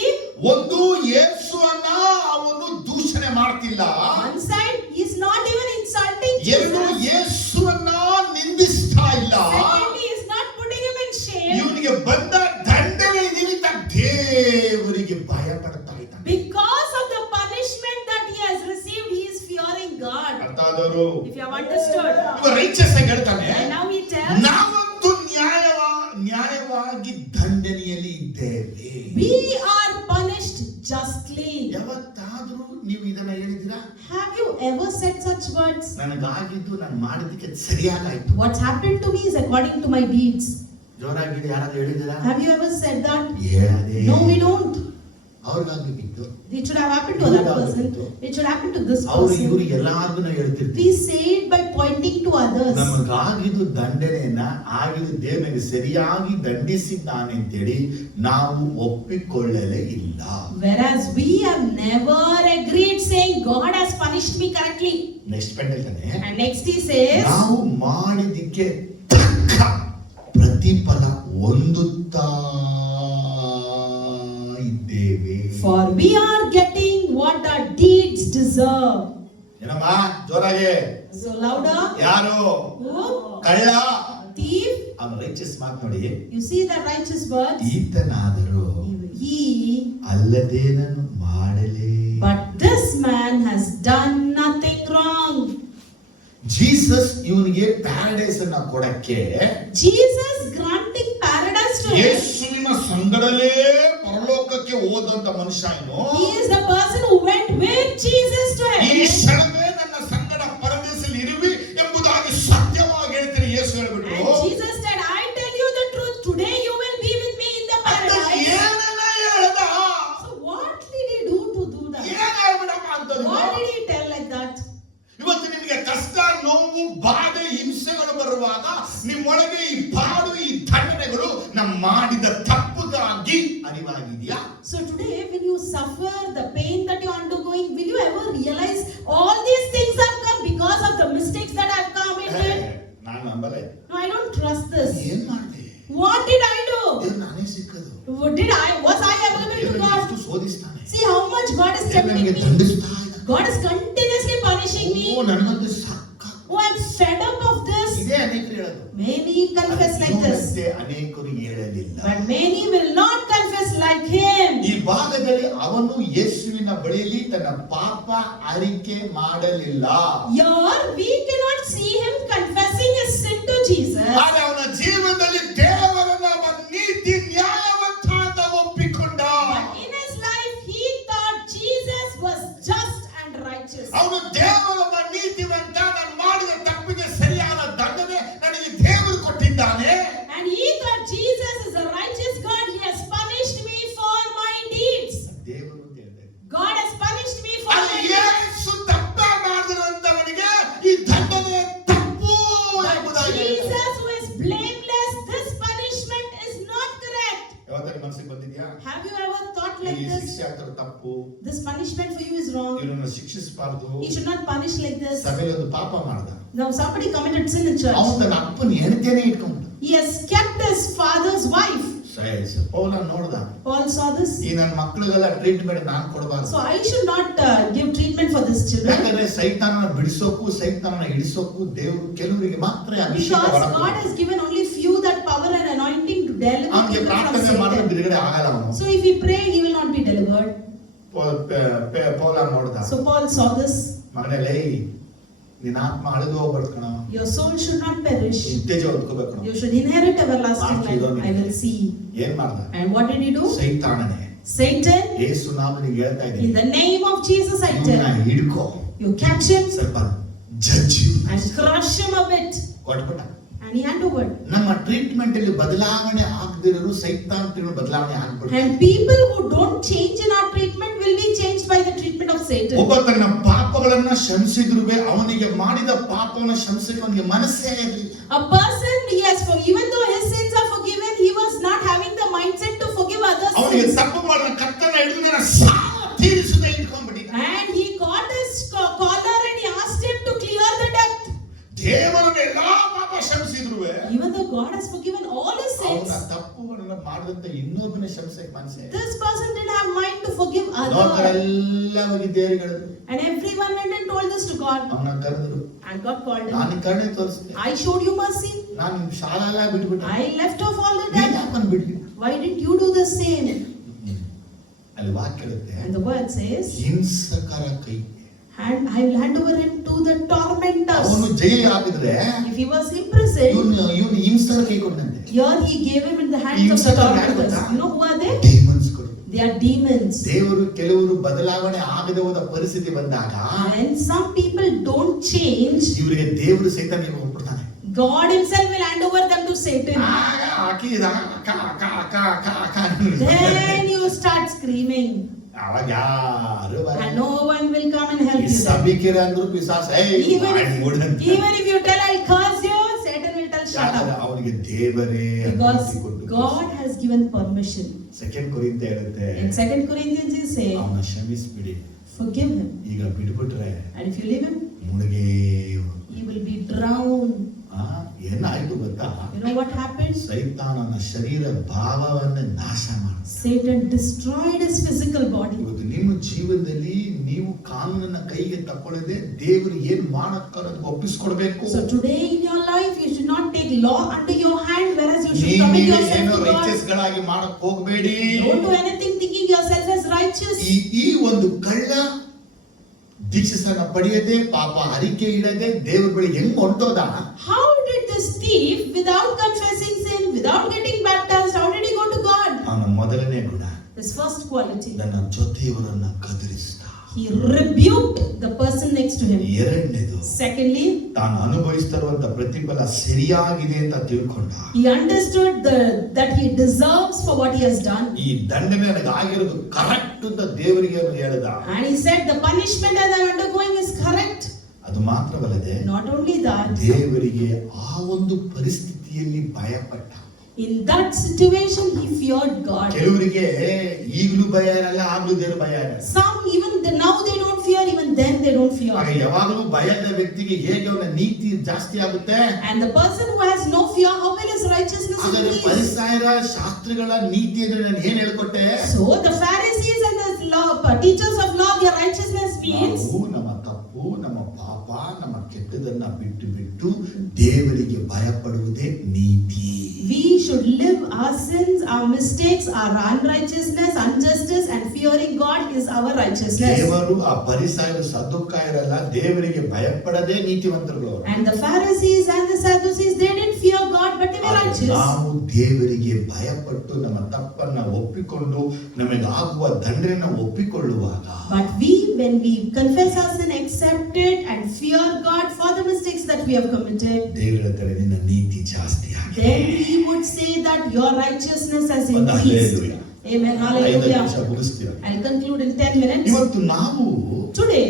ಒಂದು ಯೇಸುವನ್ನ ಅವನು ದೂಷಣೆ ಮಾಡ್ತಿಲ್ಲ, One side, he is not even insulting ಎರಡು Jesus. ಯೇಸುವನ್ನ ನಿಂದಿಸ್ತಾ ಇಲ್ಲ. Secondly, he is not putting him in shame. ಇವನಿಗೆ ಬಂದ ದಂಡನೆ ನಿಮಿತ್ತ ದೇವರಿಗೆ ಭಯ ಪಡ್ತಾ ಇದ್ದಾನೆ. Because of the punishment that he has received, he is fearing God. ಅರ್ಥ ಆದವರು? If you have understood. ಇವ ರೈಚಸ್ ಆಗಿ ಹೇಳ್ತಾನೆ, And now he tells, ನಾವಂತೂ ನ್ಯಾಯವಾಗಿ ದಂಡನೆಯಲ್ಲಿ ಇದ್ದೇವೆ. we are punished justly. ಯಾವತ್ತಾದ್ರೂ ನೀವು ಇದನ್ನ ಹೇಳಿದಿರಾ? Have you ever said such words? ನನಗಾಗಿದ್ದು ನಾನು ಮಾಡಿದ್ದಕ್ಕೆ ಸರಿಯಾಗಾಯ್ತು. What's happened to me is according to my deeds. ಜೋರಾಗಿ ಯಾರಾದ್ರೂ ಹೇಳಿದಿರಾ? Have you ever said that? ಹೇಳದೆ. No, we don't. ಅವ್ರಿಗಾಗಬೇಕಿತ್ತು, It should have happened to that person. It should happen to this ಅವ್ರು person. ಇವ್ರು ಎಲ್ಲಾರ್ಗು ಹೇಳ್ತಿರ್ತೀವಿ. We say it by pointing to others. ನಮಗಾಗಿದ್ದು ದಂಡನೆಯನ್ನ ಆಗಿದ್ದು ದೇವನಿಗೆ ಸರಿಯಾಗಿ ದಂಡಿಸಿದ್ದಾನೆ ಅಂತೇಳಿ ನಾವು ಒಪ್ಪಿಕೊಳ್ಳಲೇ ಇಲ್ಲ. Whereas we have never agreed saying God has punished me correctly. Next point ಹೇಳ್ತಾನೆ, And next he says, ನಾವು ಮಾಡಿದ್ದಕ್ಕೆ ತಕ್ಕ ಪ್ರತಿಫಲ ಹೊಂದುತ್ತಾ ಇದ್ದೇವೆ. for we are getting what our deeds deserve. ಏನಮ್ಮ ಜೋರಾಗಿ? So louder. ಯಾರು? Who? ಕಳ್ಳ. Thief. ಅವನು ರೈಚಸ್ ಮಾತು ನೋಡಿ. You see the righteous words? ಈತನಾದರೂ He. ಅಲ್ಲದೇನನ್ನು ಮಾಡಲೇ. But this man has done nothing wrong. Jesus ಇವನಿಗೆ ಪ್ಯಾರಡೈಸ್ ಅನ್ನ ಕೊಡಕ್ಕೆ, Jesus granting paradise to him. ಯೇಸುವಿನ ಸಂಗಡಲೇ ಪರಲೋಕಕ್ಕೆ ಹೋದಂತ ಮನುಷ್ಯ ಇವನು. He is the person who went with Jesus to ಈ heaven. ಕ್ಷಣವೇ ನನ್ನ ಸಂಗಡ ಪರದೇಶದಲ್ಲಿ ಇರುವಿ ಎಂಬುದಾಗಿ ಸತ್ಯವಾಗಿ ಹೇಳ್ತೀನಿ ಯೇಸು ಹೇಳ್ಬಿಟ್ಟು. And Jesus said, I tell you the truth, today you will be with me in the paradise. ಏನನ್ನ ಹೇಳ್ದ? So what did he do to do that? ಏನ್ ಹೇಳ್ಬಿಡಪ್ಪ ಅಂತದ್ದು? What did he tell like that? ಇವತ್ತು ನಿಮಗೆ ಕಷ್ಟ, ನೋವು, ಬಾಧೆ, ಹಿಂಸೆಗಳು ಬರುವಾಗ ನಿಮ್ಮೊಳಗೆ ಈ ಪಾಡು, ಈ ದಂಡನೆಗಳು ನಮ್ಮ ಮಾಡಿದ ತಪ್ಪುಗಾಗಿ ಅರಿವಾಗಿದೆಯಾ? So today when you suffer the pain that you are undergoing, will you ever realize all these things have come because of the mistakes that I have committed? ನಾನು ನಂಬಲೆ. No, I don't trust this. ಏನ್ ಮಾಡಿದೆ? What did I do? ದೇವ್ರು ನಾನೇ ಸಿಕ್ಕದು. Was I available to God? ಎಷ್ಟು ಶೋಧಿಸ್ತಾನೆ. See how much God is tempting ನನಗೆ me. ದಂಡಿಸ್ತಾ ಇದ್ದಾನೆ. God is continuously punishing me. ಓ ನನಗಂತೂ ಸಾಕ. Oh, I'm fed up of this. ಇದೇ ಅನೇಕರು ಹೇಳೋದು. Many confess like this, ಇವನಂತೆ ಅನೇಕರು ಹೇಳಲಿಲ್ಲ. but many will not confess like him. ಈ ಭಾಗದಲ್ಲಿ ಅವನು ಯೇಸುವಿನ ಬಳಿಯಲ್ಲಿ ತನ್ನ ಪಾಪ ಅರಿಕೆ ಮಾಡಲಿಲ್ಲ. Here we cannot see him confessing his sin to Jesus. ಆದರೆ ಅವನ ಜೀವನದಲ್ಲಿ ದೇವರನ್ನ ಅವನ ನೀತಿ ನ್ಯಾಯವಂತ ಅಂತ ಒಪ್ಪಿಕೊಂಡ. But in his life he thought Jesus was just and righteous. ಅವನು ದೇವರೊಬ್ಬ ನೀತಿವಂತ, ನಾನು ಮಾಡಿದ ತಪ್ಪಿಗೆ ಸರಿಯಾದ ದಂಡನೆ ನನಗೆ ದೇವರು ಕೊಟ್ಟಿದ್ದಾನೆ. And he thought Jesus is a righteous God. He has punished me for my deeds. ದೇವರು ಅಂತ ಹೇಳಿದೆ. God has punished me for ಅಲ್ಲಿ my deeds. ಯೇಸು ತಪ್ಪ ಮಾಡಿರುವಂತವನಿಗೆ ಈ ದಂಡನೆ ತಪ್ಪು But ಎಂಬುದಾಗಿ Jesus ಮನಸ್ಸಿಗೆ ಬಂದಿದ್ಯಾ? Have you ever thought like ಈ this? ಶಿಕ್ಷೆ ಆಗ್ತಾರೆ ತಪ್ಪು, This punishment for you is wrong. ಇವನನ್ನು ಶಿಕ್ಷಿಸಬಾರದು. You should not punish like this. ಸಭೆಯಲ್ಲಿ ಒಂದು ಪಾಪ ಮಾಡ್ದ, Now somebody committed sin in church. ಅವನು ತನ್ನ ಅಪ್ಪನ ಹೆಂಡತಿಯನ್ನೇ ಇಟ್ಕೊಂಡ್ಬಿಟ್ಟ. He has kept his father's wife. ಪೌಲ ನೋಡ್ದ, Paul saw this. ಈ ನನ್ನ ಮಕ್ಕಳಿಗೆಲ್ಲ ಟ್ರೀಟ್ಮೆಂಟ್ ನಾನ್ ಕೊಡಬಾರ್ದು. So I should not give treatment for these children. ಯಾಕಂದ್ರೆ ಸೈತಾನನ ಬಿಡಿಸೋಕು ಸೈತಾನನ ಇಳಿಸೋಕು ದೇವರು ಕೆಲವರಿಗೆ ಮಾತ್ರ ಅಭಿಷೇಕ Because ವರ God has given only few that power and anointing to deliver ಅವನಿಗೆ people from ಪ್ರಾರ್ಥನೆ ಮಾಡಿದ್ರೆ Satan. ಬಿಡುಗಡೆ ಆಗಲ್ಲ ಅವನು. So if he pray, he will not be delivered. ಪೌಲ ನೋಡ್ದ, So Paul saw this. ಮಗನೇ ನಿನ್ನ ಆತ್ಮ ಅಳಿದು ಹೋಗ್ಬಾರ್ದು ಕಣ, Your soul should not perish. ನಿತ್ಯಜ ಹೊಂದ್ಕೋಬೇಕು. You should inherit everlasting life. I will see. ಏನ್ ಮಾಡ್ದ? And what did he do? ಸೈತಾನನೇ, Satan, ಯೇಸು ನಾಮನಿಗೆ ಹೇಳ್ತಾ in ಇದ್ದೀನಿ, the name of Jesus I tell ಇವನ್ನ you, ಹಿಡ್ಕೋ, you catch him ಸ್ವಲ್ಪ ಜಡ್ಜಿ and crush him a bit. ಕೊಟ್ಬಿಟ್ಟ. And he handed over. ನಮ್ಮ ಟ್ರೀಟ್ಮೆಂಟ್ ಅಲ್ಲಿ ಬದಲಾವಣೆ ಆಗದಿರೋರು ಸೈತಾನ ಬದಲಾವಣೆ ಆಗ್ಬಿಡ್ತಾರೆ. And people who don't change in our treatment will be changed by the treatment of Satan. ಒಬ್ಬ ತನ್ನ ಪಾಪಗಳನ್ನ ಕ್ಷಮಿಸಿದ್ರು ಅವನಿಗೆ ಮಾಡಿದ ಪಾಪವನ್ನ ಕ್ಷಮಿಸಲಿಕ್ಕೆ ಅವನಿಗೆ ಮನಸ್ಸೇ ಇರಲಿಲ್ಲ. A person, yes, for even though his sins are forgiven, he was not having the mindset to forgive others' ಅವನಿಗೆ sins. ತಪ್ಪು ಮಾಡಿದ ಕರ್ತನ ಹಿಡಿದು ಸಾಲ ತೀರಿಸದೆ ಇಟ್ಕೊಂಡ್ಬಿಟ್ಟಿದ್ದ. And he caught his collar and he asked him to clear the debt. ದೇವರನ್ನ ಎಲ್ಲಾ ಪಾಪ ಕ್ಷಮಿಸಿದ್ರು Even though God has forgiven all his sins, ಅವನ ತಪ್ಪುಗಳನ್ನ ಮಾಡಿದಂತ ಇನ್ನೊಬ್ಬನ ಕ್ಷಮಿಸಕ್ಕೆ ಮನಸ್ಸೇ ಇಲ್ಲ. this person didn't have mind to forgive others. ಲೋಕರೆಲ್ಲ ಹೋಗಿ ದೇವರಿಗೆ ಹೇಳಿದ್ರು, And everyone went and told this to God. ಅವನ ಕರೆದ್ರು, And God called him. ನಾನು ಕರುಣೆ ತೋರಿಸಿದೆ, I showed you mercy. ನಾನು ಶಾಲಾ ಎಲ್ಲ ಬಿಟ್ಬಿಟ್ಟೆ, I left off all the ನೀನ್ debt. ಯಾಕೆ ಬಂದ್ಬಿಟ್ಲಿ? Why didn't you do the same? ಅಲ್ಲಿ ವಾಕ್ಯ ಹೇಳುತ್ತೆ, And the word says, ಹಿಂಸಕರ ಕೈ, and I will hand over him to the tormentors. ಅವನು ಜೈಲಿಗೆ ಹಾಕಿದ್ರೆ If he was imprisoned, ಇವನು ಹಿಂಸಕರ ಕೈ ಕೊಟ್ಟಂತೆ. here he gave him in the hands of the ಹಿಂಸಕರು ಯಾರು tormentors. ಗೊತ್ತಾ? You know who are they? ಡೆಮನ್ಸ್ಗಳು. They are demons. ದೇವರು ಕೆಲವರು ಬದಲಾವಣೆ ಆಗದೆ ಹೋದ ಪರಿಸ್ಥಿತಿ ಬಂದಾಗ And some people don't change. ಇವರಿಗೆ ದೇವರು ಸೈತಾನಿಗೆ ಹೋಗ್ಬಿಡ್ತಾನೆ. God himself will hand over them to Satan. Then you start screaming. ಅವಾಗ ಯಾರು And no one will come and help you. ಸಭಿಕರ ಅಂದ್ರು ಪಿಸಾಸ Even if you tell I'll curse you, Satan will tell shut up. ಅವನಿಗೆ ದೇವರೇ Because God has given permission. Second ಕೊರಿಂಥ ಹೇಳುತ್ತೆ, In 2 Corinthians he says, ಅವನ ಕ್ಷಮಿಸ್ಬಿಡಿ, forgive him. ಈಗ ಬಿಟ್ಬಿಟ್ರೆ And if you leave him, ಮುಳುಗೇ he will be drowned. ಏನಾಯ್ತು ಗೊತ್ತಾ? You know what happened? ಸೈತಾನನ ಶರೀರ ಭಾವವನ್ನು ನಾಶ ಮಾಡಿ Satan destroyed his physical body. ಇವತ್ತು ನಿಮ್ಮ ಜೀವನದಲ್ಲಿ ನೀವು ಕಾನೂನನ್ನ ಕೈಗೆ ತಕೊಳ್ಳದೆ ದೇವರು ಏನ್ ಮಾಡಕ್ಕನ್ನೋದು ಒಪ್ಪಿಸ್ಕೊಡ್ಬೇಕು. So today in your life you should not take law under your hand, whereas you should ನೀವು commit ಏನೋ yourself to God. ರೈಚಸ್ ಗಳಾಗಿ ಮಾಡಕ್ ಹೋಗಬೇಡಿ. Don't do anything thinking yourself as righteous. ಈ ಒಂದು ಕಳ್ಳ ದೀಕ್ಷೆಸನ್ನ ಪಡೆಯದೆ ಪಾಪ ಅರಿಕೆ ಇಡದೆ ದೇವರ ಬಳಿ ಹೆಂಗ್ ಹೊಂಟೋದ? How did this thief, without confessing sin, without getting baptized, how did he go to God? ಅವನ ಮೊದಲನೇ ಗುಣ, His first quality, ನನ್ನ ಜೊತೆಯವರನ್ನ ಕದರಿಸಿದ. he rebuked the person next to him. ಎರಡನೇದು, Secondly, ತಾನು ಅನುಭವಿಸ್ತಿರುವಂತ ಪ್ರತಿಫಲ ಸರಿಯಾಗಿದೆ ಅಂತ ತಿಳ್ಕೊಂಡ. he understood that he deserves for what he has done. ಈ ದಂಡನೆ ನನಗೆ ಆಗಿರೋದು ಕರೆಕ್ಟ್ ಅಂತ ದೇವರಿಗೆ ಹೇಳಿದ. And he said the punishment that I am undergoing is correct. ಅದು ಮಾತ್ರವಲ್ಲದೆ Not only that, ದೇವರಿಗೆ ಆ ಒಂದು ಪರಿಸ್ಥಿತಿಯಲ್ಲಿ ಭಯಪಟ್ಟ. in that situation he feared God. ಕೆಲವರಿಗೆ ಈಗಲೂ ಭಯ ಇರಲ್ಲ, ಆಗ್ಲೂ ದೇವ್ರ ಭಯ ಇರಲ್ಲ. Some even now they don't fear, even then they don't fear. ಆಗ ಯಾವಾಗಲೂ ಭಯದ ವ್ಯಕ್ತಿಗೆ ಹೇಗೆ ಅವನ ನೀತಿ ಜಾಸ್ತಿ ಆಗುತ್ತೆ. And the person who has no fear, how will his righteousness ಹಾಗಾದ್ರೆ increase? ಪರಿಸರ ಶಾಸ್ತ್ರಗಳ ನೀತಿ ಅಂದ್ರೆ ನಾನು ಏನ್ ಹೇಳ್ಕೊಟ್ಟೆ? So the Pharisees and the law, teachers of law, their righteousness means ನಾವು ನಮ್ಮ ತಪ್ಪು, ನಮ್ಮ ಪಾಪ, ನಮ್ಮ ಕೆಟ್ಟದನ್ನ ಬಿಟ್ಟು ಬಿಟ್ಟು ದೇವರಿಗೆ ಭಯಪಡುವುದೇ ನೀತಿ. we should live our sins, our mistakes, our unrighteousness, injustice, and fearing God is our righteousness. ದೇವರು ಆ ಪರಿಸರ ಸದ್ದುಕಾಯರಲ್ಲ, ದೇವರಿಗೆ ಭಯಪಡದೆ ನೀತಿವಂತರು. And the Pharisees and the Sadducees, they didn't fear God, but they were righteous. ನಾವು ದೇವರಿಗೆ ಭಯಪಟ್ಟು ನಮ್ಮ ತಪ್ಪನ್ನ ಒಪ್ಪಿಕೊಂಡು ನಮಗೆ ಆಗುವ ದಂಡನೆಯನ್ನು ಒಪ್ಪಿಕೊಳ್ಳುವಾಗ, But we, when we confess our sin, accept it, and fear God for the mistakes that we have committed, ದೇವರ ಹೇಳ್ತಾರೆ ನಿನ್ನ ನೀತಿ ಜಾಸ್ತಿ ಆಗಿದೆ. then we would say that your righteousness has ಒಂದು increased. ಹಲ್ಲೆಲೂಯಾ. Amen. 5 Hallelujah. ನಿಮಿಷ ಮುಗಿಸ್ತೀವಿ. I'll conclude in 10 minutes. ಇವತ್ತು ನಾವು Today,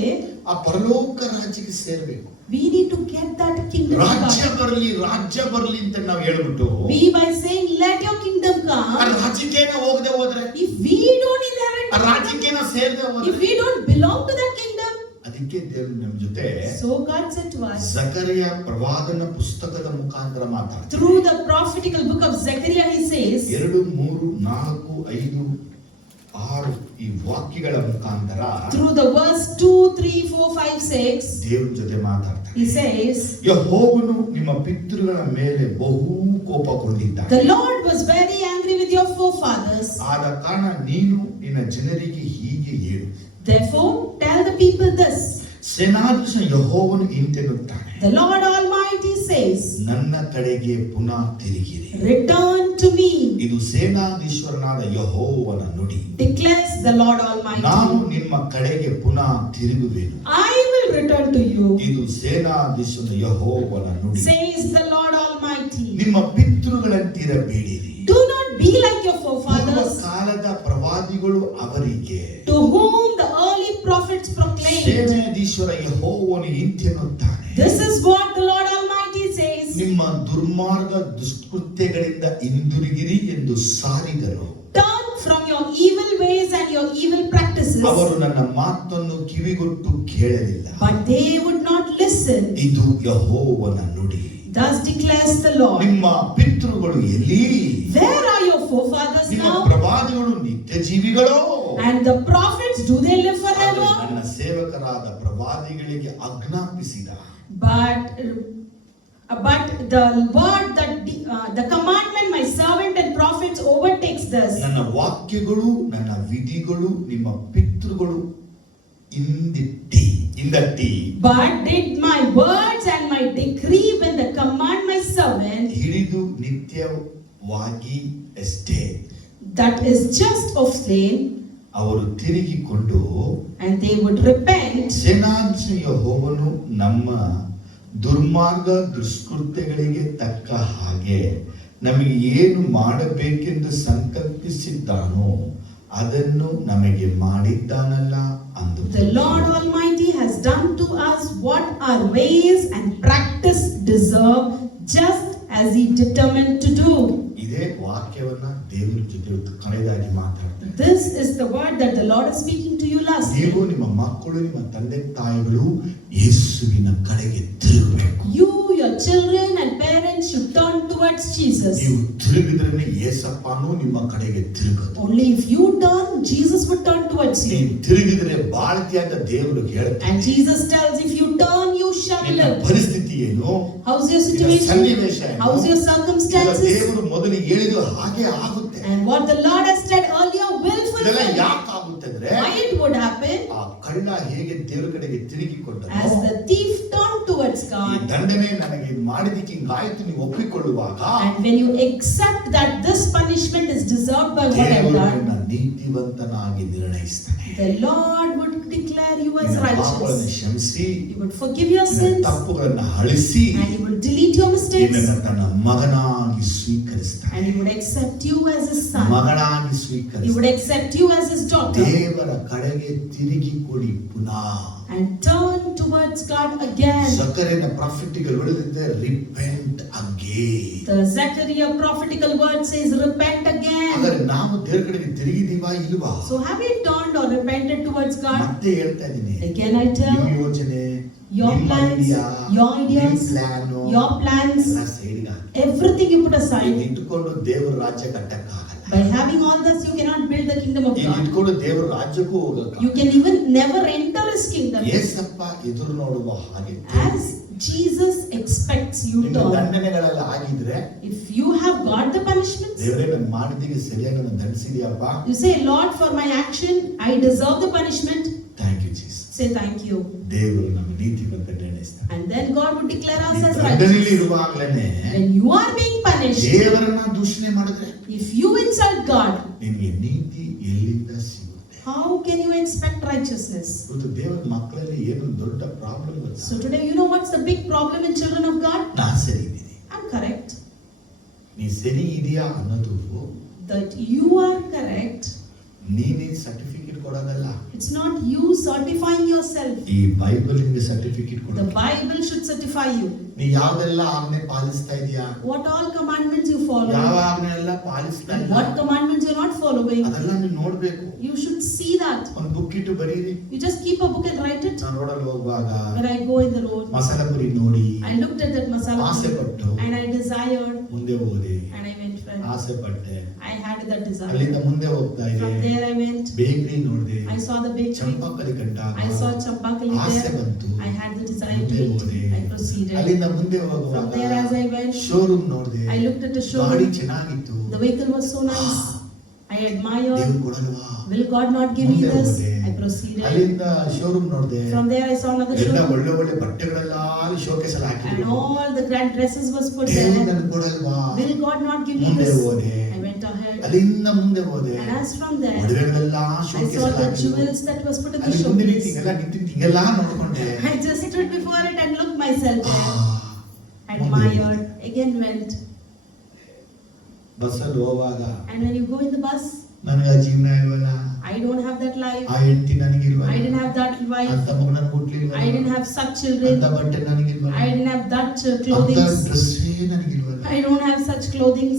ಆ ಪರಲೋಕ ರಾಜ್ಯಕ್ಕೆ ಸೇರಬೇಕು. we need to get that kingdom of ರಾಜ್ಯ God. ಬರಲಿ, ರಾಜ್ಯ ಬರಲಿ ಅಂತ ನಾವು ಹೇಳ್ಬಿಟ್ಟು We, by saying, let your kingdom ಆ come, ರಾಜ್ಯಕ್ಕೇನ ಹೋಗದೆ ಹೋದ್ರೆ, if we don't inherit ಆ the kingdom, ರಾಜ್ಯಕ್ಕೇನ ಸೇರದೆ if ಹೋದ್ರೆ, we don't belong to that kingdom, ಅದಕ್ಕೆ ದೇವರು ನಮ್ಮ ಜೊತೆ so God said to us ಜಕರಿಯ ಪ್ರವಾದನ ಪುಸ್ತಕದ ಮುಖಾಂತರ ಮಾತಾಡ್ತಾರೆ. through the prophetical book of Zechariah. He says 2, 3, 4, 5, 6 ಈ ವಾಕ್ಯಗಳ ಮುಖಾಂತರ through the verse 2, 3, 4, 5, 6, ದೇವರ ಜೊತೆ ಮಾತಾಡ್ತಾರೆ. he says ಯೆಹೋವನು ನಿಮ್ಮ ಪಿತೃಗಳ ಮೇಲೆ ಬಹು ಕೋಪಗೊಂಡಿದ್ದಾನೆ. the Lord was very angry with your forefathers. ಆದ ಕಾರಣ ನೀನು ನಿನ್ನ ಜನರಿಗೆ ಹೀಗೆ ಹೇಳು, Therefore tell the people this, ಸೇನಾಧೀಶ ಯೆಹೋವನು ಇಂತೆನ್ನುತ್ತಾನೆ, the Lord Almighty says, ನನ್ನ ಕಡೆಗೆ ಪುನಃ ತಿರುಗಿರಿ. return to me, ಇದು ಸೇನಾಧೀಶ್ವರನಾದ ಯೆಹೋವನ ನುಡಿ. declares the Lord Almighty. ನಾನು ನಿಮ್ಮ ಕಡೆಗೆ ಪುನಃ ತಿರುಗುವೆನು. I will return to you, ಇದು ಸೇನಾಧೀಶನ ಯೆಹೋವನ ನುಡಿ. says the Lord Almighty. ನಿಮ್ಮ ಪಿತೃಗಳಂತಿರಬೇಡಿರಿ. Do not be like your ಪೂರ್ವ forefathers, ಕಾಲದ ಪ್ರವಾದಿಗಳು ಅವರಿಗೆ to whom the early prophets proclaimed. ಸೇನಾಧೀಶ್ವರ ಯೆಹೋವನು ಇಂತೆನ್ನುತ್ತಾನೆ, This is what the Lord Almighty says. ನಿಮ್ಮ ದುರ್ಮಾರ್ಗ ದುಷ್ಕೃತ್ಯಗಳಿಂದ ಹಿಂದಿರುಗಿರಿ ಎಂದು ಸಾರಿದರು. Turn from your evil ways and your evil practices. ಅವರು ನನ್ನ ಮಾತನ್ನು ಕಿವಿಗೊಟ್ಟು ಕೇಳಲಿಲ್ಲ. But they would not listen. ಇದು ಯೆಹೋವನ ನುಡಿ. Thus declares the Lord. ನಿಮ್ಮ ಪಿತೃಗಳು ಎಲ್ಲಿ? Where are your forefathers ನಿಮ್ಮ now? ಪ್ರವಾದಿಗಳು ನಿತ್ಯ ಜೀವಿಗಳೋ? And the prophets, do they live ಆದರೆ forever? ನನ್ನ ಸೇವಕರಾದ ಪ್ರವಾದಿಗಳಿಗೆ ಆಜ್ಞಾಪಿಸಿದ But the word that the commandment my servant and prophets overtakes this. ನನ್ನ ವಾಕ್ಯಗಳು ನನ್ನ ವಿಧಿಗಳು ನಿಮ್ಮ ಪಿತೃಗಳು ಹಿಂದಟ್ಟಿ But did my words and my decree when the command my servant, ಹಿಡಿದು ನಿತ್ಯವಾಗಿ ಅಷ್ಟೇ. that is just of slain, ಅವರು ತಿರುಗಿಕೊಂಡು and they would repent. ಸೇನಾಧೀಶ ಯೆಹೋವನು ನಮ್ಮ ದುರ್ಮಾರ್ಗ ದುಷ್ಕೃತ್ಯಗಳಿಗೆ ತಕ್ಕ ಹಾಗೆ ನಮಗೆ ಏನು ಮಾಡಬೇಕೆಂದು ಸಂಕಲ್ಪಿಸಿದ್ದಾನೋ ಅದನ್ನು ನಮಗೆ ಮಾಡಿದ್ದಾನಲ್ಲ ಅಂದು. The Lord Almighty has done to us what our ways and practice deserve, just as He determined to do. ಇದೇ ವಾಕ್ಯವನ್ನ ದೇವರ ಜೊತೆ ಕಳೆದಾಗಿ ಮಾತಾಡ್ತಾರೆ. This is the word that the Lord is speaking to you last. ನೀವು ನಿಮ್ಮ ಮಕ್ಕಳು ನಿಮ್ಮ ತಂದೆ ತಾಯಿಗಳು ಯೇಸುವಿನ ಕಡೆಗೆ ತಿರುಗಬೇಕು. You, your children and parents should turn towards Jesus. ನೀವು ತಿರುಗಿದ್ರೆ ಯೇಸಪ್ಪನು ನಿಮ್ಮ ಕಡೆಗೆ ತಿರುಗೋದು. Only if you turn, Jesus would turn towards you. ನೀವು ತಿರುಗಿದ್ರೆ ಬಾಳ್ತಿ ಅಂತ ದೇವರು ಹೇಳ್ತಾರೆ. And Jesus tells, if you turn, you shall ನಿನ್ನ live. ಪರಿಸ್ಥಿತಿ ಏನು? How's your ನಿನ್ನ situation? ಸನ್ನಿವೇಶ ಏನು? How's your circumstances? ದೇವರು ಮೊದಲು ಹೇಳಿದ್ರು ಹಾಗೆ ಆಗುತ್ತೆ. And what the Lord has said earlier will ಇದೆಲ್ಲ fulfill. ಯಾಕೆ ಆಗುತ್ತೆ ಅಂದ್ರೆ Why it would happen? ಆ ಕಳ್ಳ ಹೇಗೆ ದೇವರ ಕಡೆಗೆ ತಿರುಗಿಕೊಂಡ As the thief turned towards ಈ God. ದಂಡನೆ ನನಗೆ ಮಾಡಿದಕ್ಕೆ ಹಿಂಗಾಯ್ತು ನೀವು ಒಪ್ಪಿಕೊಳ್ಳುವಾಗ And when you accept that this punishment is deserved by what I've ದೇವರು done, ನಿನ್ನ ನೀತಿವಂತನಾಗಿ ನಿರ್ಣಯಿಸ್ತಾನೆ. the Lord would declare you as ನಿನ್ನ ಪಾಪಗಳನ್ನು righteous. ಕ್ಷಮಿಸಿ He would forgive your ನಿನ್ನ sins ತಪ್ಪುಗಳನ್ನು ಅಳಿಸಿ and He would delete your mistakes ನಿನ್ನನ್ನು ತನ್ನ ಮಗನಾಗಿ ಸ್ವೀಕರಿಸ್ತಾನೆ. and He would accept you as His son. ಮಗನಾಗಿ He would ಸ್ವೀಕರಿಸ್ತಾನೆ. accept you as His daughter ದೇವರ ಕಡೆಗೆ ತಿರುಗಿ ಕೊಡಿ ಪುನಃ. and turn towards God again. ಸಕರಿನ ಪ್ರಾಫಿಟಿಗಳು ಹೇಳಿದ್ರೆ repent again. The Zechariah prophetical word says, repent again. ಆದರೆ ನಾವು ದೇವರ ಕಡೆಗೆ ತಿರುಗಿದೀವಾ ಇಲ್ವಾ? So have you turned or repented towards God? ಮತ್ತೆ ಹೇಳ್ತಾ ಇದ್ದೀನಿ, Again I tell, ನಿಮ್ಮ ಯೋಜನೆ, your ನಿಮ್ಮ plans, idea, your ನಿಮ್ಮ ideas, ಪ್ಲಾನ್ your plans, ಎಲ್ಲ ಸೈಡ್ಗೆ ಹಾಕಿ. everything you put ಇದು aside. ಇಟ್ಕೊಂಡು ದೇವರ ರಾಜ್ಯ ಕಟ್ಟಕ್ಕಾಗಲ್ಲ. By having all this, you cannot build the kingdom of ಇದು God. ಇಟ್ಕೊಂಡು ದೇವರ ರಾಜ್ಯಕ್ಕೂ ಹೋಗಕ್ಕ. You can even never enter His kingdom. Yesappa ಎದುರು ನೋಡುವ ಹಾಗೆ As Jesus expects you ನಿಮ್ಮ to. ದಂಡನೆಗಳೆಲ್ಲ ಆಗಿದ್ರೆ If you have got the punishments, ದೇವರೇ ನಾನು ಮಾಡಿದ್ದಕ್ಕೆ ಸರಿಯಾಗಿ ನನ್ನ ದಂಡಿಸಿದ್ಯಪ್ಪ. you say, Lord, for my action, I deserve the punishment. Thank you Jesus. Say thank you. ದೇವರು ನಮ್ಮ ನೀತಿವಂತ ನಿರ್ಣಯಿಸ್ತಾನೆ. And then God would declare us as ದಂಡನೆಯಲ್ಲಿ righteous. ಇರುವಾಗಲೇ When you are being punished, ದೇವರನ್ನ ದೂಷಣೆ ಮಾಡಿದ್ರೆ if you insult God, ನಿಮಗೆ ನೀತಿ ಎಲ್ಲಿಂದ ಸಿಗುತ್ತೆ? how can you expect righteousness? ಇವತ್ತು ದೇವರ ಮಕ್ಕಳಲ್ಲಿ ಏನು ದೊಡ್ಡ ಪ್ರಾಬ್ಲಮ್ ಗೊತ್ತಾ? So today, you know what's the big problem in children of God? ನಾ ಸರಿ ಇದ್ದೀನಿ, I'm correct. ನೀ ಸರಿ ಇದೆಯಾ ಅನ್ನೋದು That you are correct ನೀನೇ ಸರ್ಟಿಫಿಕೇಟ್ ಕೊಡೋದಲ್ಲ, It's not you certifying yourself. ಈ ಬೈಬಲ್ ನಿಮಗೆ ಸರ್ಟಿಫಿಕೇಟ್ The ಕೊಡ. Bible should certify you. ನೀ ಯಾವ್ದೆಲ್ಲ ಆಜ್ಞೆ ಪಾಲಿಸ್ತಾ ಇದೀಯಾ, What all commandments you follow, ಯಾವ ಆಜ್ಞೆ ಎಲ್ಲ ಪಾಲಿಸ್ತಾ and ಇಲ್ಲ, what commandments you're not following. ಅದೆಲ್ಲ ನೀವು ನೋಡ್ಬೇಕು. You should see that. ಒಂದು ಬುಕ್ ಇಟ್ಟು ಬರೀರಿ. You just keep a book and write it. ನಾನು ರೋಡಲ್ಲಿ ಹೋಗುವಾಗ When I go in the road, masala ಪುರಿ ನೋಡಿ I looked at that masala ಆಸೆ puri ಪಟ್ಟು and I desired, ಮುಂದೆ ಹೋದೆ, and I went further. ಆಸೆ ಪಟ್ಟೆ. I had that desire. ಅಲ್ಲಿಂದ ಮುಂದೆ ಹೋಗ್ತಾ ಇದೆ, From there I went. Bakery ನೋಡಿದೆ, I saw the bakery. Champakali ಕಂಡಾಗ I saw champakali ಆಸೆ there. ಬಂತು, I had the desire to ಮುಂದೆ eat. ಹೋದೆ. I proceeded. ಅಲ್ಲಿಂದ ಮುಂದೆ From ಹೋಗುವಾಗ there as I went, showroom ನೋಡಿದೆ, I looked at the ಗಾಡಿ showroom. ಚೆನ್ನಾಗಿತ್ತು. The vehicle was so nice. I admired. ದೇವ್ರು ಕೊಡಲ್ವಾ, Will God not give me ಮುಂದೆ this? ಹೋದೆ. I proceeded. ಅಲ್ಲಿಂದ ಶೋರೂಮ್ ನೋಡಿದೆ, From there I saw another ಎಲ್ಲ showroom. ಒಳ್ಳೆ ಒಳ್ಳೆ ಬಟ್ಟೆಗಳೆಲ್ಲ ಶೋಕೇಸ್ ಅಲ್ಲಿ And ಹಾಕಿದ್ರು. all the grand dresses was put ದೇವ್ರು there. ನನಗೆ ಕೊಡಲ್ವಾ, Will God not give me ಮುಂದೆ this? ಹೋದೆ. I went ahead. ಅಲ್ಲಿಂದ ಮುಂದೆ ಹೋದೆ, And as from there, ಒಡವೆಗಳೆಲ್ಲ I ಶೋಕೇಸ್ saw ಅಲ್ಲಿ the ಹಾಕಿದ್ರು. jewels that was put in the ಅಲ್ಲಿ ಮುಂದೆ showcase. ಹಿಂಗೆಲ್ಲ ನಿಂತಿದ್ದು ಹಿಂಗೆಲ್ಲ ನೋಡ್ಕೊಂಡೆ. I just stood before it and looked myself ಆ, there. ಮುಂದೆ ಹೋದೆ. Admired. Again went. ಬಸ್ಸಲ್ಲಿ ಹೋಗುವಾಗ And when you go in the bus, ನನಗೆ ಆ ಜೀವನ ಇಲ್ವಲ್ಲ, I don't have that life. ಆ ಹೆಂಡತಿ ನನಗಿಲ್ವಲ್ಲ, I didn't have that wife. ಅಂತ ಮಗ ನನಗೆ ಹುಟ್ಲಿಲ್ವಲ್ಲ, I didn't have such ಅಂತ children. ಬಟ್ಟೆ ನನಗಿಲ್ವಲ್ಲ, I didn't have that ಅಂತ clothing. ಡ್ರೆಸ್ಸೇ ನನಗಿಲ್ವಲ್ಲ. I don't have such clothing.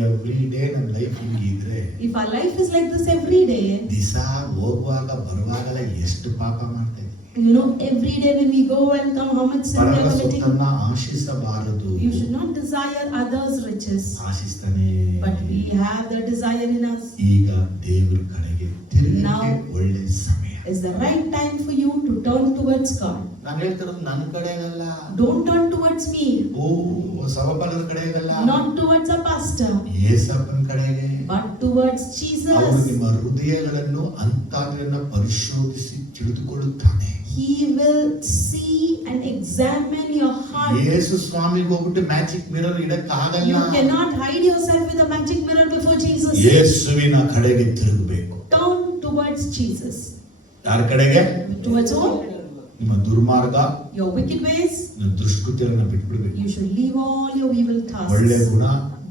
Every day ನಮ್ಮ ಲೈಫ್ ಹಿಂಗಿದ್ರೆ, If our life is like this every day, ದಿವಸ ಹೋಗುವಾಗ ಬರುವಾಗಲೇ ಎಷ್ಟು ಪಾಪ ಮಾಡ್ತಾ ಇದ್ವಿ. you know, every day when we go and come, how much sin we are ಪರರ committing. ಸೊತ್ತನ್ನ ಆಶಿಸಬಾರದು, You should not desire others' riches, ಆಶಿಸ್ತಾನೆ. but we have the desire in us. ಈಗ ದೇವರ ಕಡೆಗೆ ತಿರುಗಕ್ಕೆ Now ಒಳ್ಳೆ ಸಮಯ. Is the right time for you to turn towards God. ನಾನು ಹೇಳ್ತಿರೋದು ನನ್ನ ಕಡೆಗಲ್ಲ, Don't turn towards me, ಓ ಸಭಾಪಾಲರ ಕಡೆಗಲ್ಲ, not towards a pastor, ಯೇಸಪ್ಪನ ಕಡೆಗೆ. but towards ಅವರು Jesus. ನಿಮ್ಮ ಹೃದಯಗಳನ್ನು ಅಂತಾಗ್ರನ್ನ ಪರಿಶೋಧಿಸಿ ತಿಳಿದುಕೊಳ್ಳುತ್ತಾನೆ. He will see and examine your heart. ಯೇಸು ಸ್ವಾಮಿಗೆ ಹೋಗ್ಬಿಟ್ಟು ಮ್ಯಾಜಿಕ್ ಮಿರರ್ ಇಡಕ್ ಆಗಲ್ಲ. You cannot hide yourself with a magic mirror before Jesus. ಯೇಸುವಿನ ಕಡೆಗೆ ತಿರುಗಬೇಕು. Turn towards Jesus. ಯಾರ ಕಡೆಗೆ? Towards whom? ನಿಮ್ಮ ದುರ್ಮಾರ್ಗ, Your wicked ways. ನಿಮ್ಮ ದುಷ್ಕೃತ್ಯಗಳನ್ನ ಬಿಟ್ಬಿಡ್ಬೇಕು. You should leave all your evil ಒಳ್ಳೆ tasks. ಗುಣ,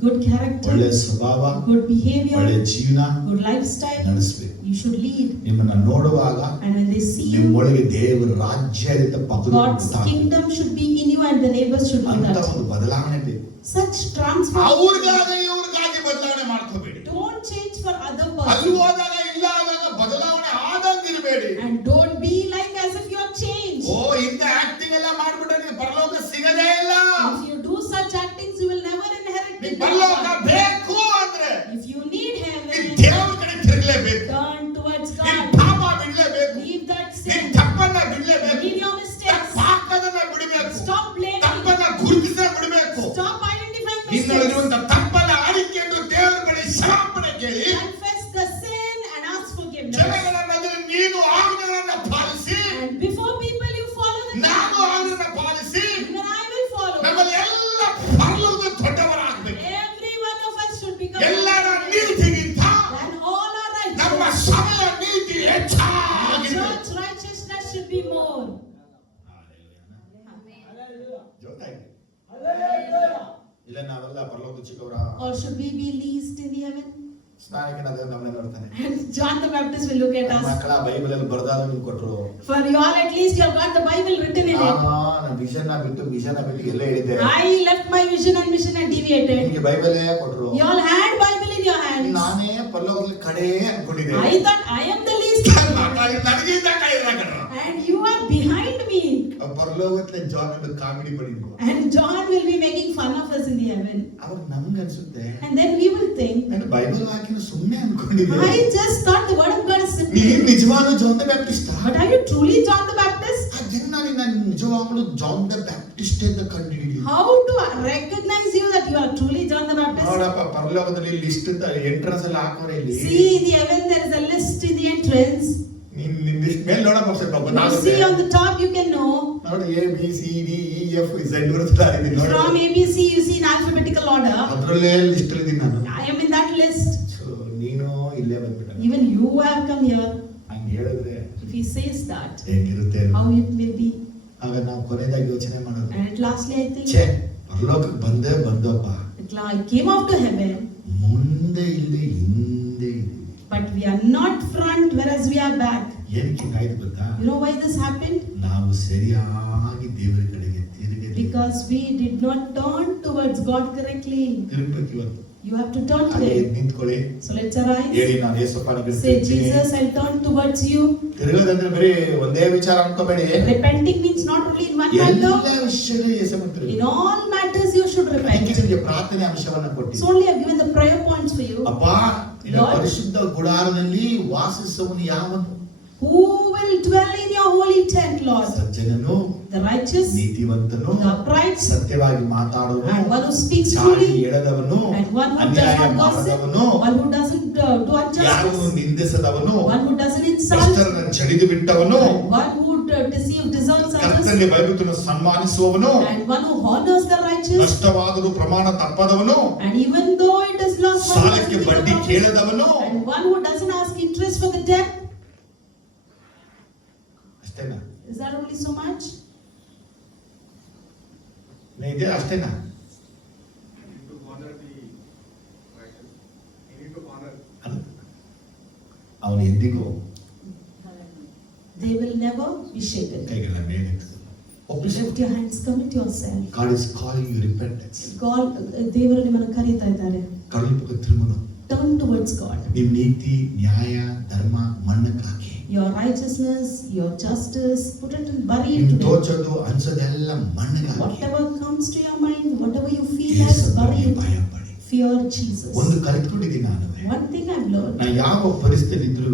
Good character, ಒಳ್ಳೆ ಸ್ವಭಾವ, good ಒಳ್ಳೆ behavior, ಜೀವನ good lifestyle. ನಡೆಸಬೇಕು. You should lead. ನಿಮ್ಮನ್ನ ನೋಡುವಾಗ And when they see you, ನಿಮ್ಮೊಳಗೆ ದೇವರ ರಾಜ್ಯ ಇರುತ್ತೆ, ಪಕ್ಕದ God's kingdom should be in you and the neighbors should know ಅಂತ that. ಒಂದು ಬದಲಾವಣೆ ಬೇಕು. Such transformation. ಅವ್ರಿಗಾಗಿ ಇವ್ರಿಗಾಗಿ ಬದಲಾವಣೆ ಮಾಡ್ಕೋಬೇಡಿ. Don't change for other ಅಲ್ಲಿ person. ಹೋದಾಗ ಇಲ್ಲ ಆದಾಗ ಬದಲಾವಣೆ ಆದಂಗಿರಬೇಡಿ. And don't be like as if you are changed. ಓ ಇಂತ ಆಕ್ಟಿಂಗ್ ಎಲ್ಲ ಮಾಡ್ಬಿಟ್ರೆ ನಿಮ್ಗೆ ಪರಲೋಕ ಸಿಗದೇ ಇಲ್ಲ. If you do such actings, you will never inherit ನಿಮ್ಗೆ the ಪರಲೋಕ kingdom. ಬೇಕು ಅಂದ್ರೆ If you need ನೀನ್ heaven, ದೇವರ ಕಡೆ ತಿರುಗಲೇಬೇಕು. turn towards ನಿನ್ God. ಪಾಪ ಬಿಡ್ಲೇಬೇಕು. Leave that ನಿನ್ sin. ತಪ್ಪನ್ನ ಬಿಡ್ಲೇಬೇಕು. Leave your mistakes. ತಪ್ಪಾಕದನ್ನ ಬಿಡಬೇಕು. Stop blaming. ತಪ್ಪನ್ನ ಗುರುತಿಸ ಬಿಡಬೇಕು. Stop identifying mistakes. ನಿನ್ನೊಳಗಿರುವಂತ ತಪ್ಪನ್ನ ಅರಿಕೆಂದು ದೇವರ ಬಳಿ ಕ್ಷಮಾಪಣೆ ಕೇಳಿ Confess the sin and ask forgiveness. ಜನಗಳ ನಡುವೆ ನೀನು ಆಜ್ಞೆಗಳನ್ನ ಪಾಲಿಸಿ, And before people, you follow the ನಾನು commandments. ಆಜ್ಞೆಗಳನ್ನ ಪಾಲಿಸಿ Even I will follow. ನಮ್ಮಲ್ಲಿ ಎಲ್ಲ ಪರಲೋಕದ ದೊಡ್ಡವರಾಗಬೇಕು. Every one of us should become ಎಲ್ಲರ ನೀತಿಗಿಂತ and all are ನಮ್ಮ righteous. ಸಭೆಯ ನೀತಿ ಹೆಚ್ಚಾಗಿದೆ. Church righteousness should be more. ಜೋರಾಗಿ. ಇಲ್ಲ ನಾವೆಲ್ಲ ಪರಲೋಕ ಚಿಕ್ಕವರ Or should we be least in the heaven? ಸ್ನಾನಿಕನಾದ ನಮ್ಮನ್ನ ನೋಡ್ತಾನೆ. And John the Baptist will look at us. ಮಕ್ಕಳ ಬೈಬಲ್ ಅಲ್ಲಿ ಬರೆದಾದ್ರು ನೀವು ಕೊಟ್ರು. For you all at least you have got the Bible written in it. ನಾನು ವಿಷನ್ ಬಿಟ್ಟು ಎಲ್ಲ ಹೇಳಿದೆ. I left my vision and mission and deviated. ನಿಮಗೆ ಬೈಬಲೇ ಕೊಟ್ರು. You all had Bible in your hands. ನಾನೇ ಪರಲೋಕದಲ್ಲಿ ಕಡೆ ಅನ್ಕೊಂಡಿದ್ದೆ. I thought I am the least. ನನಗಿಂತ ಕೈರಾಗ And you are behind me. ಪರಲೋಕದಲ್ಲಿ ಜಾನ್ ಒಂದು ಕಾಮಿಡಿ ಮಾಡಿದ್ರು. And John will be making fun of us in the heaven. ಅವಾಗ ನಮ್ಗೆ ಅನ್ಸುತ್ತೆ And then we will think, ನಾನು ಬೈಬಲ್ ಹಾಕಿನ ಸುಮ್ಮನೆ ಅನ್ಕೊಂಡಿದ್ದೆ. I just thought the word of God is ನೀ simple. ನಿಜವಾದ John the Baptist. But are you truly John the Baptist? ಅದನ್ನ ನಾನು ನಿಜವಾಗ್ಲೂ ಜಾನ್ ದ ಬ್ಯಾಪ್ಟಿಸ್ಟ್ ಅಂತ ಕಂಡಿದ್ದೀನಿ. How to recognize you that you are truly John the Baptist? ನೋಡಪ್ಪ ಪರಲೋಕದಲ್ಲಿ ಲಿಸ್ಟ್ ಅಂತ ಎಂಟ್ರೆನ್ಸ್ ಅಲ್ಲಿ ಹಾಕೋರೆ ಇಲ್ಲಿ. See in the heaven there is a list in the entrance. ನೀನ್ ಲಿಸ್ಟ್ ಮೇಲೆ ನೋಡಪ್ಪ ಸ್ವಲ್ಪ You see on the top you can know. ನೋಡಿ A B C D E F Z ಬರುತ್ತೆ ಇಲ್ಲಿ ನೋಡಿ. From ABC you see in alphabetical order. ಅದರಲ್ಲೇ ಲಿಸ್ಟ್ ಅಲ್ಲಿ ಇದೀನಿ ನಾನು. I am in that list. So ನೀನು ಇಲ್ಲೇ ಬಂದ್ಬಿಟ್ಟ. Even you have come here. ಹಂಗೆ ಹೇಳಿದ್ರೆ If he says that, ಹೆಂಗಿರುತ್ತೆ how it will be. ಆಗ ನಾವು ಕೊನೆಯದಾಗಿ ಯೋಚನೆ ಮಾಡೋದು, And lastly I think, ಛೇ ಪರಲೋಕಕ್ಕೆ ಬಂದಪ್ಪ, came out to heaven, ಮುಂದೆ ಇಲ್ಲದೆ ಹಿಂದೆ ಇದೆ. but we are not front, whereas we are back. ಏನಕ್ಕೆ ಹಿಂಗಾಯ್ತು ಗೊತ್ತಾ? You know why this happened? ನಾವು ಸರಿಯಾಗಿ ದೇವರ ಕಡೆಗೆ ತಿರುಗಿ Because we did not turn towards God correctly. Tirupati ಇವತ್ತು You have to turn ಅದೇ today. ನಿಂತ್ಕೊಳ್ಳಿ, So let's arise. ಹೇಳಿ ನಾನು ಯೇಸಪ್ಪನಿಗೆ Say, Jesus, I'll turn towards you. ತಿರುಗೋದಂದ್ರೆ ಬರೀ ಒಂದೇ ವಿಚಾರ ಅನ್ಕೋಬೇಡಿ, Repenting means not only in one ಎಲ್ಲ matter. ವಿಷಯಗಳು ಯೇಸಪ್ಪನ In all matters you should repent. ನಿಮಗೆ ಪ್ರಾರ್ಥನೆ ಅಂಶವನ್ನ ಕೊಟ್ಟಿ. So only I've given the prayer points for you. ಅಪ್ಪ ನಿನ್ನ Lord, ಪರಿಶುದ್ಧ ಗುಡಾರದಲ್ಲಿ ವಾಸಿಸುವವನು ಯಾವನು? who will dwell in your holy tent, Lord? ಸಜ್ಜನನು, The righteous, ನೀತಿವಂತನು, the upright, ಸತ್ಯವಾಗಿ ಮಾತಾಡುವನು, and one who speaks ಚಾಡಿ truly, ಎಳೆದವನು, and one who does ಅನ್ಯಾಯ not gossip, ಮಾಡದವನು, one who doesn't do ಯಾರನ್ನು injustice, ನಿಂದಿಸದವನು, one who doesn't insult, ಭ್ರಷ್ಟರನ್ನು ಜಡಿದು ಬಿಟ್ಟವನು, and one who deserves others, ಕರ್ತನಲ್ಲಿ ಭಯಭಕ್ತರನ್ನು ಸನ್ಮಾನಿಸುವವನು, and one who honors the righteous, ನಷ್ಟವಾದರೂ ಪ್ರಮಾಣ ತಪ್ಪದವನು, and even though it is lost, one who ಸಾಲಕ್ಕೆ doesn't ಬಡ್ಡಿ give up, ಕೇಳದವನು. and one who doesn't ask interest for the debt. ಅಷ್ಟೇನಾ? Is that only so much? ಇದೆ ಅಷ್ಟೇನಾ? ಅವನು ಎಂದಿಗೂ They will never be shaken. ಕೈಗಳ ಮೇಲೆ ಒಪ್ಪಿಸಿ. Lift your hands, commit yourself. God is calling you repentance. God, ದೇವರು ನಿಮ್ಮನ್ನು ಕರೀತಾ ಇದ್ದಾರೆ. ಕರುಳಿಗೆ ತಿರುಮುನು. Turn towards God. ನಿಮ್ಮ ನೀತಿ, ನ್ಯಾಯ, ಧರ್ಮ ಮಣ್ಣಕ್ಕೆ ಹಾಕಿ. Your righteousness, your justice, put it and bury it ನಿಮ್ today. ತೋಚೋದು ಅನ್ಸೋದೆಲ್ಲ ಮಣ್ಣಕ್ಕೆ ಹಾಕಿ. Whatever comes to your mind, whatever you feel as, bury it. ಭಯಪಡಿ. Fear Jesus. ಒಂದು ಕಲಿತ್ಕೊಂಡಿದ್ದೀನಿ ನಾನು. One thing I've learned, ನಾನು ಯಾವ ಪರಿಸ್ಥಿತಿ ಇದ್ರೂ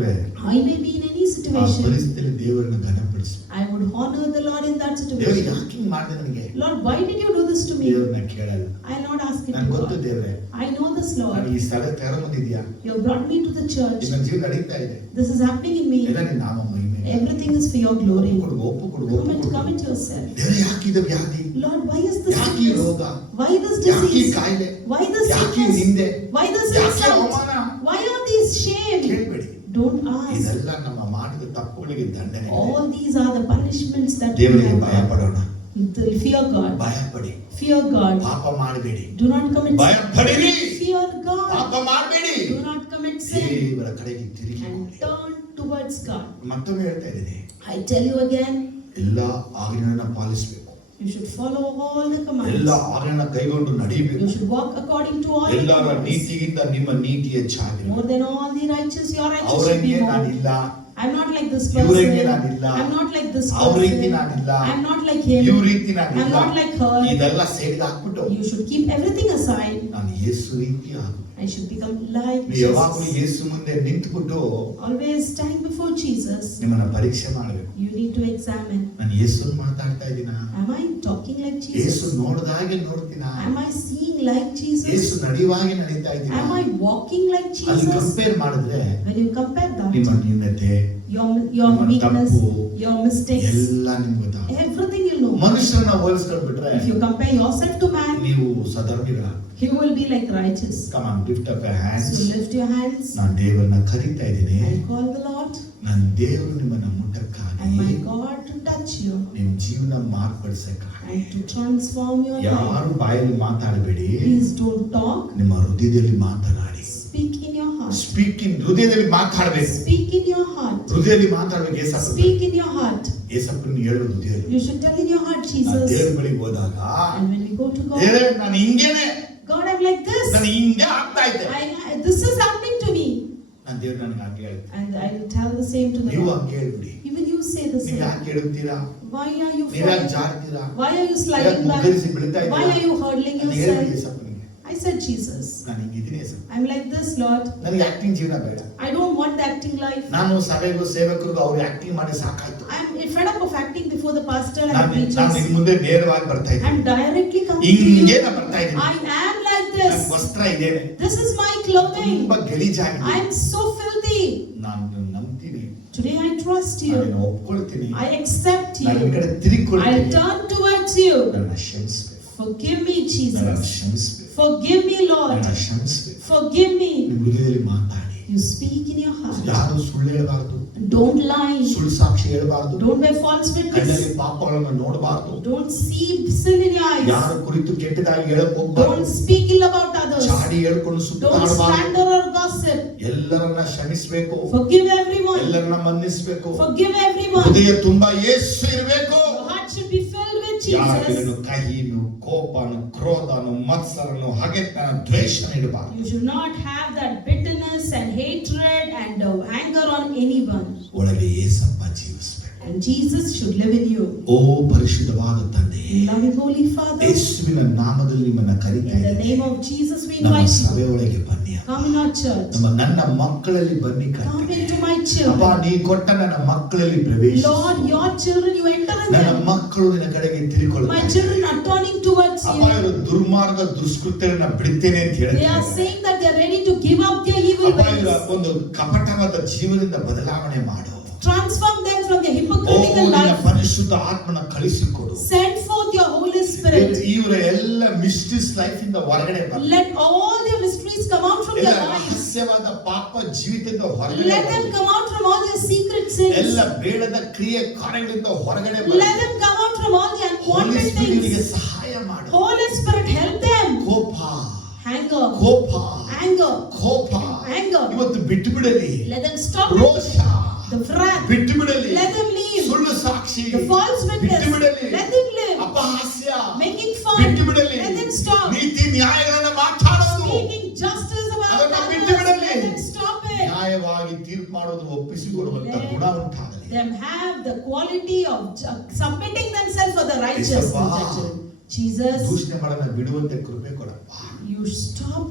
I may be in any ಆ situation, ಪರಿಸ್ಥಿತಿಯಲ್ಲಿ ದೇವರನ್ನು ಘನಪಡಿಸು. I would honor the Lord in that ದೇವರು situation. ಯಾಕೆ ಹಿಂಗ್ ಮಾಡಿದೆ ನನಗೆ? Lord, why did you do this to me? ದೇವ್ರನ್ನ ಕೇಳಲ್ಲ. I'll not ask it ನನ್ಗೆ to ಗೊತ್ತು God. ದೇವ್ರೆ, I know this, Lord. ನಾನು ಈ ಸ್ಥಳಕ್ಕೆ ಕರೆದೊಂದಿದ್ಯಾ, You have brought me to the church. ನನ್ನ ಜೀವನ ನಡೀತಾ ಇದೆ, This is happening in ಎಲ್ಲ me. ನಿನ್ನ ನಾಮ ಮಹಿಮೆ. Everything is for your glory. ಒಪ್ಪು ಕೊಡು. Commit yourself. ದೇವ್ರೆ ಯಾಕೆ ಇದು ವ್ಯಾಧಿ, Lord, why is this ಯಾಕೆ ಈ sickness? ರೋಗ, Why this ಯಾಕೆ ಈ disease? ಕಾಯಿಲೆ, Why this ಯಾಕೆ ಈ sickness? ನಿಂದೆ, Why this ಯಾಕೆ insult? ಅವಮಾನ? Why are these shame? ಕೇಳ್ಬೇಡಿ. Don't ask. ಇದೆಲ್ಲ ನಮ್ಮ ಮಾಡಿದ ತಪ್ಪುಗಳಿಗೆ ದಂಡನೆ. All these are the punishments that we ದೇವರಿಗೆ ಭಯ have. ಪಡೋಣ. Fear God. ಭಯಪಡಿ. Fear God. ಪಾಪ ಮಾಡಬೇಡಿ. Do not commit sin. ಭಯಪಡಿರಿ. Fear God. ಪಾಪ ಮಾಡಬೇಡಿ. Do not commit sin. ದೇವರ ಕಡೆಗೆ ತಿರುಗಿ And turn towards God. ಮತ್ತೊಮ್ಮೆ ಹೇಳ್ತಾ ಇದ್ದೀನಿ, I tell you again, ಎಲ್ಲ ಆಜ್ಞೆಗಳನ್ನ ಪಾಲಿಸಬೇಕು. you should follow all the ಎಲ್ಲ commands. ಆಜ್ಞೆಗಳನ್ನ ಕೈಗೊಂಡು You ನಡೀಬೇಕು. should walk according to all the ಎಲ್ಲರ commands. ನೀತಿಗಿಂತ ನಿಮ್ಮ ನೀತಿ ಹೆಚ್ಚಾಗಿರಬೇಕು. More than all the righteous, your righteous should ಅವರಂಗೆ be more. ನಾನಿಲ್ಲ, I'm not like this ಇವ್ರಂಗೆ person. ನಾನಿಲ್ಲ, I'm not like this ಅವ್ರ ರೀತಿ person. ನಾನಿಲ್ಲ, I'm not like him. ಇವ್ರ ರೀತಿ I'm ನಾನಿಲ್ಲ, not like her. ಇದೆಲ್ಲ ಸೈಡ್ ಹಾಕ್ಬಿಟ್ಟು You should keep everything aside. ನಾನು ಯೇಸು ರೀತಿ ಆಗು. I should become like ನೀವು ಯಾವಾಗಲೂ Jesus. ಯೇಸು ಮುಂದೆ ನಿಂತುಬಿಟ್ಟು Always stand before Jesus. ನಿಮ್ಮನ್ನ ಪರೀಕ್ಷೆ ಮಾಡಬೇಕು. You need to examine. ನಾನು ಯೇಸುನ್ ಮಾತಾಡ್ತಾ ಇದ್ದೀನ, Am I talking like ಯೇಸು Jesus? ನೋಡ್ದಾಗೆ ನೋಡ್ತೀನ, Am I seeing like ಯೇಸು Jesus? ನಡೆಯುವಾಗೆ ನಡೀತಾ ಇದ್ದೀನ. Am I walking like ಅಲ್ಲಿ Jesus? ಕಂಪೇರ್ ಮಾಡಿದ್ರೆ When you compare ನಿಮ್ಮ that, ನ್ಯೂನತೆ, your ನಿಮ್ಮ weakness, ತಪ್ಪು, your mistakes, ಎಲ್ಲ ನಿಮ್ಗೆ ಗೊತ್ತಾಗುತ್ತೆ. everything you know. ಮನುಷ್ಯರನ್ನ ಹೋಲಿಸ್ಕೊಂಡ್ಬಿಟ್ರೆ If you compare yourself to man, ನೀವು ಸಧರ್ಮಿಗಳ. you will be like righteous. Come on, lift up your hands. So lift your hands ನಾನು ದೇವರನ್ನ ಕರೀತಾ ಇದ್ದೀನಿ. and call the Lord, ನನ್ನ ದೇವರು ನಿಮ್ಮನ್ನ and ಮುಟ್ಟಕ್ಕಾಗಿ, my God to touch you ನಿಮ್ಮ ಜೀವನ ಮಾರ್ಪಡಿಸಕ್ಕಾಗಿ. and to transform your life. ಯಾರು ಬಾಯಲ್ಲಿ ಮಾತಾಡಬೇಡಿ, Please don't talk. ನಿಮ್ಮ ಹೃದಯದಲ್ಲಿ ಮಾತನಾಡಿ. Speak in your heart. Speak in, ಹೃದಯದಲ್ಲಿ ಮಾತಾಡಬೇಕು. Speak in your heart. ಹೃದಯದಲ್ಲಿ ಮಾತಾಡಬೇಕು. Yesappa, Speak in your heart. ಏಸಪ್ಪನ ಹೇಳು ಹೃದಯದಲ್ಲಿ. You should tell in your heart, ನಾನು Jesus. ದೇವ್ರ ಬಳಿಗೆ ಹೋದಾಗ, And when we go to ದೇವ್ರೇ God, ನಾನು ಹಿಂಗೇನೆ, God, I'm like this. ನಾನು ಹಿಂಗೆ ಆಗ್ತಾ ಇದ್ದೆ. This is happening to me. ನಾನು ದೇವ್ರು ನನಗೆ ಹಾಗೆ ಹೇಳ್ತೀನಿ. And I will tell the same to the ನೀವು Lord. ಹಾಗೆ ಹೇಳ್ಬಿಡಿ. Even you say the ನೀವು same. ಯಾಕೆ ಹೇಳ್ತೀರಾ? Why are you ನೀವು ಯಾಕೆ falling? ಜಾರ್ತೀರಾ? Why are you ಯಾಕೆ sliding back? ಮುಗ್ಗರಿಸಿ ಬೀಳ್ತಾ Why ಇದ್ದೀರಾ? are you hurling ನಾನು ಹೇಳ್ಬಿಡಿ yourself? ಏಸಪ್ಪನಿಗೆ, I said, Jesus, ನಾನು ಹಿಂಗಿದ್ದೀನಿ Yesappa. I'm like this, Lord. ನನಗೆ ಆಕ್ಟಿಂಗ್ ಜೀವನ ಬೇಡ. I don't want the acting life. ನಾನು ಸಭೆಗೂ ಸೇವಕರಿಗೂ ಅವ್ರು ಆಕ್ಟಿಂಗ್ ಮಾಡಿ ಸಾಕಾಯ್ತು. I'm fed up of acting before the pastor and the ನಾನು preachers. ನಿಮ್ ಮುಂದೆ ನೇರವಾಗಿ ಬರ್ತಾ ಇದ್ದೀನಿ. I'm directly coming to ಹಿಂಗೆ you. ನಾನು ಬರ್ತಾ ಇದ್ದೀನಿ. I am like ನನ್ನ this. ವಸ್ತ್ರ ಇದೇನೆ, This is my clothing. ತುಂಬಾ ಗಲೀಜಾಗಿದೆ. I am so filthy. ನಾನು ನಂಬ್ತೀನಿ, Today I trust ನಾನು you. ಒಪ್ಕೊಳ್ತೀನಿ, I accept ನಾನು ಈ you. ಕಡೆ I'll ತಿರುಗಿಕೊಳ್ತೀನಿ. turn towards you. ನನ್ನ ಕ್ಷಮಿಸ್ಬೇಕು, Forgive me, ನನ್ನ Jesus. ಕ್ಷಮಿಸ್ಬೇಕು, Forgive me, Lord. ನನ್ನ ಕ್ಷಮಿಸ್ಬೇಕು. Forgive me. ನಿಮ್ಮ ಹೃದಯದಲ್ಲಿ ಮಾತಾಡಿ. You speak in your heart. ಯಾರು ಸುಳ್ಳು ಹೇಳಬಾರ್ದು, Don't lie. ಸುಳ್ಳು ಸಾಕ್ಷಿ ಹೇಳಬಾರ್ದು, Don't bear false ಕಣ್ಣಲ್ಲಿ witness. ಪಾಪಗಳನ್ನು ನೋಡಬಾರ್ದು, Don't see sin in your eyes. ಯಾರ ಕುರಿತು ಕೆಟ್ಟದಾಗಿ ಹೇಳಕ್ ಹೋಗ್ಬಾರ್ದು. Don't speak ill about others. ಚಾಡಿ ಹೇಳ್ಕೊಂಡು Don't ಸುತ್ತಾಡಬಾರದು. slander or gossip. ಎಲ್ಲರನ್ನ ಕ್ಷಮಿಸಬೇಕು, Forgive everyone. ಎಲ್ಲರನ್ನ ಮನ್ನಿಸಬೇಕು. Forgive everyone. ಹೃದಯ ತುಂಬಾ ಯೇಸು ಇರಬೇಕು. Your heart should be filled with ಯಾರ Jesus. ಮೇಲೂ ಕಹಿನು, ಕೋಪನು, ಕ್ರೋಧನು, ಮತ್ಸರನು, ಹಗೆತನ, ದ್ವೇಷನ ಇಡಬಾರದು. You should not have that bitterness and hatred and anger on anyone. ಒಳಗೆ ಯೇಸಪ್ಪ ಜೀವಿಸಬೇಕು. And Jesus should live in you. ಓ ಪರಿಶುದ್ಧವಾದ ತಂದೆ, Loving Holy Father, ಯೇಸುವಿನ ನಾಮದಲ್ಲಿ ನಿಮ್ಮನ್ನ ಕರೀತಾ in the ಇದ್ದೇನೆ. name of Jesus we ನಮ್ಮ invite you. ಸಭೆ ಒಳಗೆ ಬನ್ನಿ. Come in our church. ನನ್ನ ಮಕ್ಕಳಲ್ಲಿ ಬನ್ನಿ Come ಕರ್ತನೇ. into my ಅಪ್ಪ, children. ನೀ ಕೊಟ್ಟ ನನ್ನ ಮಕ್ಕಳಲ್ಲಿ ಪ್ರವೇಶಿಸು. Lord, your children, you enter in ನನ್ನ them. ಮಕ್ಕಳು ನಿನ್ನ ಕಡೆಗೆ My ತಿರುಗಿಕೊಳ್ಳುತ್ತಾರೆ. children are turning towards ಅಪ್ಪ, you. ಇವರು ದುರ್ಮಾರ್ಗ ದುಷ್ಕೃತ್ಯಗಳನ್ನ ಬಿಡ್ತೇನೆ ಅಂತ They are ಹೇಳ್ತಾರೆ. saying that they are ready to give up their evil ಅಪ್ಪ, ಇವರ ways. ಒಂದು ಕಪಟವಾದ ಜೀವನದಿಂದ ಬದಲಾವಣೆ ಮಾಡು. Transform them from their ಓ hypocritical ನಿನ್ನ life. ಪರಿಶುದ್ಧ ಆತ್ಮನ ಕಳಿಸಿಕೊಡು. Send forth your Holy Spirit. ಇವರ ಎಲ್ಲ ಮಿಸ್ಟಿಸ್ ಲೈಫ್ ಇಂದ ಹೊರಗಡೆ ಬರಲಿ. Let all their mysteries come out from ಎಲ್ಲ their lives. ರಹಸ್ಯವಾದ ಪಾಪ ಜೀವಿತದಿಂದ ಹೊರಗಡೆ Let them ಬರಲಿ. come out from all their secret sins. ಎಲ್ಲ ಬೇಡದ ಕ್ರಿಯೆ ಕಾರ್ಯಗಳಿಂದ ಹೊರಗಡೆ ಬರಲಿ. Let them come out from all the holy unwanted spirit ಇವರಿಗೆ things. ಸಹಾಯ ಮಾಡು. Holy Spirit, help them. ಕೋಪ, Anger, ಕೋಪ, anger, ಕೋಪ anger. ಇವತ್ತು ಬಿಟ್ಟು ಬಿಡಲಿ. Let them stop ರೋಷ the wrath. ಬಿಟ್ಟು ಬಿಡಲಿ. Let them leave. ಸುಳ್ಳು ಸಾಕ್ಷಿ The false witness. ಬಿಟ್ಟು ಬಿಡಲಿ. Let them live. ಅಪಹಾಸ್ಯ Making fun. ಬಿಟ್ಟು ಬಿಡಲಿ. Let them stop. ನೀತಿ ನ್ಯಾಯಗಳನ್ನು ಮಾತಾಡೋದು Speaking justice about ಅದನ್ನ others. ಬಿಟ್ಟು ಬಿಡಲಿ. Let them stop it. ನ್ಯಾಯವಾಗಿ ತೀರ್ಪು ಮಾಡೋದು ಒಪ್ಪಿಸಿಕೊಡುವಂತ Let ಗುಣ ಉಂಟಾಗಲಿ. them have the quality of submitting themselves for the righteous. Yesappa, Jesus, ದೂಷಣೆ ಮಾಡೋದನ್ನ ಬಿಡುವಂತೆ ಕೃಪೆ ಕೊಡಪ್ಪ. you stop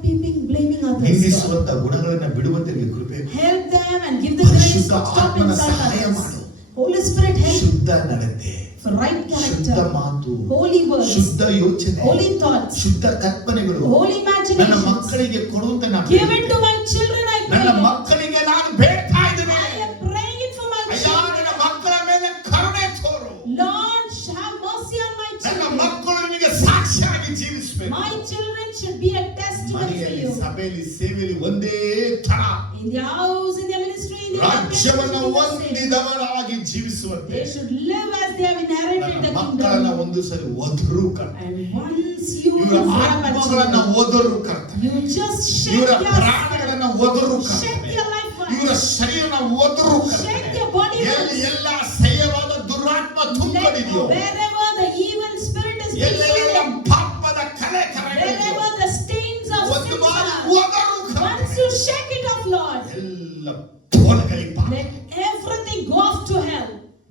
blaming others. ನಿಂದಿಸುವಂತ ಗುಣಗಳನ್ನ ಬಿಡುವಂತೆ ಕೃಪೆ ಕೊಡು. Help them and give them grace to ಪರಿಶುದ್ಧ stop ಆತ್ಮನ insulting ಸಹಾಯ others. ಮಾಡು. Holy Spirit, help ಶುದ್ಧ ನಡತೆ, for right ಶುದ್ಧ character, ಮಾತು, holy words, ಶುದ್ಧ ಯೋಚನೆ, holy thoughts, ಶುದ್ಧ ಕಲ್ಪನೆಗಳು holy ನನ್ನ imaginations. ಮಕ್ಕಳಿಗೆ ಕೊಡುವಂತ ನಾನು Give it to my children, I ನನ್ನ pray. ಮಕ್ಕಳಿಗೆ ನಾನು ಬೇಡ್ತಾ ಇದ್ದೇನೆ. I am praying for my ಅಯ್ಯ, children. ನನ್ನ ಮಕ್ಕಳ ಮೇಲೆ ಕರುಣೆ ತೋರು. Lord, have mercy on my ನನ್ನ children. ಮಕ್ಕಳು ನಿನಗೆ ಸಾಕ್ಷಿಯಾಗಿ ಜೀವಿಸಬೇಕು. My children should be a testament to ಮನೆಯಲ್ಲಿ, you. ಸಭೆಯಲ್ಲಿ, ಸೇವೆಯಲ್ಲಿ ಒಂದೇ ತರ In their house, in their ministry, in their ರಾಜ್ಯವನ್ನ organization, ಹೊಂದಿದವರಾಗಿ ಜೀವಿಸುವಂತೆ they should live as they have inherited ನನ್ನ the ಮಕ್ಕಳನ್ನ kingdom. ಒಂದು ಸರಿ ಒದರು ಕರ್ತ. And once you ಇವರ grab a ಆತ್ಮಗಳನ್ನ children, ಒದರು ಕರ್ತ. you just shake ಇವರ their ಪ್ರಾಣಗಳನ್ನ ಒದರು ಕರ್ತ. shake their life. ಇವರ ಶರೀರನ ಒದರು ಕರ್ತ. Shake their body. ಎಲ್ಲಿ ಎಲ್ಲ ಸಹ್ಯವಾದ ದುರಾತ್ಮ Let ತುಂಬಿಕೊಂಡಿದೆಯೋ, wherever the evil spirit is ಎಲ್ಲೆಲ್ಲ present, ಪಾಪದ ಕಲೆ ಕರಗಳಿದೆಯೋ, wherever the stains of ಒಂದು sin ಬಾರಿ are, ಒದರು ಕರ್ತ. once you shake it off, Lord, ಎಲ್ಲ ತೊಲಗಲಿ ಪಾಪ. let everything go off to hell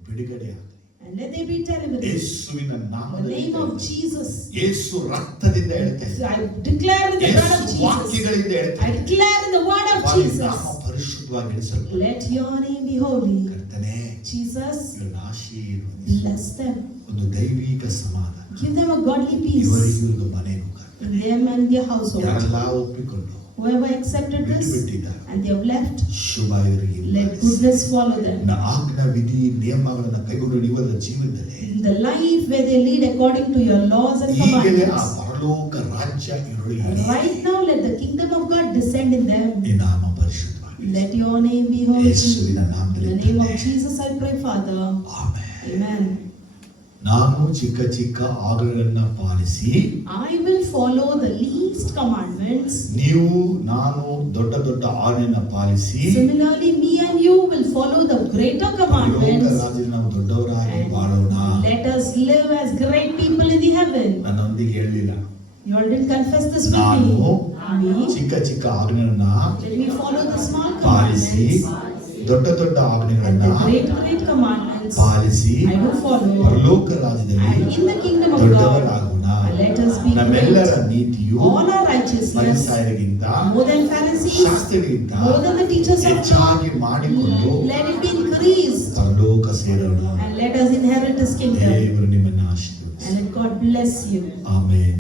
ಬಿಡುಗಡೆ ಆಗಲಿ. and let there be deliverance. ಯೇಸುವಿನ In the ನಾಮದಲ್ಲಿ name of Jesus, ಯೇಸು ರಕ್ತದಿಂದ ಹೇಳ್ತೇನೆ. I declare in the blood of ಯೇಸು Jesus. ವಾಕ್ಯಗಳಿಂದ I ಹೇಳ್ತೇನೆ. declare in the word of ನಾಮ Jesus. ಪರಿಶುದ್ಧವಾಗಿ ಇರಿಸಲ್ಪಡಲಿ. Let your name be holy. ಕರ್ತನೇ, Jesus, ಇವರನ್ನ ಆಶೀರ್ವದಿಸು. bless them. ಒಂದು ದೈವಿಕ ಸಮಾಧಾನ Give them a godly peace ಇವರಿಗೂ ಮನೆಗೂ ಕರ್ತನೇ. in them and their household. ಯಾರೆಲ್ಲ ಒಪ್ಪಿಕೊಂಡು Whoever accepted ಬಿಟ್ಟು this ಬಿಟ್ಟಿದ್ದಾರೆ, and they have left, ಶುಭ ಇವರಿಗೆ let ಇರಲಿ. goodness follow them. ಆಜ್ಞಾ ವಿಧಿ ನಿಯಮಗಳನ್ನ ಕೈಗೊಂಡು ನೀವರ ಜೀವನದಲ್ಲಿ In the life where they lead according to your laws and ಈಗಲೇ ಆ commandments. ಪರಲೋಕ ರಾಜ್ಯ ಇವರೊಳಗೆ And ಇರಲಿ. right now, let the kingdom of God descend in them. ಈ ನಾಮ ಪರಿಶುದ್ಧವಾಗಿ Let your name be holy. ಯೇಸುವಿನ In ನಾಮದಲ್ಲಿ the name of ತಂದೆ. Jesus, I pray, Father. Amen. Amen. ನಾನು ಚಿಕ್ಕ ಚಿಕ್ಕ ಆಜ್ಞೆಗಳನ್ನ policy, I will follow the least commandments. ನೀವು ನಾನು ದೊಡ್ಡ ದೊಡ್ಡ ಆಜ್ಞೆಯನ್ನ policy, Similarly, me and you will follow the greater ಲೋಕ commandments. ರಾಜ್ಯದಲ್ಲಿ ನಾವು ದೊಡ್ಡವರಾಗಿ ಬಾಳೋಣ. Let us live as great people in the heaven. ನನ್ನೊಂದಿಗೆ ಹೇಳಲಿಲ್ಲ. You all didn't confess this with ನಾನು me. ಚಿಕ್ಕ ಚಿಕ್ಕ ಆಜ್ಞೆಗಳನ್ನ Let me follow the small policy, commandments ದೊಡ್ಡ ದೊಡ್ಡ and ಆಜ್ಞೆಗಳನ್ನ the great commandments. Policy I will follow. ಪರಲೋಕ ರಾಜ್ಯದಲ್ಲಿ And in the kingdom of God, ದೊಡ್ಡವರಾಗೋಣ. let us be ನಮ್ಮೆಲ್ಲರ great. ನೀತಿಯು All our righteousness, ಫರಿಸಾಯರಿಗಿಂತ, more than Pharisees, ಶಾಸ್ತ್ರಿಗಿಂತ more than the teachers of law, ಹೆಚ್ಚಾಗಿ ಮಾಡಿಕೊಂಡು let it be increased. ಪರಲೋಕ ಸೇರೋಣ. And let us inherit His kingdom. ದೇವರು ನಿಮ್ಮನ್ನು ಆಶೀರ್ವದಿಸಲಿ. And let God bless you. Amen.